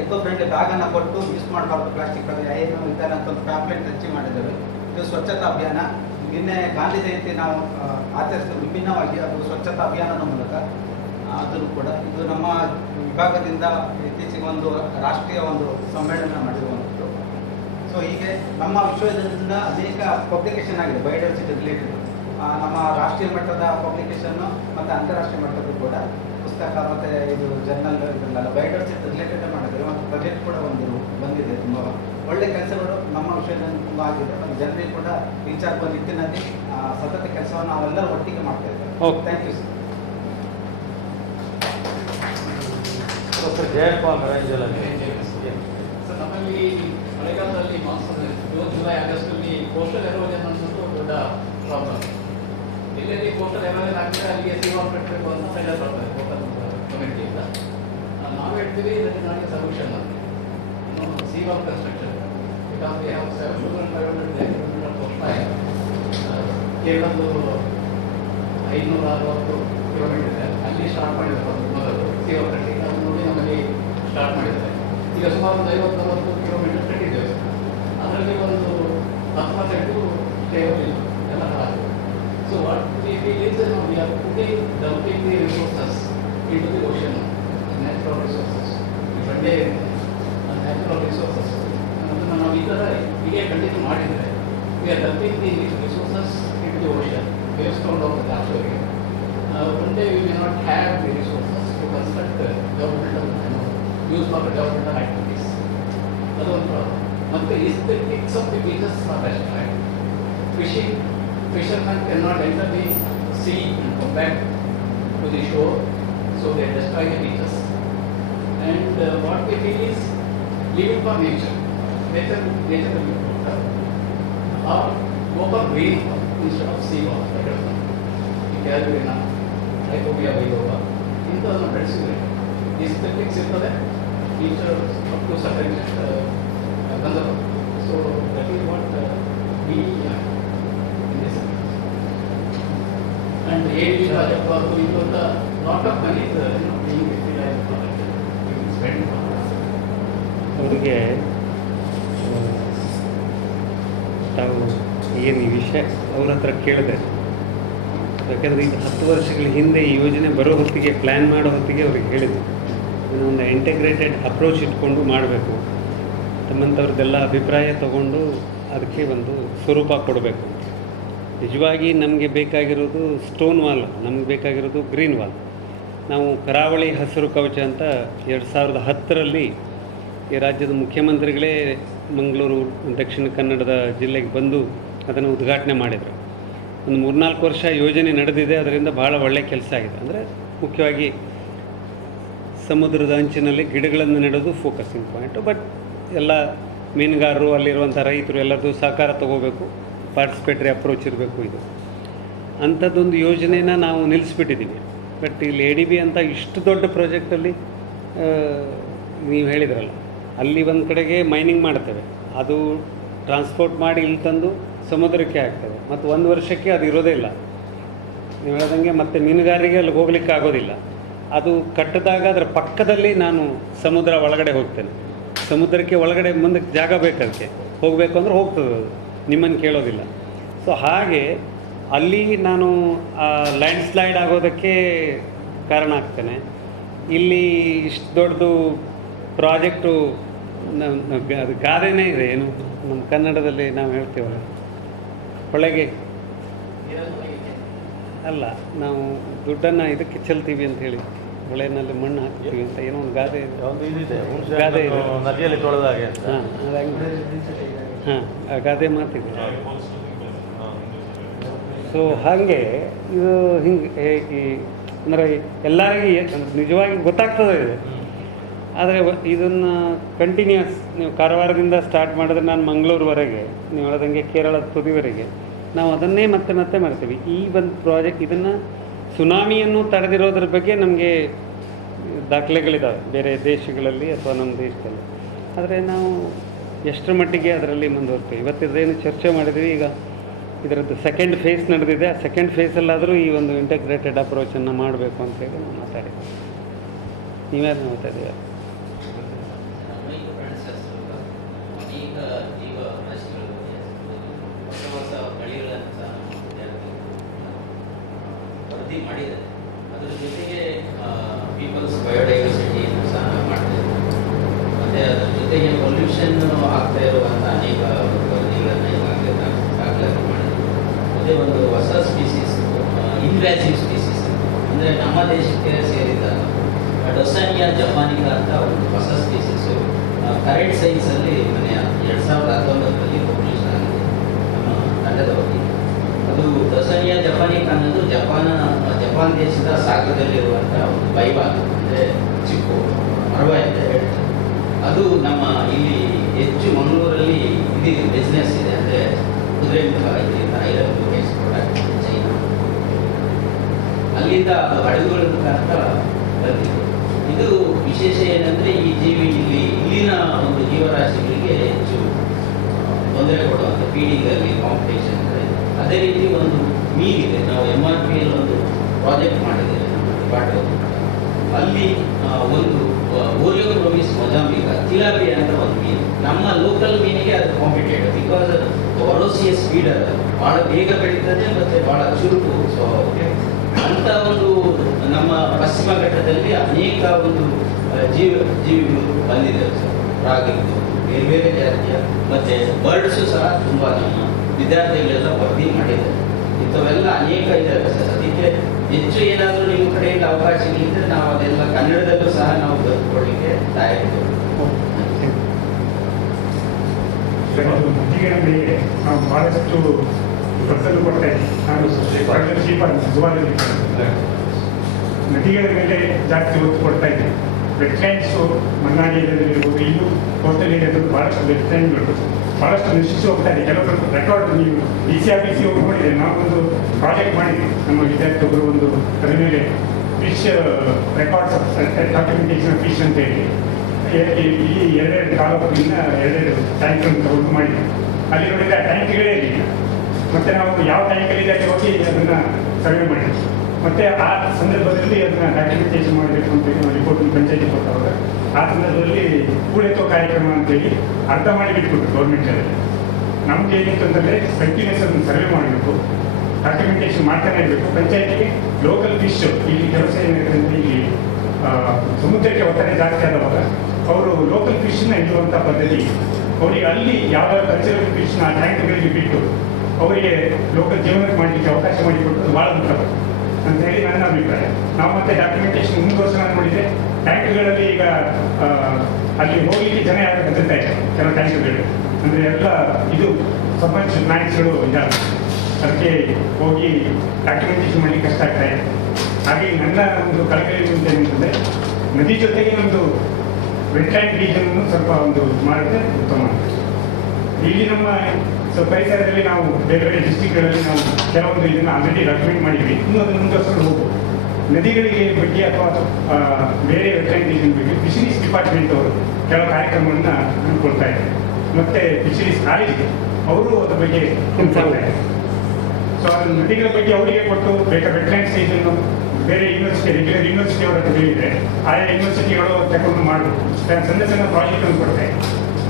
ಎಕೋ ಫ್ರೆಂಡ್ಲಿ ಬ್ಯಾಗನ್ನು ಕೊಟ್ಟು ಯೂಸ್ ಮಾಡಬಾರ್ದು ಪ್ಲಾಸ್ಟಿಕ್ ಬಗ್ಗೆ ಏನು ವಿಧಾನ ಅಂತ ಒಂದು ಪ್ಯಾಂಪ್ಲೆಟ್ ಹಂಚಿ ಮಾಡಿದ್ದೇವೆ. ಇದು ಸ್ವಚ್ಛತಾ ಅಭಿಯಾನ. ನಿನ್ನೆ ಗಾಂಧಿ ಜಯಂತಿ ನಾವು ಆಚರಿಸಿದ ವಿಭಿನ್ನವಾಗಿ ಅದು ಸ್ವಚ್ಛತಾ ಅಭಿಯಾನದ ಮೂಲಕ ಅದನ್ನು ಕೂಡ ಇದು ನಮ್ಮ ವಿಭಾಗದಿಂದ ಇತ್ತೀಚೆಗೆ ಒಂದು ರಾಷ್ಟ್ರೀಯ ಒಂದು ಸಮ್ಮೇಳನ ಮಾಡಿರುವಂಥದ್ದು. ಸೊ ಹೀಗೆ ನಮ್ಮ ವಿಶ್ವವಿದ್ಯಾಲಯದಿಂದ ಅನೇಕ ಪಬ್ಲಿಕೇಶನ್ ಆಗಿದೆ ಬಯೋಡೈವರ್ಸಿಟಿ ರಿಲೇಟೆಡ್. ನಮ್ಮ ರಾಷ್ಟ್ರೀಯ ಮಟ್ಟದ ಪಬ್ಲಿಕೇಶನ್ನು ಮತ್ತು ಅಂತಾರಾಷ್ಟ್ರೀಯ ಮಟ್ಟದ್ದು ಕೂಡ ಪುಸ್ತಕ ಮತ್ತು ಇದು ಜರ್ನಲ್ ಇದನ್ನೆಲ್ಲ ಬಯೋಡೈವರ್ಸಿಟಿ ರಿಲೇಟೆಡ್ ಮಾಡಿದ್ದಾರೆ. ಮತ್ತು ಪ್ರಾಜೆಕ್ಟ್ ಕೂಡ ಬಂದಿದೆ. ತುಂಬ ಒಳ್ಳೆ ಕೆಲಸಗಳು ನಮ್ಮ ವಿಷಯದಲ್ಲಿ ತುಂಬ ಆಗಿದೆ. ಮತ್ತು ಜನರಿಗೆ ಕೂಡ ರೀಚ್ ಆಗುವ ನಿಟ್ಟಿನಲ್ಲಿ ಸತತ ಕೆಲಸವನ್ನು ನಾವೆಲ್ಲರೂ ಒಟ್ಟಿಗೆ ಮಾಡ್ತಾ ಇದ್ದೇವೆ. Thank you sir. Doctor Jayapal Ranjala. Sir, ನಮ್ಮಲ್ಲಿ ಮಳೆಗಾಲದಲ್ಲಿ ಮಾನ್ಸೂನ್ ಜೂನ್, ಜುಲೈ, ಆಗಸ್ಟಲ್ಲಿ ಕೋಸ್ಟಲ್ ಎರೋಜನ್ ಅನ್ನೋದು ದೊಡ್ಡ ಪ್ರಾಬ್ಲಮ್. ಎಲ್ಲೆಲ್ಲಿ ಕೋಸ್ಟಲ್ ಎರೋಜನ್ ಆಗ್ತದೆ ಅಲ್ಲಿಗೆ ಸೀವಾಲ್ ಕಟ್ಟಬೇಕು ಅಂತ ಫೈನಲ್ ಬರ್ತದೆ ಕೋಸ್ಟಲ್ ಕಮಿಟಿಯಿಂದ. ನಾವು ಹೇಳ್ತೀವಿ ಇದಕ್ಕೆ ನನಗೆ solution seawall construction. Because we have 7,500 ಕೇವಲ 560 ಕಿಲೋಮೀಟರ್ ಇದೆ. ಅಲ್ಲಿ ಸ್ಟಾರ್ಟ್ ಮಾಡಿದ್ದಾರೆ ಮೊದಲು ಸೀವಾಲ್ ಕಟ್ಟಿ. ಅದು ನೋಡಿ ನಮ್ಮಲ್ಲಿ ಸ್ಟಾರ್ಟ್ ಮಾಡಿದ್ದಾರೆ. ಈಗ ಸುಮಾರು ಒಂದು 50-60 ಕಿಲೋಮೀಟರ್ ಕಟ್ಟಿದ್ದೇವೆ. ಅದರಲ್ಲಿ ಒಂದು 10% ಸ್ಟೇಬಲ್ ಇಲ್ಲ, ಎಲ್ಲ ಹಾಗೆ. So what we feel is we are dumping the resources into the ocean, natural resources. ಬಂಡೆ ನ್ಯಾಚುರಲ್ ರಿಸೋರ್ಸಸ್ ಅದನ್ನು ನಾವು ಈ ಥರ ಹೀಗೆ ಕಂಟಿನ್ಯೂ ಮಾಡಿದರೆ we are dumping the resources into the ocean based on the actually. One day we may not have the resources to construct governmental use for governmental activities. ಅದೊಂದು problem. ಮತ್ತು aesthetics of the beaches are destroyed. Fishermen cannot enter the sea and come back to the shore, so they destroy the beaches. And what we feel is leave it for nature. Nature will be better. Or go for green instead of sea wall. ಈ ಕ್ಯಾರಿನ ಟ್ರೈಕೋಬಿಯಾ ಬೈಗೋಬಾ ಇಂಥದನ್ನು ಬೆಳೆಸಿದರೆ aesthetics ಇರ್ತದೆ, nature up to certain conserve. So that is what we and AD project also it was a lot of money being utilized for it. Spent ಅವರಿಗೆ ತಾವು ಏನು ಈ ವಿಷಯ ಅವ್ರ ಹತ್ರ ಕೇಳಿದೆ. ಯಾಕೆಂದರೆ ಇದು 10 ವರ್ಷಗಳ ಹಿಂದೆ ಈ ಯೋಜನೆ ಬರೋ ಹೊತ್ತಿಗೆ ಪ್ಲ್ಯಾನ್ ಮಾಡೋ ಹೊತ್ತಿಗೆ ಅವ್ರಿಗೆ ಹೇಳಿದ್ರು ಇದನ್ನು ಒಂದು ಇಂಟಿಗ್ರೇಟೆಡ್ ಅಪ್ರೋಚ್ ಇಟ್ಕೊಂಡು ಮಾಡಬೇಕು, ತಮ್ಮಂಥವ್ರದ್ದೆಲ್ಲ ಅಭಿಪ್ರಾಯ ತಗೊಂಡು ಅದಕ್ಕೆ ಒಂದು ಸ್ವರೂಪ ಕೊಡಬೇಕು. ನಿಜವಾಗಿ ನಮಗೆ ಬೇಕಾಗಿರೋದು ಸ್ಟೋನ್ ವಾಲ್, ನಮಗೆ ಬೇಕಾಗಿರೋದು ಗ್ರೀನ್ ವಾಲ್. ನಾವು ಕರಾವಳಿ ಹಸಿರು ಕವಚ ಅಂತ 2010ರಲ್ಲಿ ಈ ರಾಜ್ಯದ ಮುಖ್ಯಮಂತ್ರಿಗಳೇ ಮಂಗಳೂರು ದಕ್ಷಿಣ ಕನ್ನಡದ ಜಿಲ್ಲೆಗೆ ಬಂದು ಅದನ್ನು ಉದ್ಘಾಟನೆ ಮಾಡಿದರು. ಒಂದು 3-4 ವರ್ಷ ಯೋಜನೆ ನಡೆದಿದೆ. ಅದರಿಂದ ಭಾಳ ಒಳ್ಳೆಯ ಕೆಲಸ ಆಗಿದೆ. ಅಂದರೆ ಮುಖ್ಯವಾಗಿ ಸಮುದ್ರದ ಅಂಚಿನಲ್ಲಿ ಗಿಡಗಳನ್ನು ನೆಡೋದು ಫೋಕಸಿಂಗ್ ಪಾಯಿಂಟು. ಬಟ್ ಎಲ್ಲ ಮೀನುಗಾರರು, ಅಲ್ಲಿರುವಂಥ ರೈತರು ಎಲ್ಲರದ್ದು ಸಹಕಾರ ತಗೋಬೇಕು, ಪಾರ್ಟಿಸಿಪೇಟ್ರಿ ಅಪ್ರೋಚ್ ಇರಬೇಕು. ಇದು ಅಂಥದ್ದೊಂದು ಯೋಜನೆನ ನಾವು ನಿಲ್ಲಿಸ್ಬಿಟ್ಟಿದ್ದೀವಿ. ಬಟ್ ಇಲ್ಲಿ ADB ಅಂತ ಇಷ್ಟು ದೊಡ್ಡ ಪ್ರಾಜೆಕ್ಟಲ್ಲಿ ನೀವು ಹೇಳಿದ್ರಲ್ಲ, ಅಲ್ಲಿ ಒಂದು ಕಡೆಗೆ ಮೈನಿಂಗ್ ಮಾಡ್ತೇವೆ, ಅದು ಟ್ರಾನ್ಸ್ಪೋರ್ಟ್ ಮಾಡಿ ಇಲ್ಲಿ ತಂದು ಸಮುದ್ರಕ್ಕೆ ಹಾಕ್ತೇವೆ, ಮತ್ತು 1 ವರ್ಷಕ್ಕೆ ಅದು ಇರೋದೇ ಇಲ್ಲ. ನೀವು ಹೇಳ್ದಂಗೆ ಮತ್ತೆ ಮೀನುಗಾರರಿಗೆ ಅಲ್ಲಿ ಹೋಗ್ಲಿಕ್ಕೆ ಆಗೋದಿಲ್ಲ. ಅದು ಕಟ್ಟಿದಾಗ ಅದರ ಪಕ್ಕದಲ್ಲಿ ನಾನು ಸಮುದ್ರ ಒಳಗಡೆ ಹೋಗ್ತೇನೆ. ಸಮುದ್ರಕ್ಕೆ ಒಳಗಡೆ ಮುಂದಕ್ಕೆ ಜಾಗ ಬೇಕು, ಅದಕ್ಕೆ ಹೋಗಬೇಕು ಅಂದ್ರೆ ಹೋಗ್ತದೆ, ಅದು ನಿಮ್ಮನ್ನು ಕೇಳೋದಿಲ್ಲ. ಸೊ ಹಾಗೆ ಅಲ್ಲಿ ನಾನು ಲ್ಯಾಂಡ್ ಸ್ಲೈಡ್ ಆಗೋದಕ್ಕೆ ಕಾರಣ ಆಗ್ತೇನೆ. ಇಲ್ಲಿ ಇಷ್ಟು ದೊಡ್ಡದು ಪ್ರಾಜೆಕ್ಟು ಅದು ಗಾದೆನೇ ಇದೆ, ಏನು ನಮ್ಮ ಕನ್ನಡದಲ್ಲಿ ನಾವು ಹೇಳ್ತೀವಲ್ಲ, ಹೊಳೆಗೆ ಅಲ್ಲ, ನಾವು ದುಡ್ಡನ್ನು ಇದಕ್ಕೆ ಚೆಲ್ತೀವಿ ಅಂತೇಳಿ, ಹೊಳೆನಲ್ಲಿ ಮಣ್ಣು ಹಾಕ್ತೀವಿ ಅಂತ ಏನೋ ಒಂದು ಗಾದೆ ಇದೆ. ಒಂದು ಇದಿದೆ, ಗಾದೆ ಇದೆ. ನದಿಯಲ್ಲಿ ತೊಳೆದಾಗೆ ಅಂತ. ಹಾಂ, ಅದು ಹಂಗೆ. ಹಾಂ, ಆ ಗಾದೆ ಮಾತಿದೆ. ಸೊ ಹಾಗೆ ಇದು ಹಿಂಗೆ ಈ ಅಂದರೆ ಎಲ್ಲರಿಗೂ ನಿಜವಾಗಿ ಗೊತ್ತಾಗ್ತದೆ ಇದೆ. ಆದರೆ ಇದನ್ನು ಕಂಟಿನ್ಯೂಸ್ ನೀವು ಕಾರವಾರದಿಂದ ಸ್ಟಾರ್ಟ್ ಮಾಡಿದ್ರೆ ನಾನು ಮಂಗಳೂರುವರೆಗೆ, ನೀವು ಹೇಳ್ದಂಗೆ ಕೇರಳದ ತುದಿವರೆಗೆ ನಾವು ಅದನ್ನೇ ಮತ್ತೆ ಮತ್ತೆ ಮಾಡ್ತೀವಿ. ಈ ಒಂದು ಪ್ರಾಜೆಕ್ಟ್ ಇದನ್ನು ಸುನಾಮಿಯನ್ನು ತಡೆದಿರೋದ್ರ ಬಗ್ಗೆ ನಮಗೆ ದಾಖಲೆಗಳಿದ್ದಾವೆ ಬೇರೆ ದೇಶಗಳಲ್ಲಿ ಅಥವಾ ನಮ್ಮ ದೇಶದಲ್ಲಿ. ಆದರೆ ನಾವು ಎಷ್ಟರ ಮಟ್ಟಿಗೆ ಅದರಲ್ಲಿ ಮುಂದುವರ್ತೀವಿ. ಇವತ್ತಿದ್ರೇನು ಚರ್ಚೆ ಮಾಡಿದ್ವಿ, ಈಗ ಇದರದ್ದು ಸೆಕೆಂಡ್ ಫೇಸ್ ನಡೆದಿದೆ. ಆ ಸೆಕೆಂಡ್ ಫೇಸಲ್ಲಾದರೂ ಈ ಒಂದು ಇಂಟಗ್ರೇಟೆಡ್ ಅಪ್ರೋಚನ್ನು ಮಾಡಬೇಕು ಅಂತೇಳಿ ನಾವು ಮಾತಾಡಿದ್ವಿ. ನೀವೇನು ಮಾತಾಡಿದ್ದೀವಿ? ಅನೇಕ ಜೀವ ರಾಶಿಗಳ ಬಗ್ಗೆ ಹೊಸ ಹೊಸ ತಳಿಗಳನ್ನು ಸಹ ನಮ್ಮ ವಿದ್ಯಾರ್ಥಿಗಳು ವರದಿ ಮಾಡಿದ್ದಾರೆ. ಅದರ ಜೊತೆಗೆ ಪೀಪಲ್ಸ್ ಬಯೋಡೈವರ್ಸಿಟಿಯನ್ನು ಸಹ ಮಾಡ್ತಿದ್ದಾರೆ. ಮತ್ತು ಅದರ ಜೊತೆಗೆ ಪೊಲ್ಯೂಷನ್ ಆಗ್ತಾ ಇರುವಂಥ ಅನೇಕ ವರದಿಗಳನ್ನು ಈಗಾಗಲೇ ದಾಖಲಾತಿ ಮಾಡಿದ್ದಾರೆ. ಅದೇ ಒಂದು ಹೊಸ ಸ್ಪೀಸೀಸ್, ಇನ್ವ್ಯಾಸಿವ್ ಸ್ಪೀಸೀಸ್, ಅಂದರೆ ನಮ್ಮ ದೇಶಕ್ಕೆ ಸೇರಿದ ಡೊಸಾನಿಯಾ ಜಪಾನಿಕಾ ಅಂತ ಒಂದು ಹೊಸ ಸ್ಪೀಸೀಸು ಕರೆಂಟ್ ಸೈನ್ಸಲ್ಲಿ ಮನೆ 2019ರಲ್ಲಿ ಪಬ್ಲಿಷ್ ಆಗಿದೆ ನಮ್ಮ ತಂಡದವರಿಗೆ. ಅದು ಡೊಸಾನಿಯಾ ಜಪಾನಿಕಾ ಅನ್ನೋದು ಜಪಾನ್ ದೇಶದ ಸಾಗರದಲ್ಲಿರುವಂಥ ಒಂದು ಬೈವಾಲ್, ಅಂದರೆ ಚಿಕ್ಕು ಮರವ ಅಂತ ಹೇಳ್ತಾರೆ. ಅದು ನಮ್ಮ ಇಲ್ಲಿ ಹೆಚ್ಚು ಮಂಗಳೂರಲ್ಲಿ ಇದು ಬಿಸ್ನೆಸ್ ಇದೆ. ಅಂದರೆ ಕುದುರೆಮುಖ ಇದರಿಂದ ಐರನ್ ಎಕ್ಸ್ಪೋರ್ಟ್ ಆಗ್ತದೆ ಚೈನಾ. ಅಲ್ಲಿಂದ ಅದು ಹಡಗುಗಳ ಮುಖಾಂತರ ಬಂದಿದೆ. ಇದು ವಿಶೇಷ ಏನಂದರೆ ಈ ಜೀವಿ ಇಲ್ಲಿನ ಒಂದು ಜೀವರಾಶಿಗಳಿಗೆ ಹೆಚ್ಚು ತೊಂದರೆ ಕೊಡುವಂಥ ಫೀಡಿಂಗಲ್ಲಿ ಕಾಂಪಿಟೇಷನ್ ಇದೆ. ಅದೇ ರೀತಿ ಒಂದು ಮೀನಿದೆ, ನಾವು MRPL ಒಂದು ಪ್ರಾಜೆಕ್ಟ್ ಮಾಡಿದ್ದೇವೆ ನಮ್ಮ ಡಿಪಾರ್ಟ್ಮೆಂಟ್. ಅಲ್ಲಿ ಒಂದು ಓರಿಯೋಗ್ರೋಮಿಸ್ ಮೊಜಾಂಬಿಕ ತಿಲಾಪಿ ಅಂತ ಒಂದು ಮೀನು, ನಮ್ಮ ಲೋಕಲ್ ಮೀನಿಗೆ ಅದು ಕಾಂಪಿಟೇಟಿವ್. ಬಿಕಾಸ್ ಒರೋಸಿಯಸ್ ಫೀಡರ್ ಭಾಳ ಬೇಗ ಬೆಳೀತದೆ ಮತ್ತು ಭಾಳ ಚುರುಕು ಸ್ವಭಾವಕ್ಕೆ. ಅಂಥ ಒಂದು ನಮ್ಮ ಪಶ್ಚಿಮ ಘಟ್ಟದಲ್ಲಿ ಅನೇಕ ಒಂದು ಜೀವಿಗಳು ಬಂದಿದೆ ಸರ್. ರಾಗಿದ್ದು ಬೇರೆ ಬೇರೆ ಜಾತಿಯ ಮತ್ತು ಬರ್ಡ್ಸು ಸಹ ತುಂಬ ನಮ್ಮ ವಿದ್ಯಾರ್ಥಿಗಳೆಲ್ಲ ವರದಿ ಮಾಡಿದ್ದಾರೆ. ಇಂಥವೆಲ್ಲ ಅನೇಕ ಇದ್ದಾವೆ ಸರ್. ಅದಕ್ಕೆ ಹೆಚ್ಚು ಏನಾದರೂ ನಿಮ್ಮ ಕಡೆಯಿಂದ ಅವಕಾಶಗಳಿದ್ದರೆ ನಾವು ಅದೆಲ್ಲ ಕನ್ನಡದಲ್ಲೂ ಸಹ ನಾವು ಬರೆದುಕೊಳ್ಳಿಕ್ಕೆ ತಯಾರಿದ್ದೇವೆ. ನದಿಗಳಿಗೆ ನಾವು ಭಾಳಷ್ಟು ಪ್ರಸನ್ನು ಕೊಡ್ತಾ ಇದ್ದೀವಿ. ನದಿಗಳ ಮೇಲೆ ಜಾಸ್ತಿ ಒತ್ತು ಕೊಡ್ತಾ ಇದ್ದೀವಿ. ವೆಟ್ಲ್ಯಾಂಡ್ಸು ಮನ್ನಾಡಿ ಏರಿಯಾದಲ್ಲಿರ್ಬೋದು, ಇಲ್ಲೂ ಕೋಸ್ಟಲ್ ಏರಿಯಾದಲ್ಲಿ ಭಾಳಷ್ಟು ವೆಟ್ಲ್ಯಾಂಡ್ಗಳು ಭಾಳಷ್ಟು ನಶಿಸಿ ಹೋಗ್ತಾ ಇದೆ. ಕೆಲವರು ರೆಕಾರ್ಡ್ ನೀವು DCRBC ಹೋಗಿ ನೋಡಿದರೆ, ನಾವೊಂದು ಪ್ರಾಜೆಕ್ಟ್ ಮಾಡಿದ್ವಿ ನಮ್ಮ ವಿದ್ಯಾರ್ಥಿಗಳು, ಒಂದು ಅದರ ಮೇಲೆ ಫಿಶ್ ರೆಕಾರ್ಡ್ಸ್ ಡಾಕ್ಯುಮೆಂಟೇಷನ್ ಫಿಶ್ ಅಂತೇಳಿ ಇಲ್ಲಿ 2 ತಾಲೂಕಿನ 2 ಟ್ಯಾಂಕ್ಗಳನ್ನು ತಗೊಂಡು ಮಾಡಿದ್ವಿ. ಅಲ್ಲಿ ನೋಡಿದರೆ ಆ ಟ್ಯಾಂಕ್ಗಳೇ ಇರಲಿಲ್ಲ. ಮತ್ತು ನಾವು ಯಾವ ಟ್ಯಾಂಕಲ್ಲಿದೆ ಅಲ್ಲಿ ಹೋಗಿ ಅದನ್ನು ಸರ್ವೆ ಮಾಡಿದ್ವಿ. ಮತ್ತು ಆ ಸಂದರ್ಭದಲ್ಲಿ ಅದನ್ನು ಡಾಕ್ಯುಮೆಂಟೇಷನ್ ಮಾಡಬೇಕು ಅಂತೇಳಿ ನಾವು ರಿಪೋರ್ಟನ್ನು ಪಂಚಾಯತಿ ಕೊಟ್ಟವಾಗ ಆ ಸಂದರ್ಭದಲ್ಲಿ ಹೂಳೆತ್ತೋ ಕಾರ್ಯಕ್ರಮ ಅಂತೇಳಿ ಅರ್ಧ ಮಾಡಿ ಬಿಟ್ಬಿಟ್ಟು ಗೌರ್ಮೆಂಟಲ್ಲಿ. ನಮ್ಗೆ ಏನಿತ್ತು ಅಂತಂದರೆ ಕಂಟಿನ್ಯೂಸ್ ಅದನ್ನು ಸರ್ವೆ ಮಾಡಬೇಕು, ಡಾಕ್ಯುಮೆಂಟೇಷನ್ ಮಾಡ್ತಾನೆ ಇರಬೇಕು. ಪಂಚಾಯತಿಗೆ ಲೋಕಲ್ ಫಿಶ್ ಇಲ್ಲಿ ಕೆಲಸ ಏನಿರುತ್ತೆ ಅಂದರೆ, ಇಲ್ಲಿ ಸಮುದ್ರಕ್ಕೆ ಒತ್ತಡ ಜಾಸ್ತಿ ಆದವಾಗ ಅವರು ಲೋಕಲ್ ಫಿಶ್ನ ಇಡುವಂಥ ಪದ್ಧತಿ, ಅವರಿಗೆ ಅಲ್ಲಿ ಯಾವ್ಯಾವ ಕಲ್ಚರಲ್ ಫಿಶ್ನ ಆ ಟ್ಯಾಂಕ್ಗಳಿಗೆ ಬಿಟ್ಟು ಅವರಿಗೆ ಲೋಕಲ್ ಜೀವನಕ್ಕೆ ಮಾಡಲಿಕ್ಕೆ ಅವಕಾಶ ಮಾಡಿಕೊಟ್ಟು ಭಾಳ ಮುಖ್ಯ ಅಂತ ಹೇಳಿ ನನ್ನ ಅಭಿಪ್ರಾಯ. ನಾವು ಮತ್ತೆ ಡಾಕ್ಯುಮೆಂಟೇಷನ್ ಮುಂದುವರ್ಸೋಣ ಮಾಡಿದರೆ ಟ್ಯಾಂಕ್ಗಳಲ್ಲಿ ಈಗ ಅಲ್ಲಿ ಹೋಗಲಿಕ್ಕೆ ಜನ ಯಾರು ಹೆದರ್ತಾ ಇದ್ದಾರೆ. ಕೆಲವು ಟ್ಯಾಂಕ್ಗಳು ಅಂದರೆ ಎಲ್ಲ ಇದು ಸಬ್ಮರ್ಜ್ ಪ್ಲಾಂಟ್ಸ್ಗಳು ಇದ್ದಾವೆ, ಅದಕ್ಕೆ ಹೋಗಿ ಡಾಕ್ಯುಮೆಂಟೇಷನ್ ಮಾಡಲಿಕ್ಕೆ ಕಷ್ಟ ಆಗ್ತಾ ಇದೆ. ಹಾಗೆ ನನ್ನ ಒಂದು ಕಳಕಳಿ ಅಂತಂದರೆ ನದಿ ಜೊತೆಗೆ ನಮ್ಮದು ವೆಟ್ಲ್ಯಾಂಡ್ ರೀಜನ್ನು ಸ್ವಲ್ಪ ಒಂದು ಮಾಡಿದ್ರೆ ಉತ್ತಮ. ಇಲ್ಲಿ ನಮ್ಮ ಪರಿಸರದಲ್ಲಿ ನಾವು ಬೇರೆ ಬೇರೆ ಡಿಸ್ಟ್ರಿಕ್ಗಳಲ್ಲಿ ನಾವು ಕೆಲವೊಂದು ಇದನ್ನು ಆಲ್ರೆಡಿ ಡಾಕ್ಯುಮೆಂಟ್ ಮಾಡಿದ್ವಿ. ಇನ್ನೂ ಅದನ್ನು ಮುಂದುವರ್ಸ್ಕೊಂಡು ಹೋಗ್ಬೋದು. ನದಿಗಳಿಗೆ ಬಗ್ಗೆ ಅಥವಾ ಬೇರೆ ವೆಟ್ಲ್ಯಾಂಡ್ ರೀಜನ್ ಬಗ್ಗೆ ಫಿಶರೀಸ್ ಡಿಪಾರ್ಟ್ಮೆಂಟ್ ಅವರು ಕೆಲವು ಕಾರ್ಯಕ್ರಮವನ್ನು ಹಮ್ಮಿಕೊಳ್ತಾ ಇದ್ದಾರೆ. ಮತ್ತು ಫಿಶರೀಸ್ ಕಾಲೇಜ್ ಅವರು ಅದ್ರ ಬಗ್ಗೆ ತಿಳ್ಕೊಳ್ತಾ ಇದ್ದಾರೆ. ಸೊ ಅದನ್ನು ನದಿಗಳ ಬಗ್ಗೆ ಅವರಿಗೆ ಕೊಟ್ಟು ಬೇಕಾದ ವೆಟ್ಲ್ಯಾಂಡ್ ಸೈಜನ್ನು ಬೇರೆ ಯೂನಿವರ್ಸಿಟಿ, ರೆಗ್ಯುಲರ್ ಯೂನಿವರ್ಸಿಟಿ ಅವರ ಹತ್ರ ಹೇಳಿದರೆ ಆಯಾ ಯೂನಿವರ್ಸಿಟಿಗಳು ತಗೊಂಡು ಮಾಡಬೇಕು. ಸಣ್ಣ ಸಣ್ಣ ಪ್ರಾಜೆಕ್ಟನ್ನು ಕೊಡ್ತಾರೆ.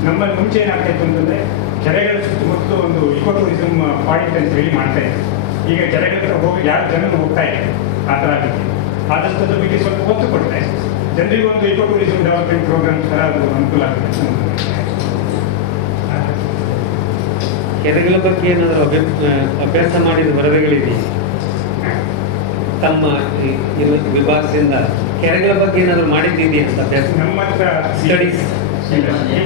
ನಮ್ಮಲ್ಲಿ ಮುಂಚೆ ಏನಾಗ್ತಾಯಿತ್ತು ಅಂತಂದರೆ ಕೆರೆಗಳ ಸುತ್ತಮುತ್ತ ಒಂದು ಇಕೋ ಟೂರಿಸಮ್ ಪಾಯಿಂಟ್ ಅಂತ ಹೇಳಿ ಮಾಡ್ತಾ ಇದ್ದಾರೆ. ಈಗ ಕೆರೆಗಳ ಹತ್ರ ಹೋಗಿ ಯಾರು ಜನರು ಹೋಗ್ತಾ ಇದ್ದಾರೆ ಆ ಥರ ಆಗುತ್ತೆ. ಆದಷ್ಟು ಅದ್ರ ಬಗ್ಗೆ ಸ್ವಲ್ಪ ಒತ್ತು ಕೊಡ್ತಾ ಇದೆ. ಜನರಿಗೆ ಒಂದು ಇಕೋ ಟೂರಿಸಂ ಡೆವಲಪ್ಮೆಂಟ್ ಪ್ರೋಗ್ರಾಮ್ ಥರ ಅದು ಅನುಕೂಲ ಆಗುತ್ತೆ. ಕೆರೆಗಳ ಬಗ್ಗೆ ಏನಾದರೂ ಅಭ್ಯಾಸ ಮಾಡಿದ ವರದಿಗಳಿದೆಯೇ ತಮ್ಮ ವಿಭಾಗದಿಂದ? ಕೆರೆಗಳ ಬಗ್ಗೆ ಏನಾದರೂ ಮಾಡಿದ್ದಿದೆಯಾ ಅಂತ ಅಭ್ಯಾಸ? ನಮ್ಮ ಹತ್ರ ಸ್ಟಡೀಸ್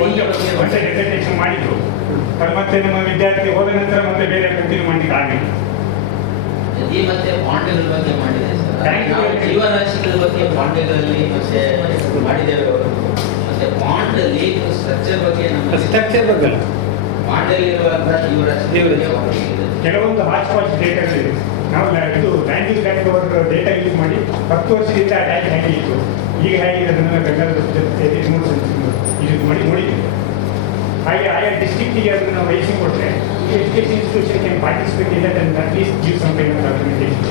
ಒಂದೇ ಡೆಸರ್ಟೇಷನ್ ಮಾಡಿದ್ರು. ಅದು ಮತ್ತೆ ನಮ್ಮ ವಿದ್ಯಾರ್ಥಿ ಹೋದ ನಂತರ ಮತ್ತೆ ಬೇರೆ ಕಂಟಿನ್ಯೂ ಮಾಡಲಿಕ್ಕೆ ಆಗಿಲ್ಲ. ನದಿ ಮತ್ತೆ ಬಾಂಡ್ಗಳ ಬಗ್ಗೆ ಮಾಡಿದೆ ಸರ್. ನಾವು ಜೀವರಾಶಿಗಳ ಬಗ್ಗೆ ಬಾಂಡ್ಗಳಲ್ಲಿ ಮತ್ತೆ ಮಾಡಿದ್ದೇವೆ ಅವರು. ಮತ್ತೆ ಬಾಂಡ್ ಲೀಕ್ ಸ್ಟ್ರಕ್ಚರ್ ಬಗ್ಗೆ ನಮ್ಮ ಸ್ಟ್ರಕ್ಚರ್ ಬಗ್ಗೆ ಬಾಂಡಲ್ಲಿರುವಂತಹ ಜೀವರಾಶಿ ಕೆಲವೊಂದು ಹಾಟ್ ಡೇಟಾಗಳಿದೆ. ನಾವು ಇದು ಲ್ಯಾಂಡ್ ಯೂಸ್ ಆಕ್ಟ್ ಅವರ ಡೇಟಾ ಯೂಸ್ ಮಾಡಿ 10 ವರ್ಷದಿಂದ ಟ್ಯಾಂಕ್ ಹೇಗಿತ್ತು, ಈಗ ಹೇಗಿದೆ ಅದನ್ನು ಬೆಂಗಳೂರು ಇದು ಮಾಡಿ ನೋಡಿದ್ದೀವಿ. ಹಾಗೆ ಆಯಾ ಡಿಸ್ಟ್ರಿಕ್ಟಿಗೆ ಅದನ್ನು ನಾವು ರೈಸಿಂಗ್ ಕೊಟ್ಟರೆ education institution can participate in that and at least give some kind of documentation.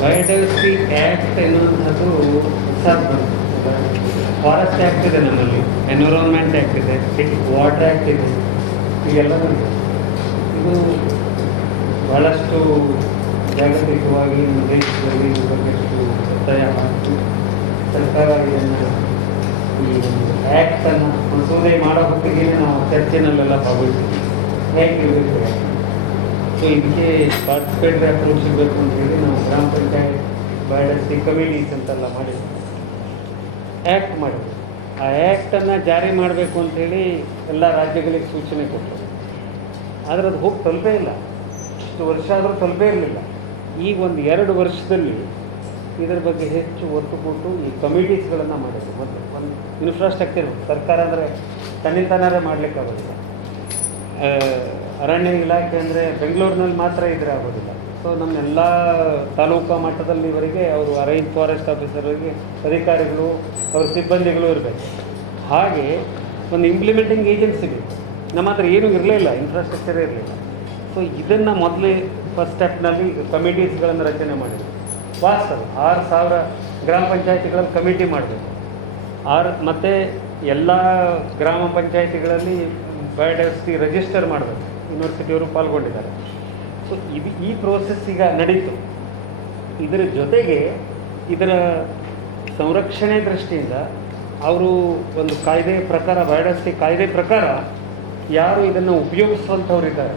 Biodiversity act ಎನ್ನುವಂಥದ್ದು ಹೊಸ ಫಾರೆಸ್ಟ್ ಆ್ಯಕ್ಟ್ ಇದೆ ನಮ್ಮಲ್ಲಿ, ಎನ್ವಿರಾನ್ಮೆಂಟ್ ಆ್ಯಕ್ಟ್ ಇದೆ, ವಾಟರ್ ಆ್ಯಕ್ಟ್ ಇದೆ, ಈಗೆಲ್ಲ ಬಂದಿದೆ. ಇದು ಬಹಳಷ್ಟು ಜಾಗತಿಕವಾಗಿ ನಮ್ಮ ದೇಶದಲ್ಲಿ ಬಹಳಷ್ಟು ಒತ್ತಾಯ ಮಾಡಿತು. ಸರ್ಕಾರ ಇದನ್ನು ಈ ಒಂದು ಆ್ಯಕ್ಟನ್ನು ಮಸೂದೆ ಮಾಡೋ ಹೊತ್ತಿಗೆ ನಾವು ಚರ್ಚೆನಲ್ಲೆಲ್ಲ ಭಾಗವಹಿಸ್ತೀವಿ. ಹೇಗಿರಬೇಕು, ಸೊ ಇದಕ್ಕೆ ಪಾರ್ಟಿಸಿಪೇಟರಿ ಅಪ್ರೋಚ್ ಸಿಗಬೇಕು ಅಂತ ಹೇಳಿ ನಾವು ಗ್ರಾಮ ಪಂಚಾಯತ್ ಬಯೋಡೈವರ್ಸಿಟಿ ಕಮಿಟೀಸ್ ಅಂತೆಲ್ಲ ಮಾಡಿದ್ವಿ, ಆ್ಯಕ್ಟ್ ಮಾಡಿದ್ವಿ. ಆ ಆ್ಯಕ್ಟನ್ನು ಜಾರಿ ಮಾಡಬೇಕು ಅಂಥೇಳಿ ಎಲ್ಲ ರಾಜ್ಯಗಳಿಗೆ ಸೂಚನೆ ಕೊಟ್ಟರು. ಆದರೆ ಅದು ಹೋಗಿ ತಲುಪೇ ಇಲ್ಲ. ಇಷ್ಟು ವರ್ಷ ಆದರೂ ತಲುಪೇ ಇರಲಿಲ್ಲ. ಈಗ ಒಂದು 2 ವರ್ಷದಲ್ಲಿ ಇದರ ಬಗ್ಗೆ ಹೆಚ್ಚು ಒತ್ತು ಕೊಟ್ಟು ಈ ಕಮಿಟೀಸ್ಗಳನ್ನು ಮಾಡಿದ್ರು. ಮತ್ತು ಒಂದು ಇನ್ಫ್ರಾಸ್ಟ್ರಕ್ಚರ್ ಸರ್ಕಾರ ಅಂದರೆ ತನ್ನಿಂತಾನೇ ಮಾಡಲಿಕ್ಕಾಗೋದಿಲ್ಲ. ಅರಣ್ಯ ಇಲಾಖೆ ಅಂದರೆ ಬೆಂಗಳೂರಿನಲ್ಲಿ ಮಾತ್ರ ಇದ್ರೆ ಆಗೋದಿಲ್ಲ. ಸೊ ನಮ್ಮೆಲ್ಲ ತಾಲೂಕಾ ಮಟ್ಟದಲ್ಲಿವರೆಗೆ ಅವರು ರೈನ್ ಫಾರೆಸ್ಟ್ ಆಫೀಸರ್ಗೆ ಅಧಿಕಾರಿಗಳು ಅವ್ರ ಸಿಬ್ಬಂದಿಗಳು ಇರಬೇಕು. ಹಾಗೆ ಒಂದು ಇಂಪ್ಲಿಮೆಂಟಿಂಗ್ ಏಜೆನ್ಸಿ ಬೇಕು. ನಮ್ಮ ಹತ್ರ ಏನೂ ಇರಲಿಲ್ಲ, ಇನ್ಫ್ರಾಸ್ಟ್ರಕ್ಚರೇ ಇರಲಿಲ್ಲ. ಸೊ ಇದನ್ನು ಮೊದಲೇ ಫಸ್ಟ್ ಸ್ಟೆಪ್ನಲ್ಲಿ ಕಮಿಟೀಸ್ಗಳನ್ನು ರಚನೆ ಮಾಡಿದ್ರು. ವಾಸ್ತವ 6000 ಗ್ರಾಮ ಪಂಚಾಯತಿಗಳಲ್ಲಿ ಕಮಿಟಿ ಮಾಡಬೇಕು. ಮತ್ತು ಎಲ್ಲ ಗ್ರಾಮ ಪಂಚಾಯತಿಗಳಲ್ಲಿ ಬಯೋಡೈವರ್ಸಿಟಿ ರಿಜಿಸ್ಟರ್ ಮಾಡಬೇಕು. ಯೂನಿವರ್ಸಿಟಿಯವರು ಪಾಲ್ಗೊಂಡಿದ್ದಾರೆ. ಸೊ ಈ ಪ್ರೋಸೆಸ್ ಈಗ ನಡೀತು. ಇದರ ಜೊತೆಗೆ ಇದರ ಸಂರಕ್ಷಣೆ ದೃಷ್ಟಿಯಿಂದ ಅವರು ಒಂದು ಕಾಯ್ದೆ ಪ್ರಕಾರ, ಬಯೋಡೈವರ್ಸಿಟಿ ಕಾಯ್ದೆ ಪ್ರಕಾರ ಯಾರು ಇದನ್ನು ಉಪಯೋಗಿಸುವಂಥವ್ರು ಇದ್ದಾರೆ,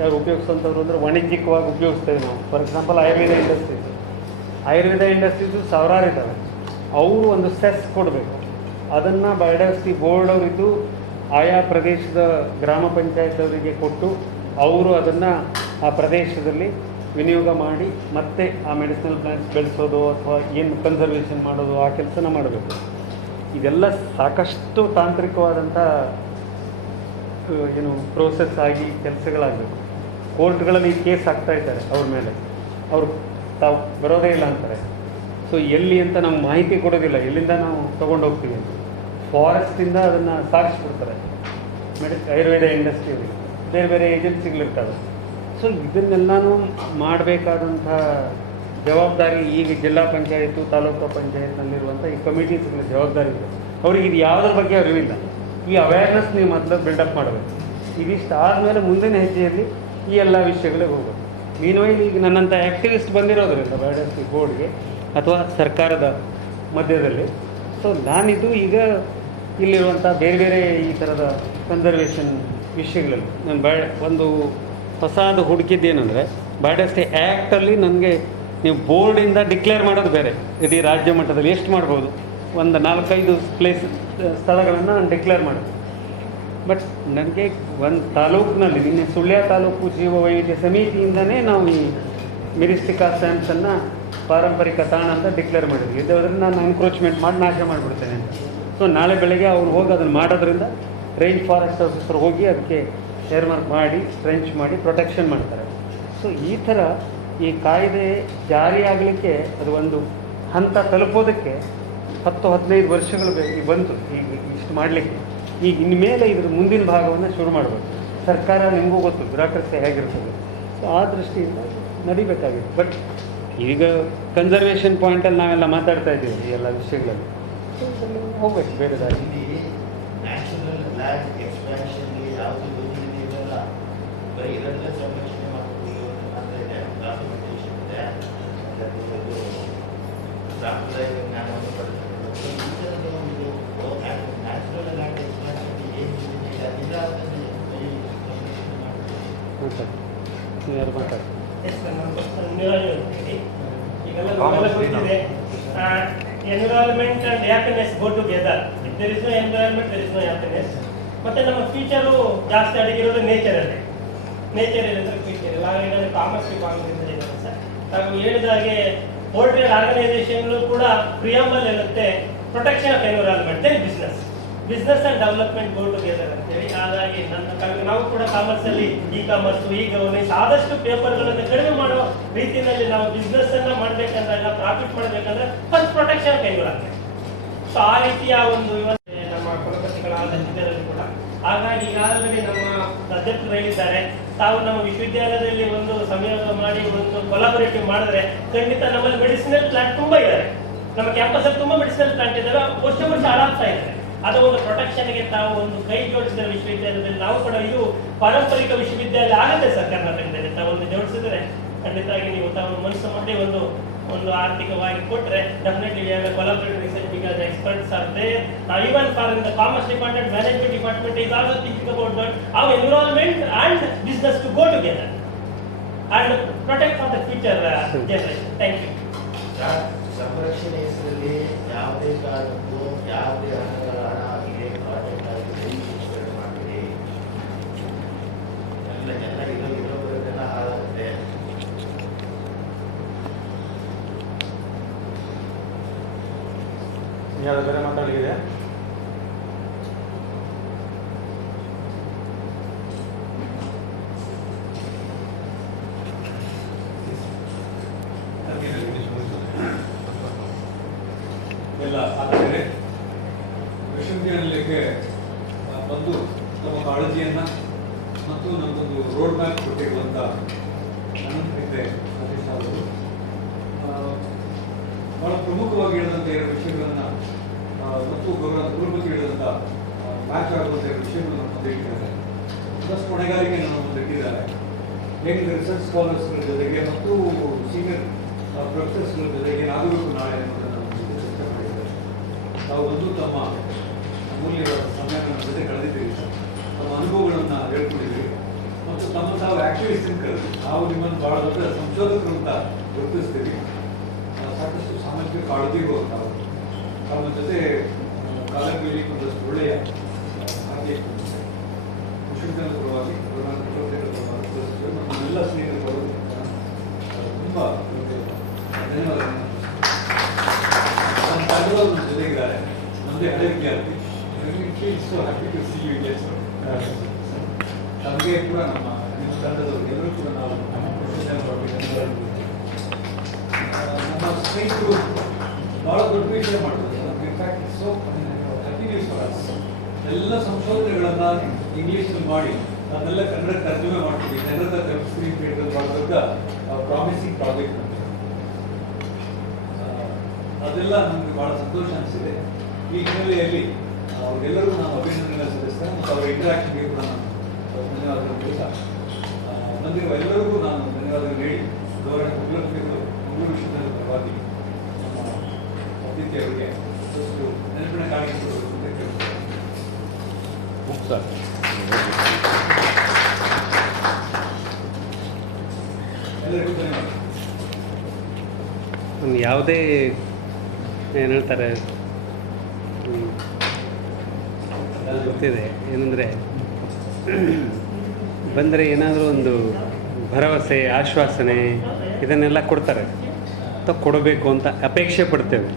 ಯಾರು ಉಪಯೋಗಿಸುವಂಥವ್ರು ಅಂದರೆ ವಾಣಿಜ್ಯಿಕವಾಗಿ ಉಪಯೋಗಿಸ್ತೇವೆ ನಾವು. ಫಾರ್ ಎಕ್ಸಾಂಪಲ್ ಆಯುರ್ವೇದ ಇಂಡಸ್ಟ್ರೀಸು ಸಾವಿರಾರು ಇದ್ದಾವೆ. ಅವರು ಒಂದು ಸೆಸ್ ಕೊಡಬೇಕು. ಅದನ್ನು ಬಯೋಡೈವರ್ಸಿಟಿ ಬೋರ್ಡ್ ಅವರಿದ್ದು ಆಯಾ ಪ್ರದೇಶದ ಗ್ರಾಮ ಪಂಚಾಯತ್ ಅವರಿಗೆ ಕೊಟ್ಟು ಅವರು ಅದನ್ನು ಆ ಪ್ರದೇಶದಲ್ಲಿ ವಿನಿಯೋಗ ಮಾಡಿ ಮತ್ತೆ ಆ ಮೆಡಿಸಿನಲ್ ಪ್ಲಾಂಟ್ಸ್ ಬೆಳೆಸೋದು ಅಥವಾ ಏನು ಕನ್ಸರ್ವೇಷನ್ ಮಾಡೋದು ಆ ಕೆಲಸನ ಮಾಡಬೇಕು. ಇದೆಲ್ಲ ಸಾಕಷ್ಟು ತಾಂತ್ರಿಕವಾದಂಥ ಪ್ರೋಸೆಸ್ ಆಗಿ ಕೆಲಸಗಳಾಗಬೇಕು. ಕೋರ್ಟ್ಗಳಲ್ಲಿ ಕೇಸ್ ಹಾಕ್ತಾ ಇದ್ದಾರೆ ಅವ್ರ ಮೇಲೆ, ಅವರು ತಾವು ಬರೋದೇ ಇಲ್ಲ ಅಂತಾರೆ. ಸೊ ಎಲ್ಲಿ ಅಂತ ನಮ್ಗೆ ಮಾಹಿತಿ ಕೊಡೋದಿಲ್ಲ, ಎಲ್ಲಿಂದ ನಾವು ತೊಗೊಂಡೋಗ್ತೀವಿ ಅಂತ. ಫಾರೆಸ್ಟಿಂದ ಅದನ್ನು ಸಾಗಿಸ್ಬಿಡ್ತಾರೆ ಆಯುರ್ವೇದ ಇಂಡಸ್ಟ್ರಿಯವರಿಗೆ, ಬೇರೆ ಬೇರೆ ಏಜೆನ್ಸಿಗಳಿರ್ತವೆ. ಸೊ ಇದನ್ನೆಲ್ಲನೂ ಮಾಡಬೇಕಾದಂಥ ಜವಾಬ್ದಾರಿ ಈಗ ಜಿಲ್ಲಾ ಪಂಚಾಯತು ತಾಲೂಕು ಪಂಚಾಯತ್ನಲ್ಲಿರುವಂಥ ಈ ಕಮಿಟೀಸ್ಗಳ ಜವಾಬ್ದಾರಿ ಇದೆ. ಅವ್ರಿಗೆ ಇದು ಯಾವುದ್ರ ಬಗ್ಗೆ ಅರಿವಿಲ್ಲ. ಈ ಅವೇರ್ನೆಸ್ ನೀವು ಮೊದಲು ಬಿಲ್ಡಪ್ ಮಾಡಬೇಕು. ಇದಿಷ್ಟು ಆದಮೇಲೆ ಮುಂದಿನ ಹೆಜ್ಜೆಯಲ್ಲಿ ಈ ಎಲ್ಲ ವಿಷಯಗಳಿಗೆ ಹೋಗೋದು. ಮೀನ್ವೈಲ್ ಈಗ ನನ್ನಂಥ ಆ್ಯಕ್ಟಿವಿಸ್ಟ್ ಬಂದಿರೋದ್ರಿಂದ ಬಯೋಡೈವರ್ಸಿಟಿ ಬೋರ್ಡ್ಗೆ ಅಥವಾ ಸರ್ಕಾರದ ಮಧ್ಯದಲ್ಲಿ, ಸೊ ನಾನಿದು ಈಗ ಇಲ್ಲಿರುವಂಥ ಬೇರೆ ಬೇರೆ ಈ ಥರದ ಕನ್ಸರ್ವೇಷನ್ ವಿಷಯಗಳಲ್ಲಿ ನಾನು ಒಂದು ಹೊಸದು ಹುಡುಕಿದ್ದೇನೆಂದರೆ, ಬಯೋಡೈವರ್ಸಿಟಿ ಆ್ಯಕ್ಟಲ್ಲಿ ನನಗೆ ನೀವು ಬೋರ್ಡಿಂದ ಡಿಕ್ಲೇರ್ ಮಾಡೋದು ಬೇರೆ, ಇಡೀ ರಾಜ್ಯ ಮಟ್ಟದಲ್ಲಿ ಎಷ್ಟು ಮಾಡ್ಬೋದು, ಒಂದು 4-5 ಸ್ಥಳಗಳನ್ನು ನಾನು ಡಿಕ್ಲೇರ್ ಮಾಡಿದೆ. ಬಟ್ ನನಗೆ ಒಂದು ತಾಲೂಕಿನಲ್ಲಿ, ನಿನ್ನೆ ಸುಳ್ಯ ತಾಲೂಕು ಜೀವ ವೈವಿಧ್ಯ ಸಮಿತಿಯಿಂದನೇ ನಾವು ಈ ಮಿರಿಸ್ಟಿಕಾ ಸ್ಟ್ಯಾಂಪ್ಸನ್ನು ಪಾರಂಪರಿಕ ತಾಣ ಅಂತ ಡಿಕ್ಲೇರ್ ಮಾಡಿದ್ವಿ. ಇದರಿಂದ ನಾನು ಎನ್ಕ್ರೋಚ್ಮೆಂಟ್ ಮಾಡಿ ನಾಶ ಮಾಡಿಬಿಡ್ತೇನೆ ಅಂತ. ಸೊ ನಾಳೆ ಬೆಳಗ್ಗೆ ಅವ್ರು ಹೋಗಿ ಅದನ್ನು ಮಾಡೋದ್ರಿಂದ ರೈನ್ ಫಾರೆಸ್ಟ್ ಆಫೀಸರ್ ಹೋಗಿ ಅದಕ್ಕೆ ಏರ್ ಮಾರ್ಕ್ ಮಾಡಿ ಸ್ಟ್ರೆಂಚ್ ಮಾಡಿ ಪ್ರೊಟೆಕ್ಷನ್ ಮಾಡ್ತಾರೆ. ಸೊ ಈ ಥರ ಈ ಕಾಯ್ದೆ ಜಾರಿಯಾಗಲಿಕ್ಕೆ ಅದು ಒಂದು ಹಂತ ತಲುಪೋದಕ್ಕೆ 10-15 ವರ್ಷಗಳು ಬಂತು ಈಗ ಇಷ್ಟು ಮಾಡಲಿಕ್ಕೆ. ಈಗ ಇನ್ಮೇಲೆ ಇದ್ರ ಮುಂದಿನ ಭಾಗವನ್ನು ಶುರು ಮಾಡಬೇಕು. ಸರ್ಕಾರ ನಿಮಗೂ ಗೊತ್ತು ಬ್ಯೂರೋಕ್ರಸಿ ಹೇಗಿರ್ತದೆ. ಸೊ ಆ ದೃಷ್ಟಿಯಿಂದ ನಡಿಬೇಕಾಗಿದೆ. ಬಟ್ ಈಗ ಕನ್ಸರ್ವೇಷನ್ ಪಾಯಿಂಟಲ್ಲಿ ನಾವೆಲ್ಲ ಮಾತಾಡ್ತಾ ಇದ್ದೀವಿ ಈ ಎಲ್ಲ ವಿಷಯಗಳಲ್ಲಿ. ಹೋಗ್ಬೇಕು ಬೇರೆ ದಾರಿ. ನ್ಯಾಷನಲ್ ಲ್ಯಾಂಡ್ ಎಕ್ಸ್ಪ್ಯಾನ್ಷನ್ಗೆ ಯಾವುದು ಯೋಜನೆ ಇರಲ್ಲ, ಬರೀ ಇದರಲ್ಲೇ ಸಂರಕ್ಷಣೆ ಮಾಡಬಹುದು ಅಂದರೆ ಡಾಕ್ಯುಮೆಂಟೇಷನ್ ಇದೆ, ಸಾಂಪ್ರದಾಯಿಕ ಜ್ಞಾನವನ್ನು ಪಡೆದುಕೊಳ್ಳಬಹುದು. ಈ ಥರದ ಒಂದು ನ್ಯಾಷನಲ್ ಲ್ಯಾಂಡ್ ಎಕ್ಸ್ಪ್ಯಾನ್ಷನ್ಗೆ ಏನು ಯೋಜನೆ ಇದೆ ಅದೆಲ್ಲ ಅದನ್ನು ಸಂರಕ್ಷಣೆ ಮಾಡಬಹುದು. ಯಾರು ಮಾತಾಡ್ತಾರೆ? Environment and happiness go together. If there is no environment there is no happiness. ಮತ್ತೆ ನಮ್ಮ ಫ್ಯೂಚರು ಜಾಸ್ತಿ ಅಡಗಿರೋದು ನೇಚರಲ್ಲಿ. ನೇಚರ್ ಇಲ್ಲದ್ರೆ ಫ್ಯೂಚರ್ ಇಲ್ಲ. ಹಾಗಾಗಿ ನಾನು ಕಾಮರ್ಸ್ ಡಿಪಾರ್ಟ್ಮೆಂಟ್ ಇದ್ದೇನೆ ಸರ್. ನಾವು ಹೇಳಿದ ಹಾಗೆ ವರ್ಲ್ಡ್ ಟ್ರೇಡ್ ಆರ್ಗನೈಸೇಷನ್ ಕೂಡ ಪ್ರಿಯಂಬಲ್ ಇರುತ್ತೆ protection of environment then business and development go together ಅಂತೇಳಿ. ಹಾಗಾಗಿ ನಾವು ಕೂಡ ಕಾಮರ್ಸಲ್ಲಿ ಈ ಗವರ್ನೆನ್ಸ್ ಆದಷ್ಟು ಪೇಪರ್ಗಳನ್ನು ಕಡಿಮೆ ಮಾಡೋ ರೀತಿಯಲ್ಲಿ ನಾವು ಬಿಸ್ನೆಸ್ ಅನ್ನ ಮಾಡಬೇಕಂದಾಗ, ಪ್ರಾಫಿಟ್ ಮಾಡಬೇಕಂದ್ರೆ first protection of environment. So ಆ ರೀತಿಯ ಒಂದು ವ್ಯವಸ್ಥೆ ನಮ್ಮ ಕುಲಪತಿಗಳಾದ ಇದರಲ್ಲಿ ಕೂಡ. ಹಾಗಾಗಿ ಈಗಾಗಲೇ ನಮ್ಮ ಅಧ್ಯಕ್ಷರು ಹೇಳಿದ್ದಾರೆ, ತಾವು ನಮ್ಮ ವಿಶ್ವವಿದ್ಯಾಲಯದಲ್ಲಿ ಒಂದು ಸಂಯೋಗ ಮಾಡಿ ಒಂದು ಕೊಲಾಬರೇಟಿವ್ ಮಾಡಿದ್ರೆ ಖಂಡಿತ ನಮ್ಮಲ್ಲಿ ಮೆಡಿಸಿನಲ್ ಪ್ಲಾಂಟ್ ತುಂಬಾ ಇದ್ದಾರೆ. ನಮ್ಮ ಕ್ಯಾಂಪಸ್ ಅಲ್ಲಿ ತುಂಬಾ ಮೆಡಿಸಿನಲ್ ಪ್ಲಾಂಟ್ ಇದ್ದಾವೆ, ವರ್ಷ ಹಾಳಾಗ್ತಾ ಇದ್ದಾರೆ. ಅದು ಒಂದು ಪ್ರೊಟೆಕ್ಷನ್ಗೆ ತಾವು ಒಂದು ಕೈ ಜೋಡಿಸಿದ ವಿಶ್ವವಿದ್ಯಾಲಯದಲ್ಲಿ ನಾವು ಕೂಡ ಇದು ಪಾರಂಪರಿಕ ವಿಶ್ವವಿದ್ಯಾಲಯ ಆಗುತ್ತೆ ಸರ್ ಕರ್ನಾಟಕದಲ್ಲಿ. ತಾವು ಒಂದು ಜೋಡಿಸಿದ್ರೆ ಖಂಡಿತವಾಗಿ ನೀವು ತಾವು ಮನಸ್ಸು ಮಾಡಿ ಒಂದು ಆರ್ಥಿಕವಾಗಿ ಕೊಟ್ಟರೆ definitely we have a collaborative research because experts are there. Even for in the commerce department, management department is also thinking about that, how environment and business to go together and protect for the future generation. Thank you. ಸಂರಕ್ಷಣೆ ಹೆಸರಲ್ಲಿ ಯಾವುದೇ ಕಾರಣಕ್ಕೂ ಯಾವುದೇ ಹಣ ಇದೆ project ಆಗಿ registration ಮಾಡಿರಿ. ಎಲ್ಲ ಚೆನ್ನಾಗಿ ಇರೋದೆಲ್ಲ ಹಾಳಾಗುತ್ತೆ. ಯಾರು ಬೇರೆ ಮಾತಾಡಿದೆ? ಎಲ್ಲ ಆದರೆ ವಿಶ್ವವಿದ್ಯಾನಿಲಯಕ್ಕೆ ಬಂದು ನಮ್ಮ ಕಾಳಜಿಯನ್ನು ಮತ್ತು ನಮಗೊಂದು ರೋಡ್ ಮ್ಯಾಪ್ ಕೊಟ್ಟಿರುವಂಥ ಅನಂತ ಹೆಗ್ಡೆ ಸತೀಶ್ ಅವರು ಬಹಳ ಪ್ರಮುಖವಾಗಿ ಹೇಳಿದಂಥ 2 ವಿಷಯಗಳನ್ನು ಮತ್ತು ಗುರುಪತಿ ಹೇಳಿದಂಥ ಮ್ಯಾಚ್ ಆಗುವಂಥ 2 ವಿಷಯಗಳನ್ನು ಮುಂದೆ ಇಟ್ಟಿದ್ದಾರೆ. ಒಂದಷ್ಟು ಹೊಣೆಗಾರಿಕೆಯನ್ನು ಮುಂದೆ ಇಟ್ಟಿದ್ದಾರೆ. ಹೇಗೆ ರಿಸರ್ಚ್ ಸ್ಕಾಲರ್ಸ್ಗಳ ಜೊತೆಗೆ ಮತ್ತು ಸೀನಿಯರ್ ಪ್ರೊಫೆಸರ್ಸ್ಗಳ ಜೊತೆಗೆ ಏನಾಗಬೇಕು ನಾಳೆ ಅನ್ನೋದನ್ನು ಚರ್ಚೆ ಮಾಡಿದ್ದಾರೆ. ತಾವು ಬಂದು ತಮ್ಮ ಅಮೂಲ್ಯವಾದ ಸಮಯವನ್ನು ಜೊತೆ ಕಳೆದಿದ್ದೀರಿ ಸರ್. ತಮ್ಮ ಅನುಭವಗಳನ್ನು ಹೇಳ್ಕೊಂಡಿದ್ದೀರಿ ಮತ್ತು ತಾವು ಆಕ್ಟಿವಿಸ್ಟ್ ಕರೆದು ನಾವು ನಿಮ್ಮನ್ನು ಬಹಳ ದೊಡ್ಡ ಸಂಶೋಧಕರು ಅಂತ ಗುರುತಿಸ್ತೀವಿ. ಸಾಕಷ್ಟು ಸಾಮಾಜಿಕ ಕಾಳಜಿಗೂ ತಾವು ತಮ್ಮ ಜೊತೆ ಕಾಲದಲ್ಲಿ ಒಂದಷ್ಟು ಒಳ್ಳೆಯ ಹಾಗೆ ವಿಶ್ವವಿದ್ಯಾಲಯದ ಪರವಾಗಿ ನಮ್ಮೆಲ್ಲ ಸ್ನೇಹಿತರ ಪರವಾಗಿ ತುಂಬ ಧನ್ಯವಾದಗಳನ್ನು. ನಮ್ಮ ತಂಡದವರು ನಮ್ಮ ಜೊತೆಗಿದ್ದಾರೆ, ನಮ್ಮದೇ ಹಳೆ ವಿದ್ಯಾರ್ಥಿ. So happy to see you it. ನಮಗೆ ಕೂಡ ನಿಮ್ಮ ತಂಡದವರು ಎಲ್ಲರೂ ಕೂಡ ನಾವು ನಮ್ಮ ಸ್ನೇಹಿತರು ಭಾಳ ದೊಡ್ಡ ವಿಷಯ ಮಾಡ್ತಾರೆ. In fact so happy news for us. ಎಲ್ಲ ಸಂಶೋಧನೆಗಳನ್ನು ಇಂಗ್ಲೀಷಲ್ಲಿ ಮಾಡಿ ಅದನ್ನೆಲ್ಲ ಕನ್ನಡ ತರ್ಜುಮೆ ಮಾಡ್ತೀವಿ. ಕನ್ನಡ ಸ್ಕ್ರೀನ್ ಥಿಯೇಟರ್ ಭಾಳ ದೊಡ್ಡ ಪ್ರಾಮಿಸಿಂಗ್ ಪ್ರಾಜೆಕ್ಟ್ ಅಂತ. ಅದೆಲ್ಲ ನಮಗೆ ಭಾಳ ಸಂತೋಷ ಅನಿಸಿದೆ. ಈ ಹಿನ್ನೆಲೆಯಲ್ಲಿ ಅವರೆಲ್ಲರಿಗೂ ನಾವು ಅಭಿನಂದನೆ ಸಲ್ಲಿಸ್ತೇನೆ ಮತ್ತು ಅವರ ಇಂಟ್ರಾಕ್ಷನ್ಗೆ ಕೂಡ ನಾನು ಧನ್ಯವಾದಗಳು ಕೂಡ ಬಂದಿರುವ ಎಲ್ಲರಿಗೂ ನಾನು ಧನ್ಯವಾದಗಳು ಹೇಳಿ ಗೌರವ ಕುಲಪತಿಗಳು ಮಂಗಳೂರು ವಿಶ್ವವಿದ್ಯಾಲಯದ ಪರವಾಗಿ ನಮ್ಮ ಅತಿಥಿ ಅವರಿಗೆ ನೆನಪಿನ ಕಾಣಿಕೆ ಕೊಡಬೇಕು ಅಂತ ಕೇಳ್ತಾರೆ. ಎಲ್ಲರಿಗೂ ಧನ್ಯವಾದ. ಯಾವುದೇ ಏನು ಹೇಳ್ತಾರೆ ಗೊತ್ತಿದೆ ಏನಂದರೆ ಬಂದರೆ ಏನಾದರೂ ಒಂದು ಭರವಸೆ, ಆಶ್ವಾಸನೆ ಇದನ್ನೆಲ್ಲ ಕೊಡ್ತಾರೆ ಅಥವಾ ಕೊಡಬೇಕು ಅಂತ ಅಪೇಕ್ಷೆ ಪಡ್ತೇವೆ.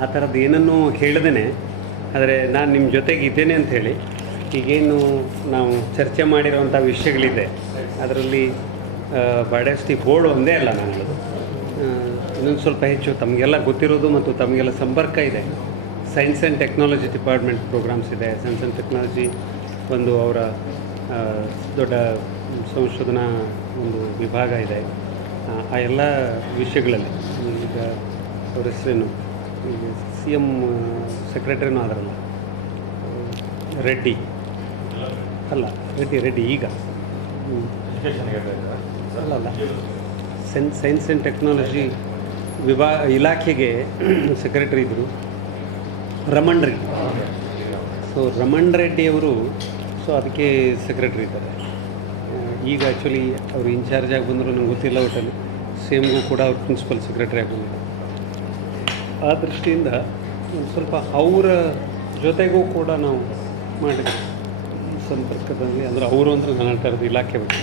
ಆ ಥರದ್ದು ಏನನ್ನೂ ಹೇಳ್ದೇ ಆದರೆ ನಾನು ನಿಮ್ಮ ಜೊತೆಗೆ ಇದ್ದೇನೆ ಅಂಥೇಳಿ ಈಗೇನು ನಾವು ಚರ್ಚೆ ಮಾಡಿರುವಂಥ ವಿಷಯಗಳಿದೆ ಅದರಲ್ಲಿ ಬಹಳಷ್ಟು ಬೋರ್ಡ್ ಒಂದೇ ಅಲ್ಲ ನಾನು ಇನ್ನೊಂದು ಸ್ವಲ್ಪ ಹೆಚ್ಚು ತಮಗೆಲ್ಲ ಗೊತ್ತಿರೋದು ಮತ್ತು ತಮಗೆಲ್ಲ ಸಂಪರ್ಕ ಇದೆ. Science and technology department programs ಇದೆ. ಸೈನ್ಸ್ ಆ್ಯಂಡ್ ಟೆಕ್ನಾಲಜಿ ಒಂದು ಅವರ ದೊಡ್ಡ ಸಂಶೋಧನಾ ಒಂದು ವಿಭಾಗ ಇದೆ. ಆ ಎಲ್ಲ ವಿಷಯಗಳಲ್ಲಿ ಈಗ ಅವ್ರ ಹೆಸರೇನು, ಈಗ CM ಸೆಕ್ರೆಟರಿನೂ ಆದ್ರಲ್ಲ, ರೆಡ್ಡಿ ಅಲ್ಲ, ರೆಡ್ಡಿ ಈಗ ಅಲ್ಲ ಸೈನ್ಸ್ ಆ್ಯಂಡ್ ಟೆಕ್ನಾಲಜಿ ಇಲಾಖೆಗೆ ಸೆಕ್ರೆಟರಿ ಇದ್ದರು ರಮಣ್ ರೆಡ್ಡಿ. ಸೊ ರಮಣ್ ರೆಡ್ಡಿಯವರು ಅದಕ್ಕೆ ಸೆಕ್ರೆಟರಿ ಇದ್ದಾರೆ. ಈಗ ಆ್ಯಕ್ಚುಲಿ ಅವರು ಇನ್ಚಾರ್ಜ್ ಆಗಿ ಬಂದರು, ನಂಗೆ ಗೊತ್ತಿಲ್ಲ. ಒಟ್ಟಲ್ಲಿ ಸೇಮ್ಗೂ ಕೂಡ ಅವ್ರು ಪ್ರಿನ್ಸಿಪಲ್ ಸೆಕ್ರೆಟರಿ ಆಗಿ ಬಂದರು. ಆ ದೃಷ್ಟಿಯಿಂದ ಒಂದು ಸ್ವಲ್ಪ ಅವರ ಜೊತೆಗೂ ಕೂಡ ನಾವು ಮಾಡಿದ್ವಿ ಸಂಪರ್ಕದಲ್ಲಿ. ಅಂದರೆ ಅವರು ಅಂದರೆ ನನ್ನ ಥರದ ಇಲಾಖೆ ಬಗ್ಗೆ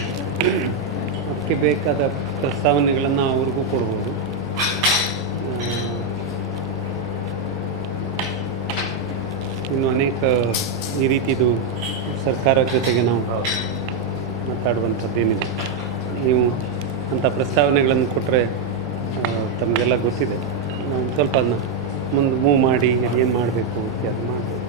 ಅದಕ್ಕೆ ಬೇಕಾದ ಪ್ರಸ್ತಾವನೆಗಳನ್ನು ಅವ್ರಿಗೂ ಕೊಡ್ಬೋದು. ಇನ್ನು ಅನೇಕ ಈ ರೀತಿದು ಸರ್ಕಾರದ ಜೊತೆಗೆ ನಾವು ಮಾತಾಡುವಂಥದ್ದೇನಿದೆ. ನೀವು ಅಂಥ ಪ್ರಸ್ತಾವನೆಗಳನ್ನು ಕೊಟ್ಟರೆ ತಮಗೆಲ್ಲ ಗೊತ್ತಿದೆ. ನಾವು ಸ್ವಲ್ಪ ಅದನ್ನ ಮುಂದೆ ಮೂವ್ ಮಾಡಿ ಏನು ಮಾಡಬೇಕು ಇತ್ಯಾದಿ ಮಾಡಬೇಕು.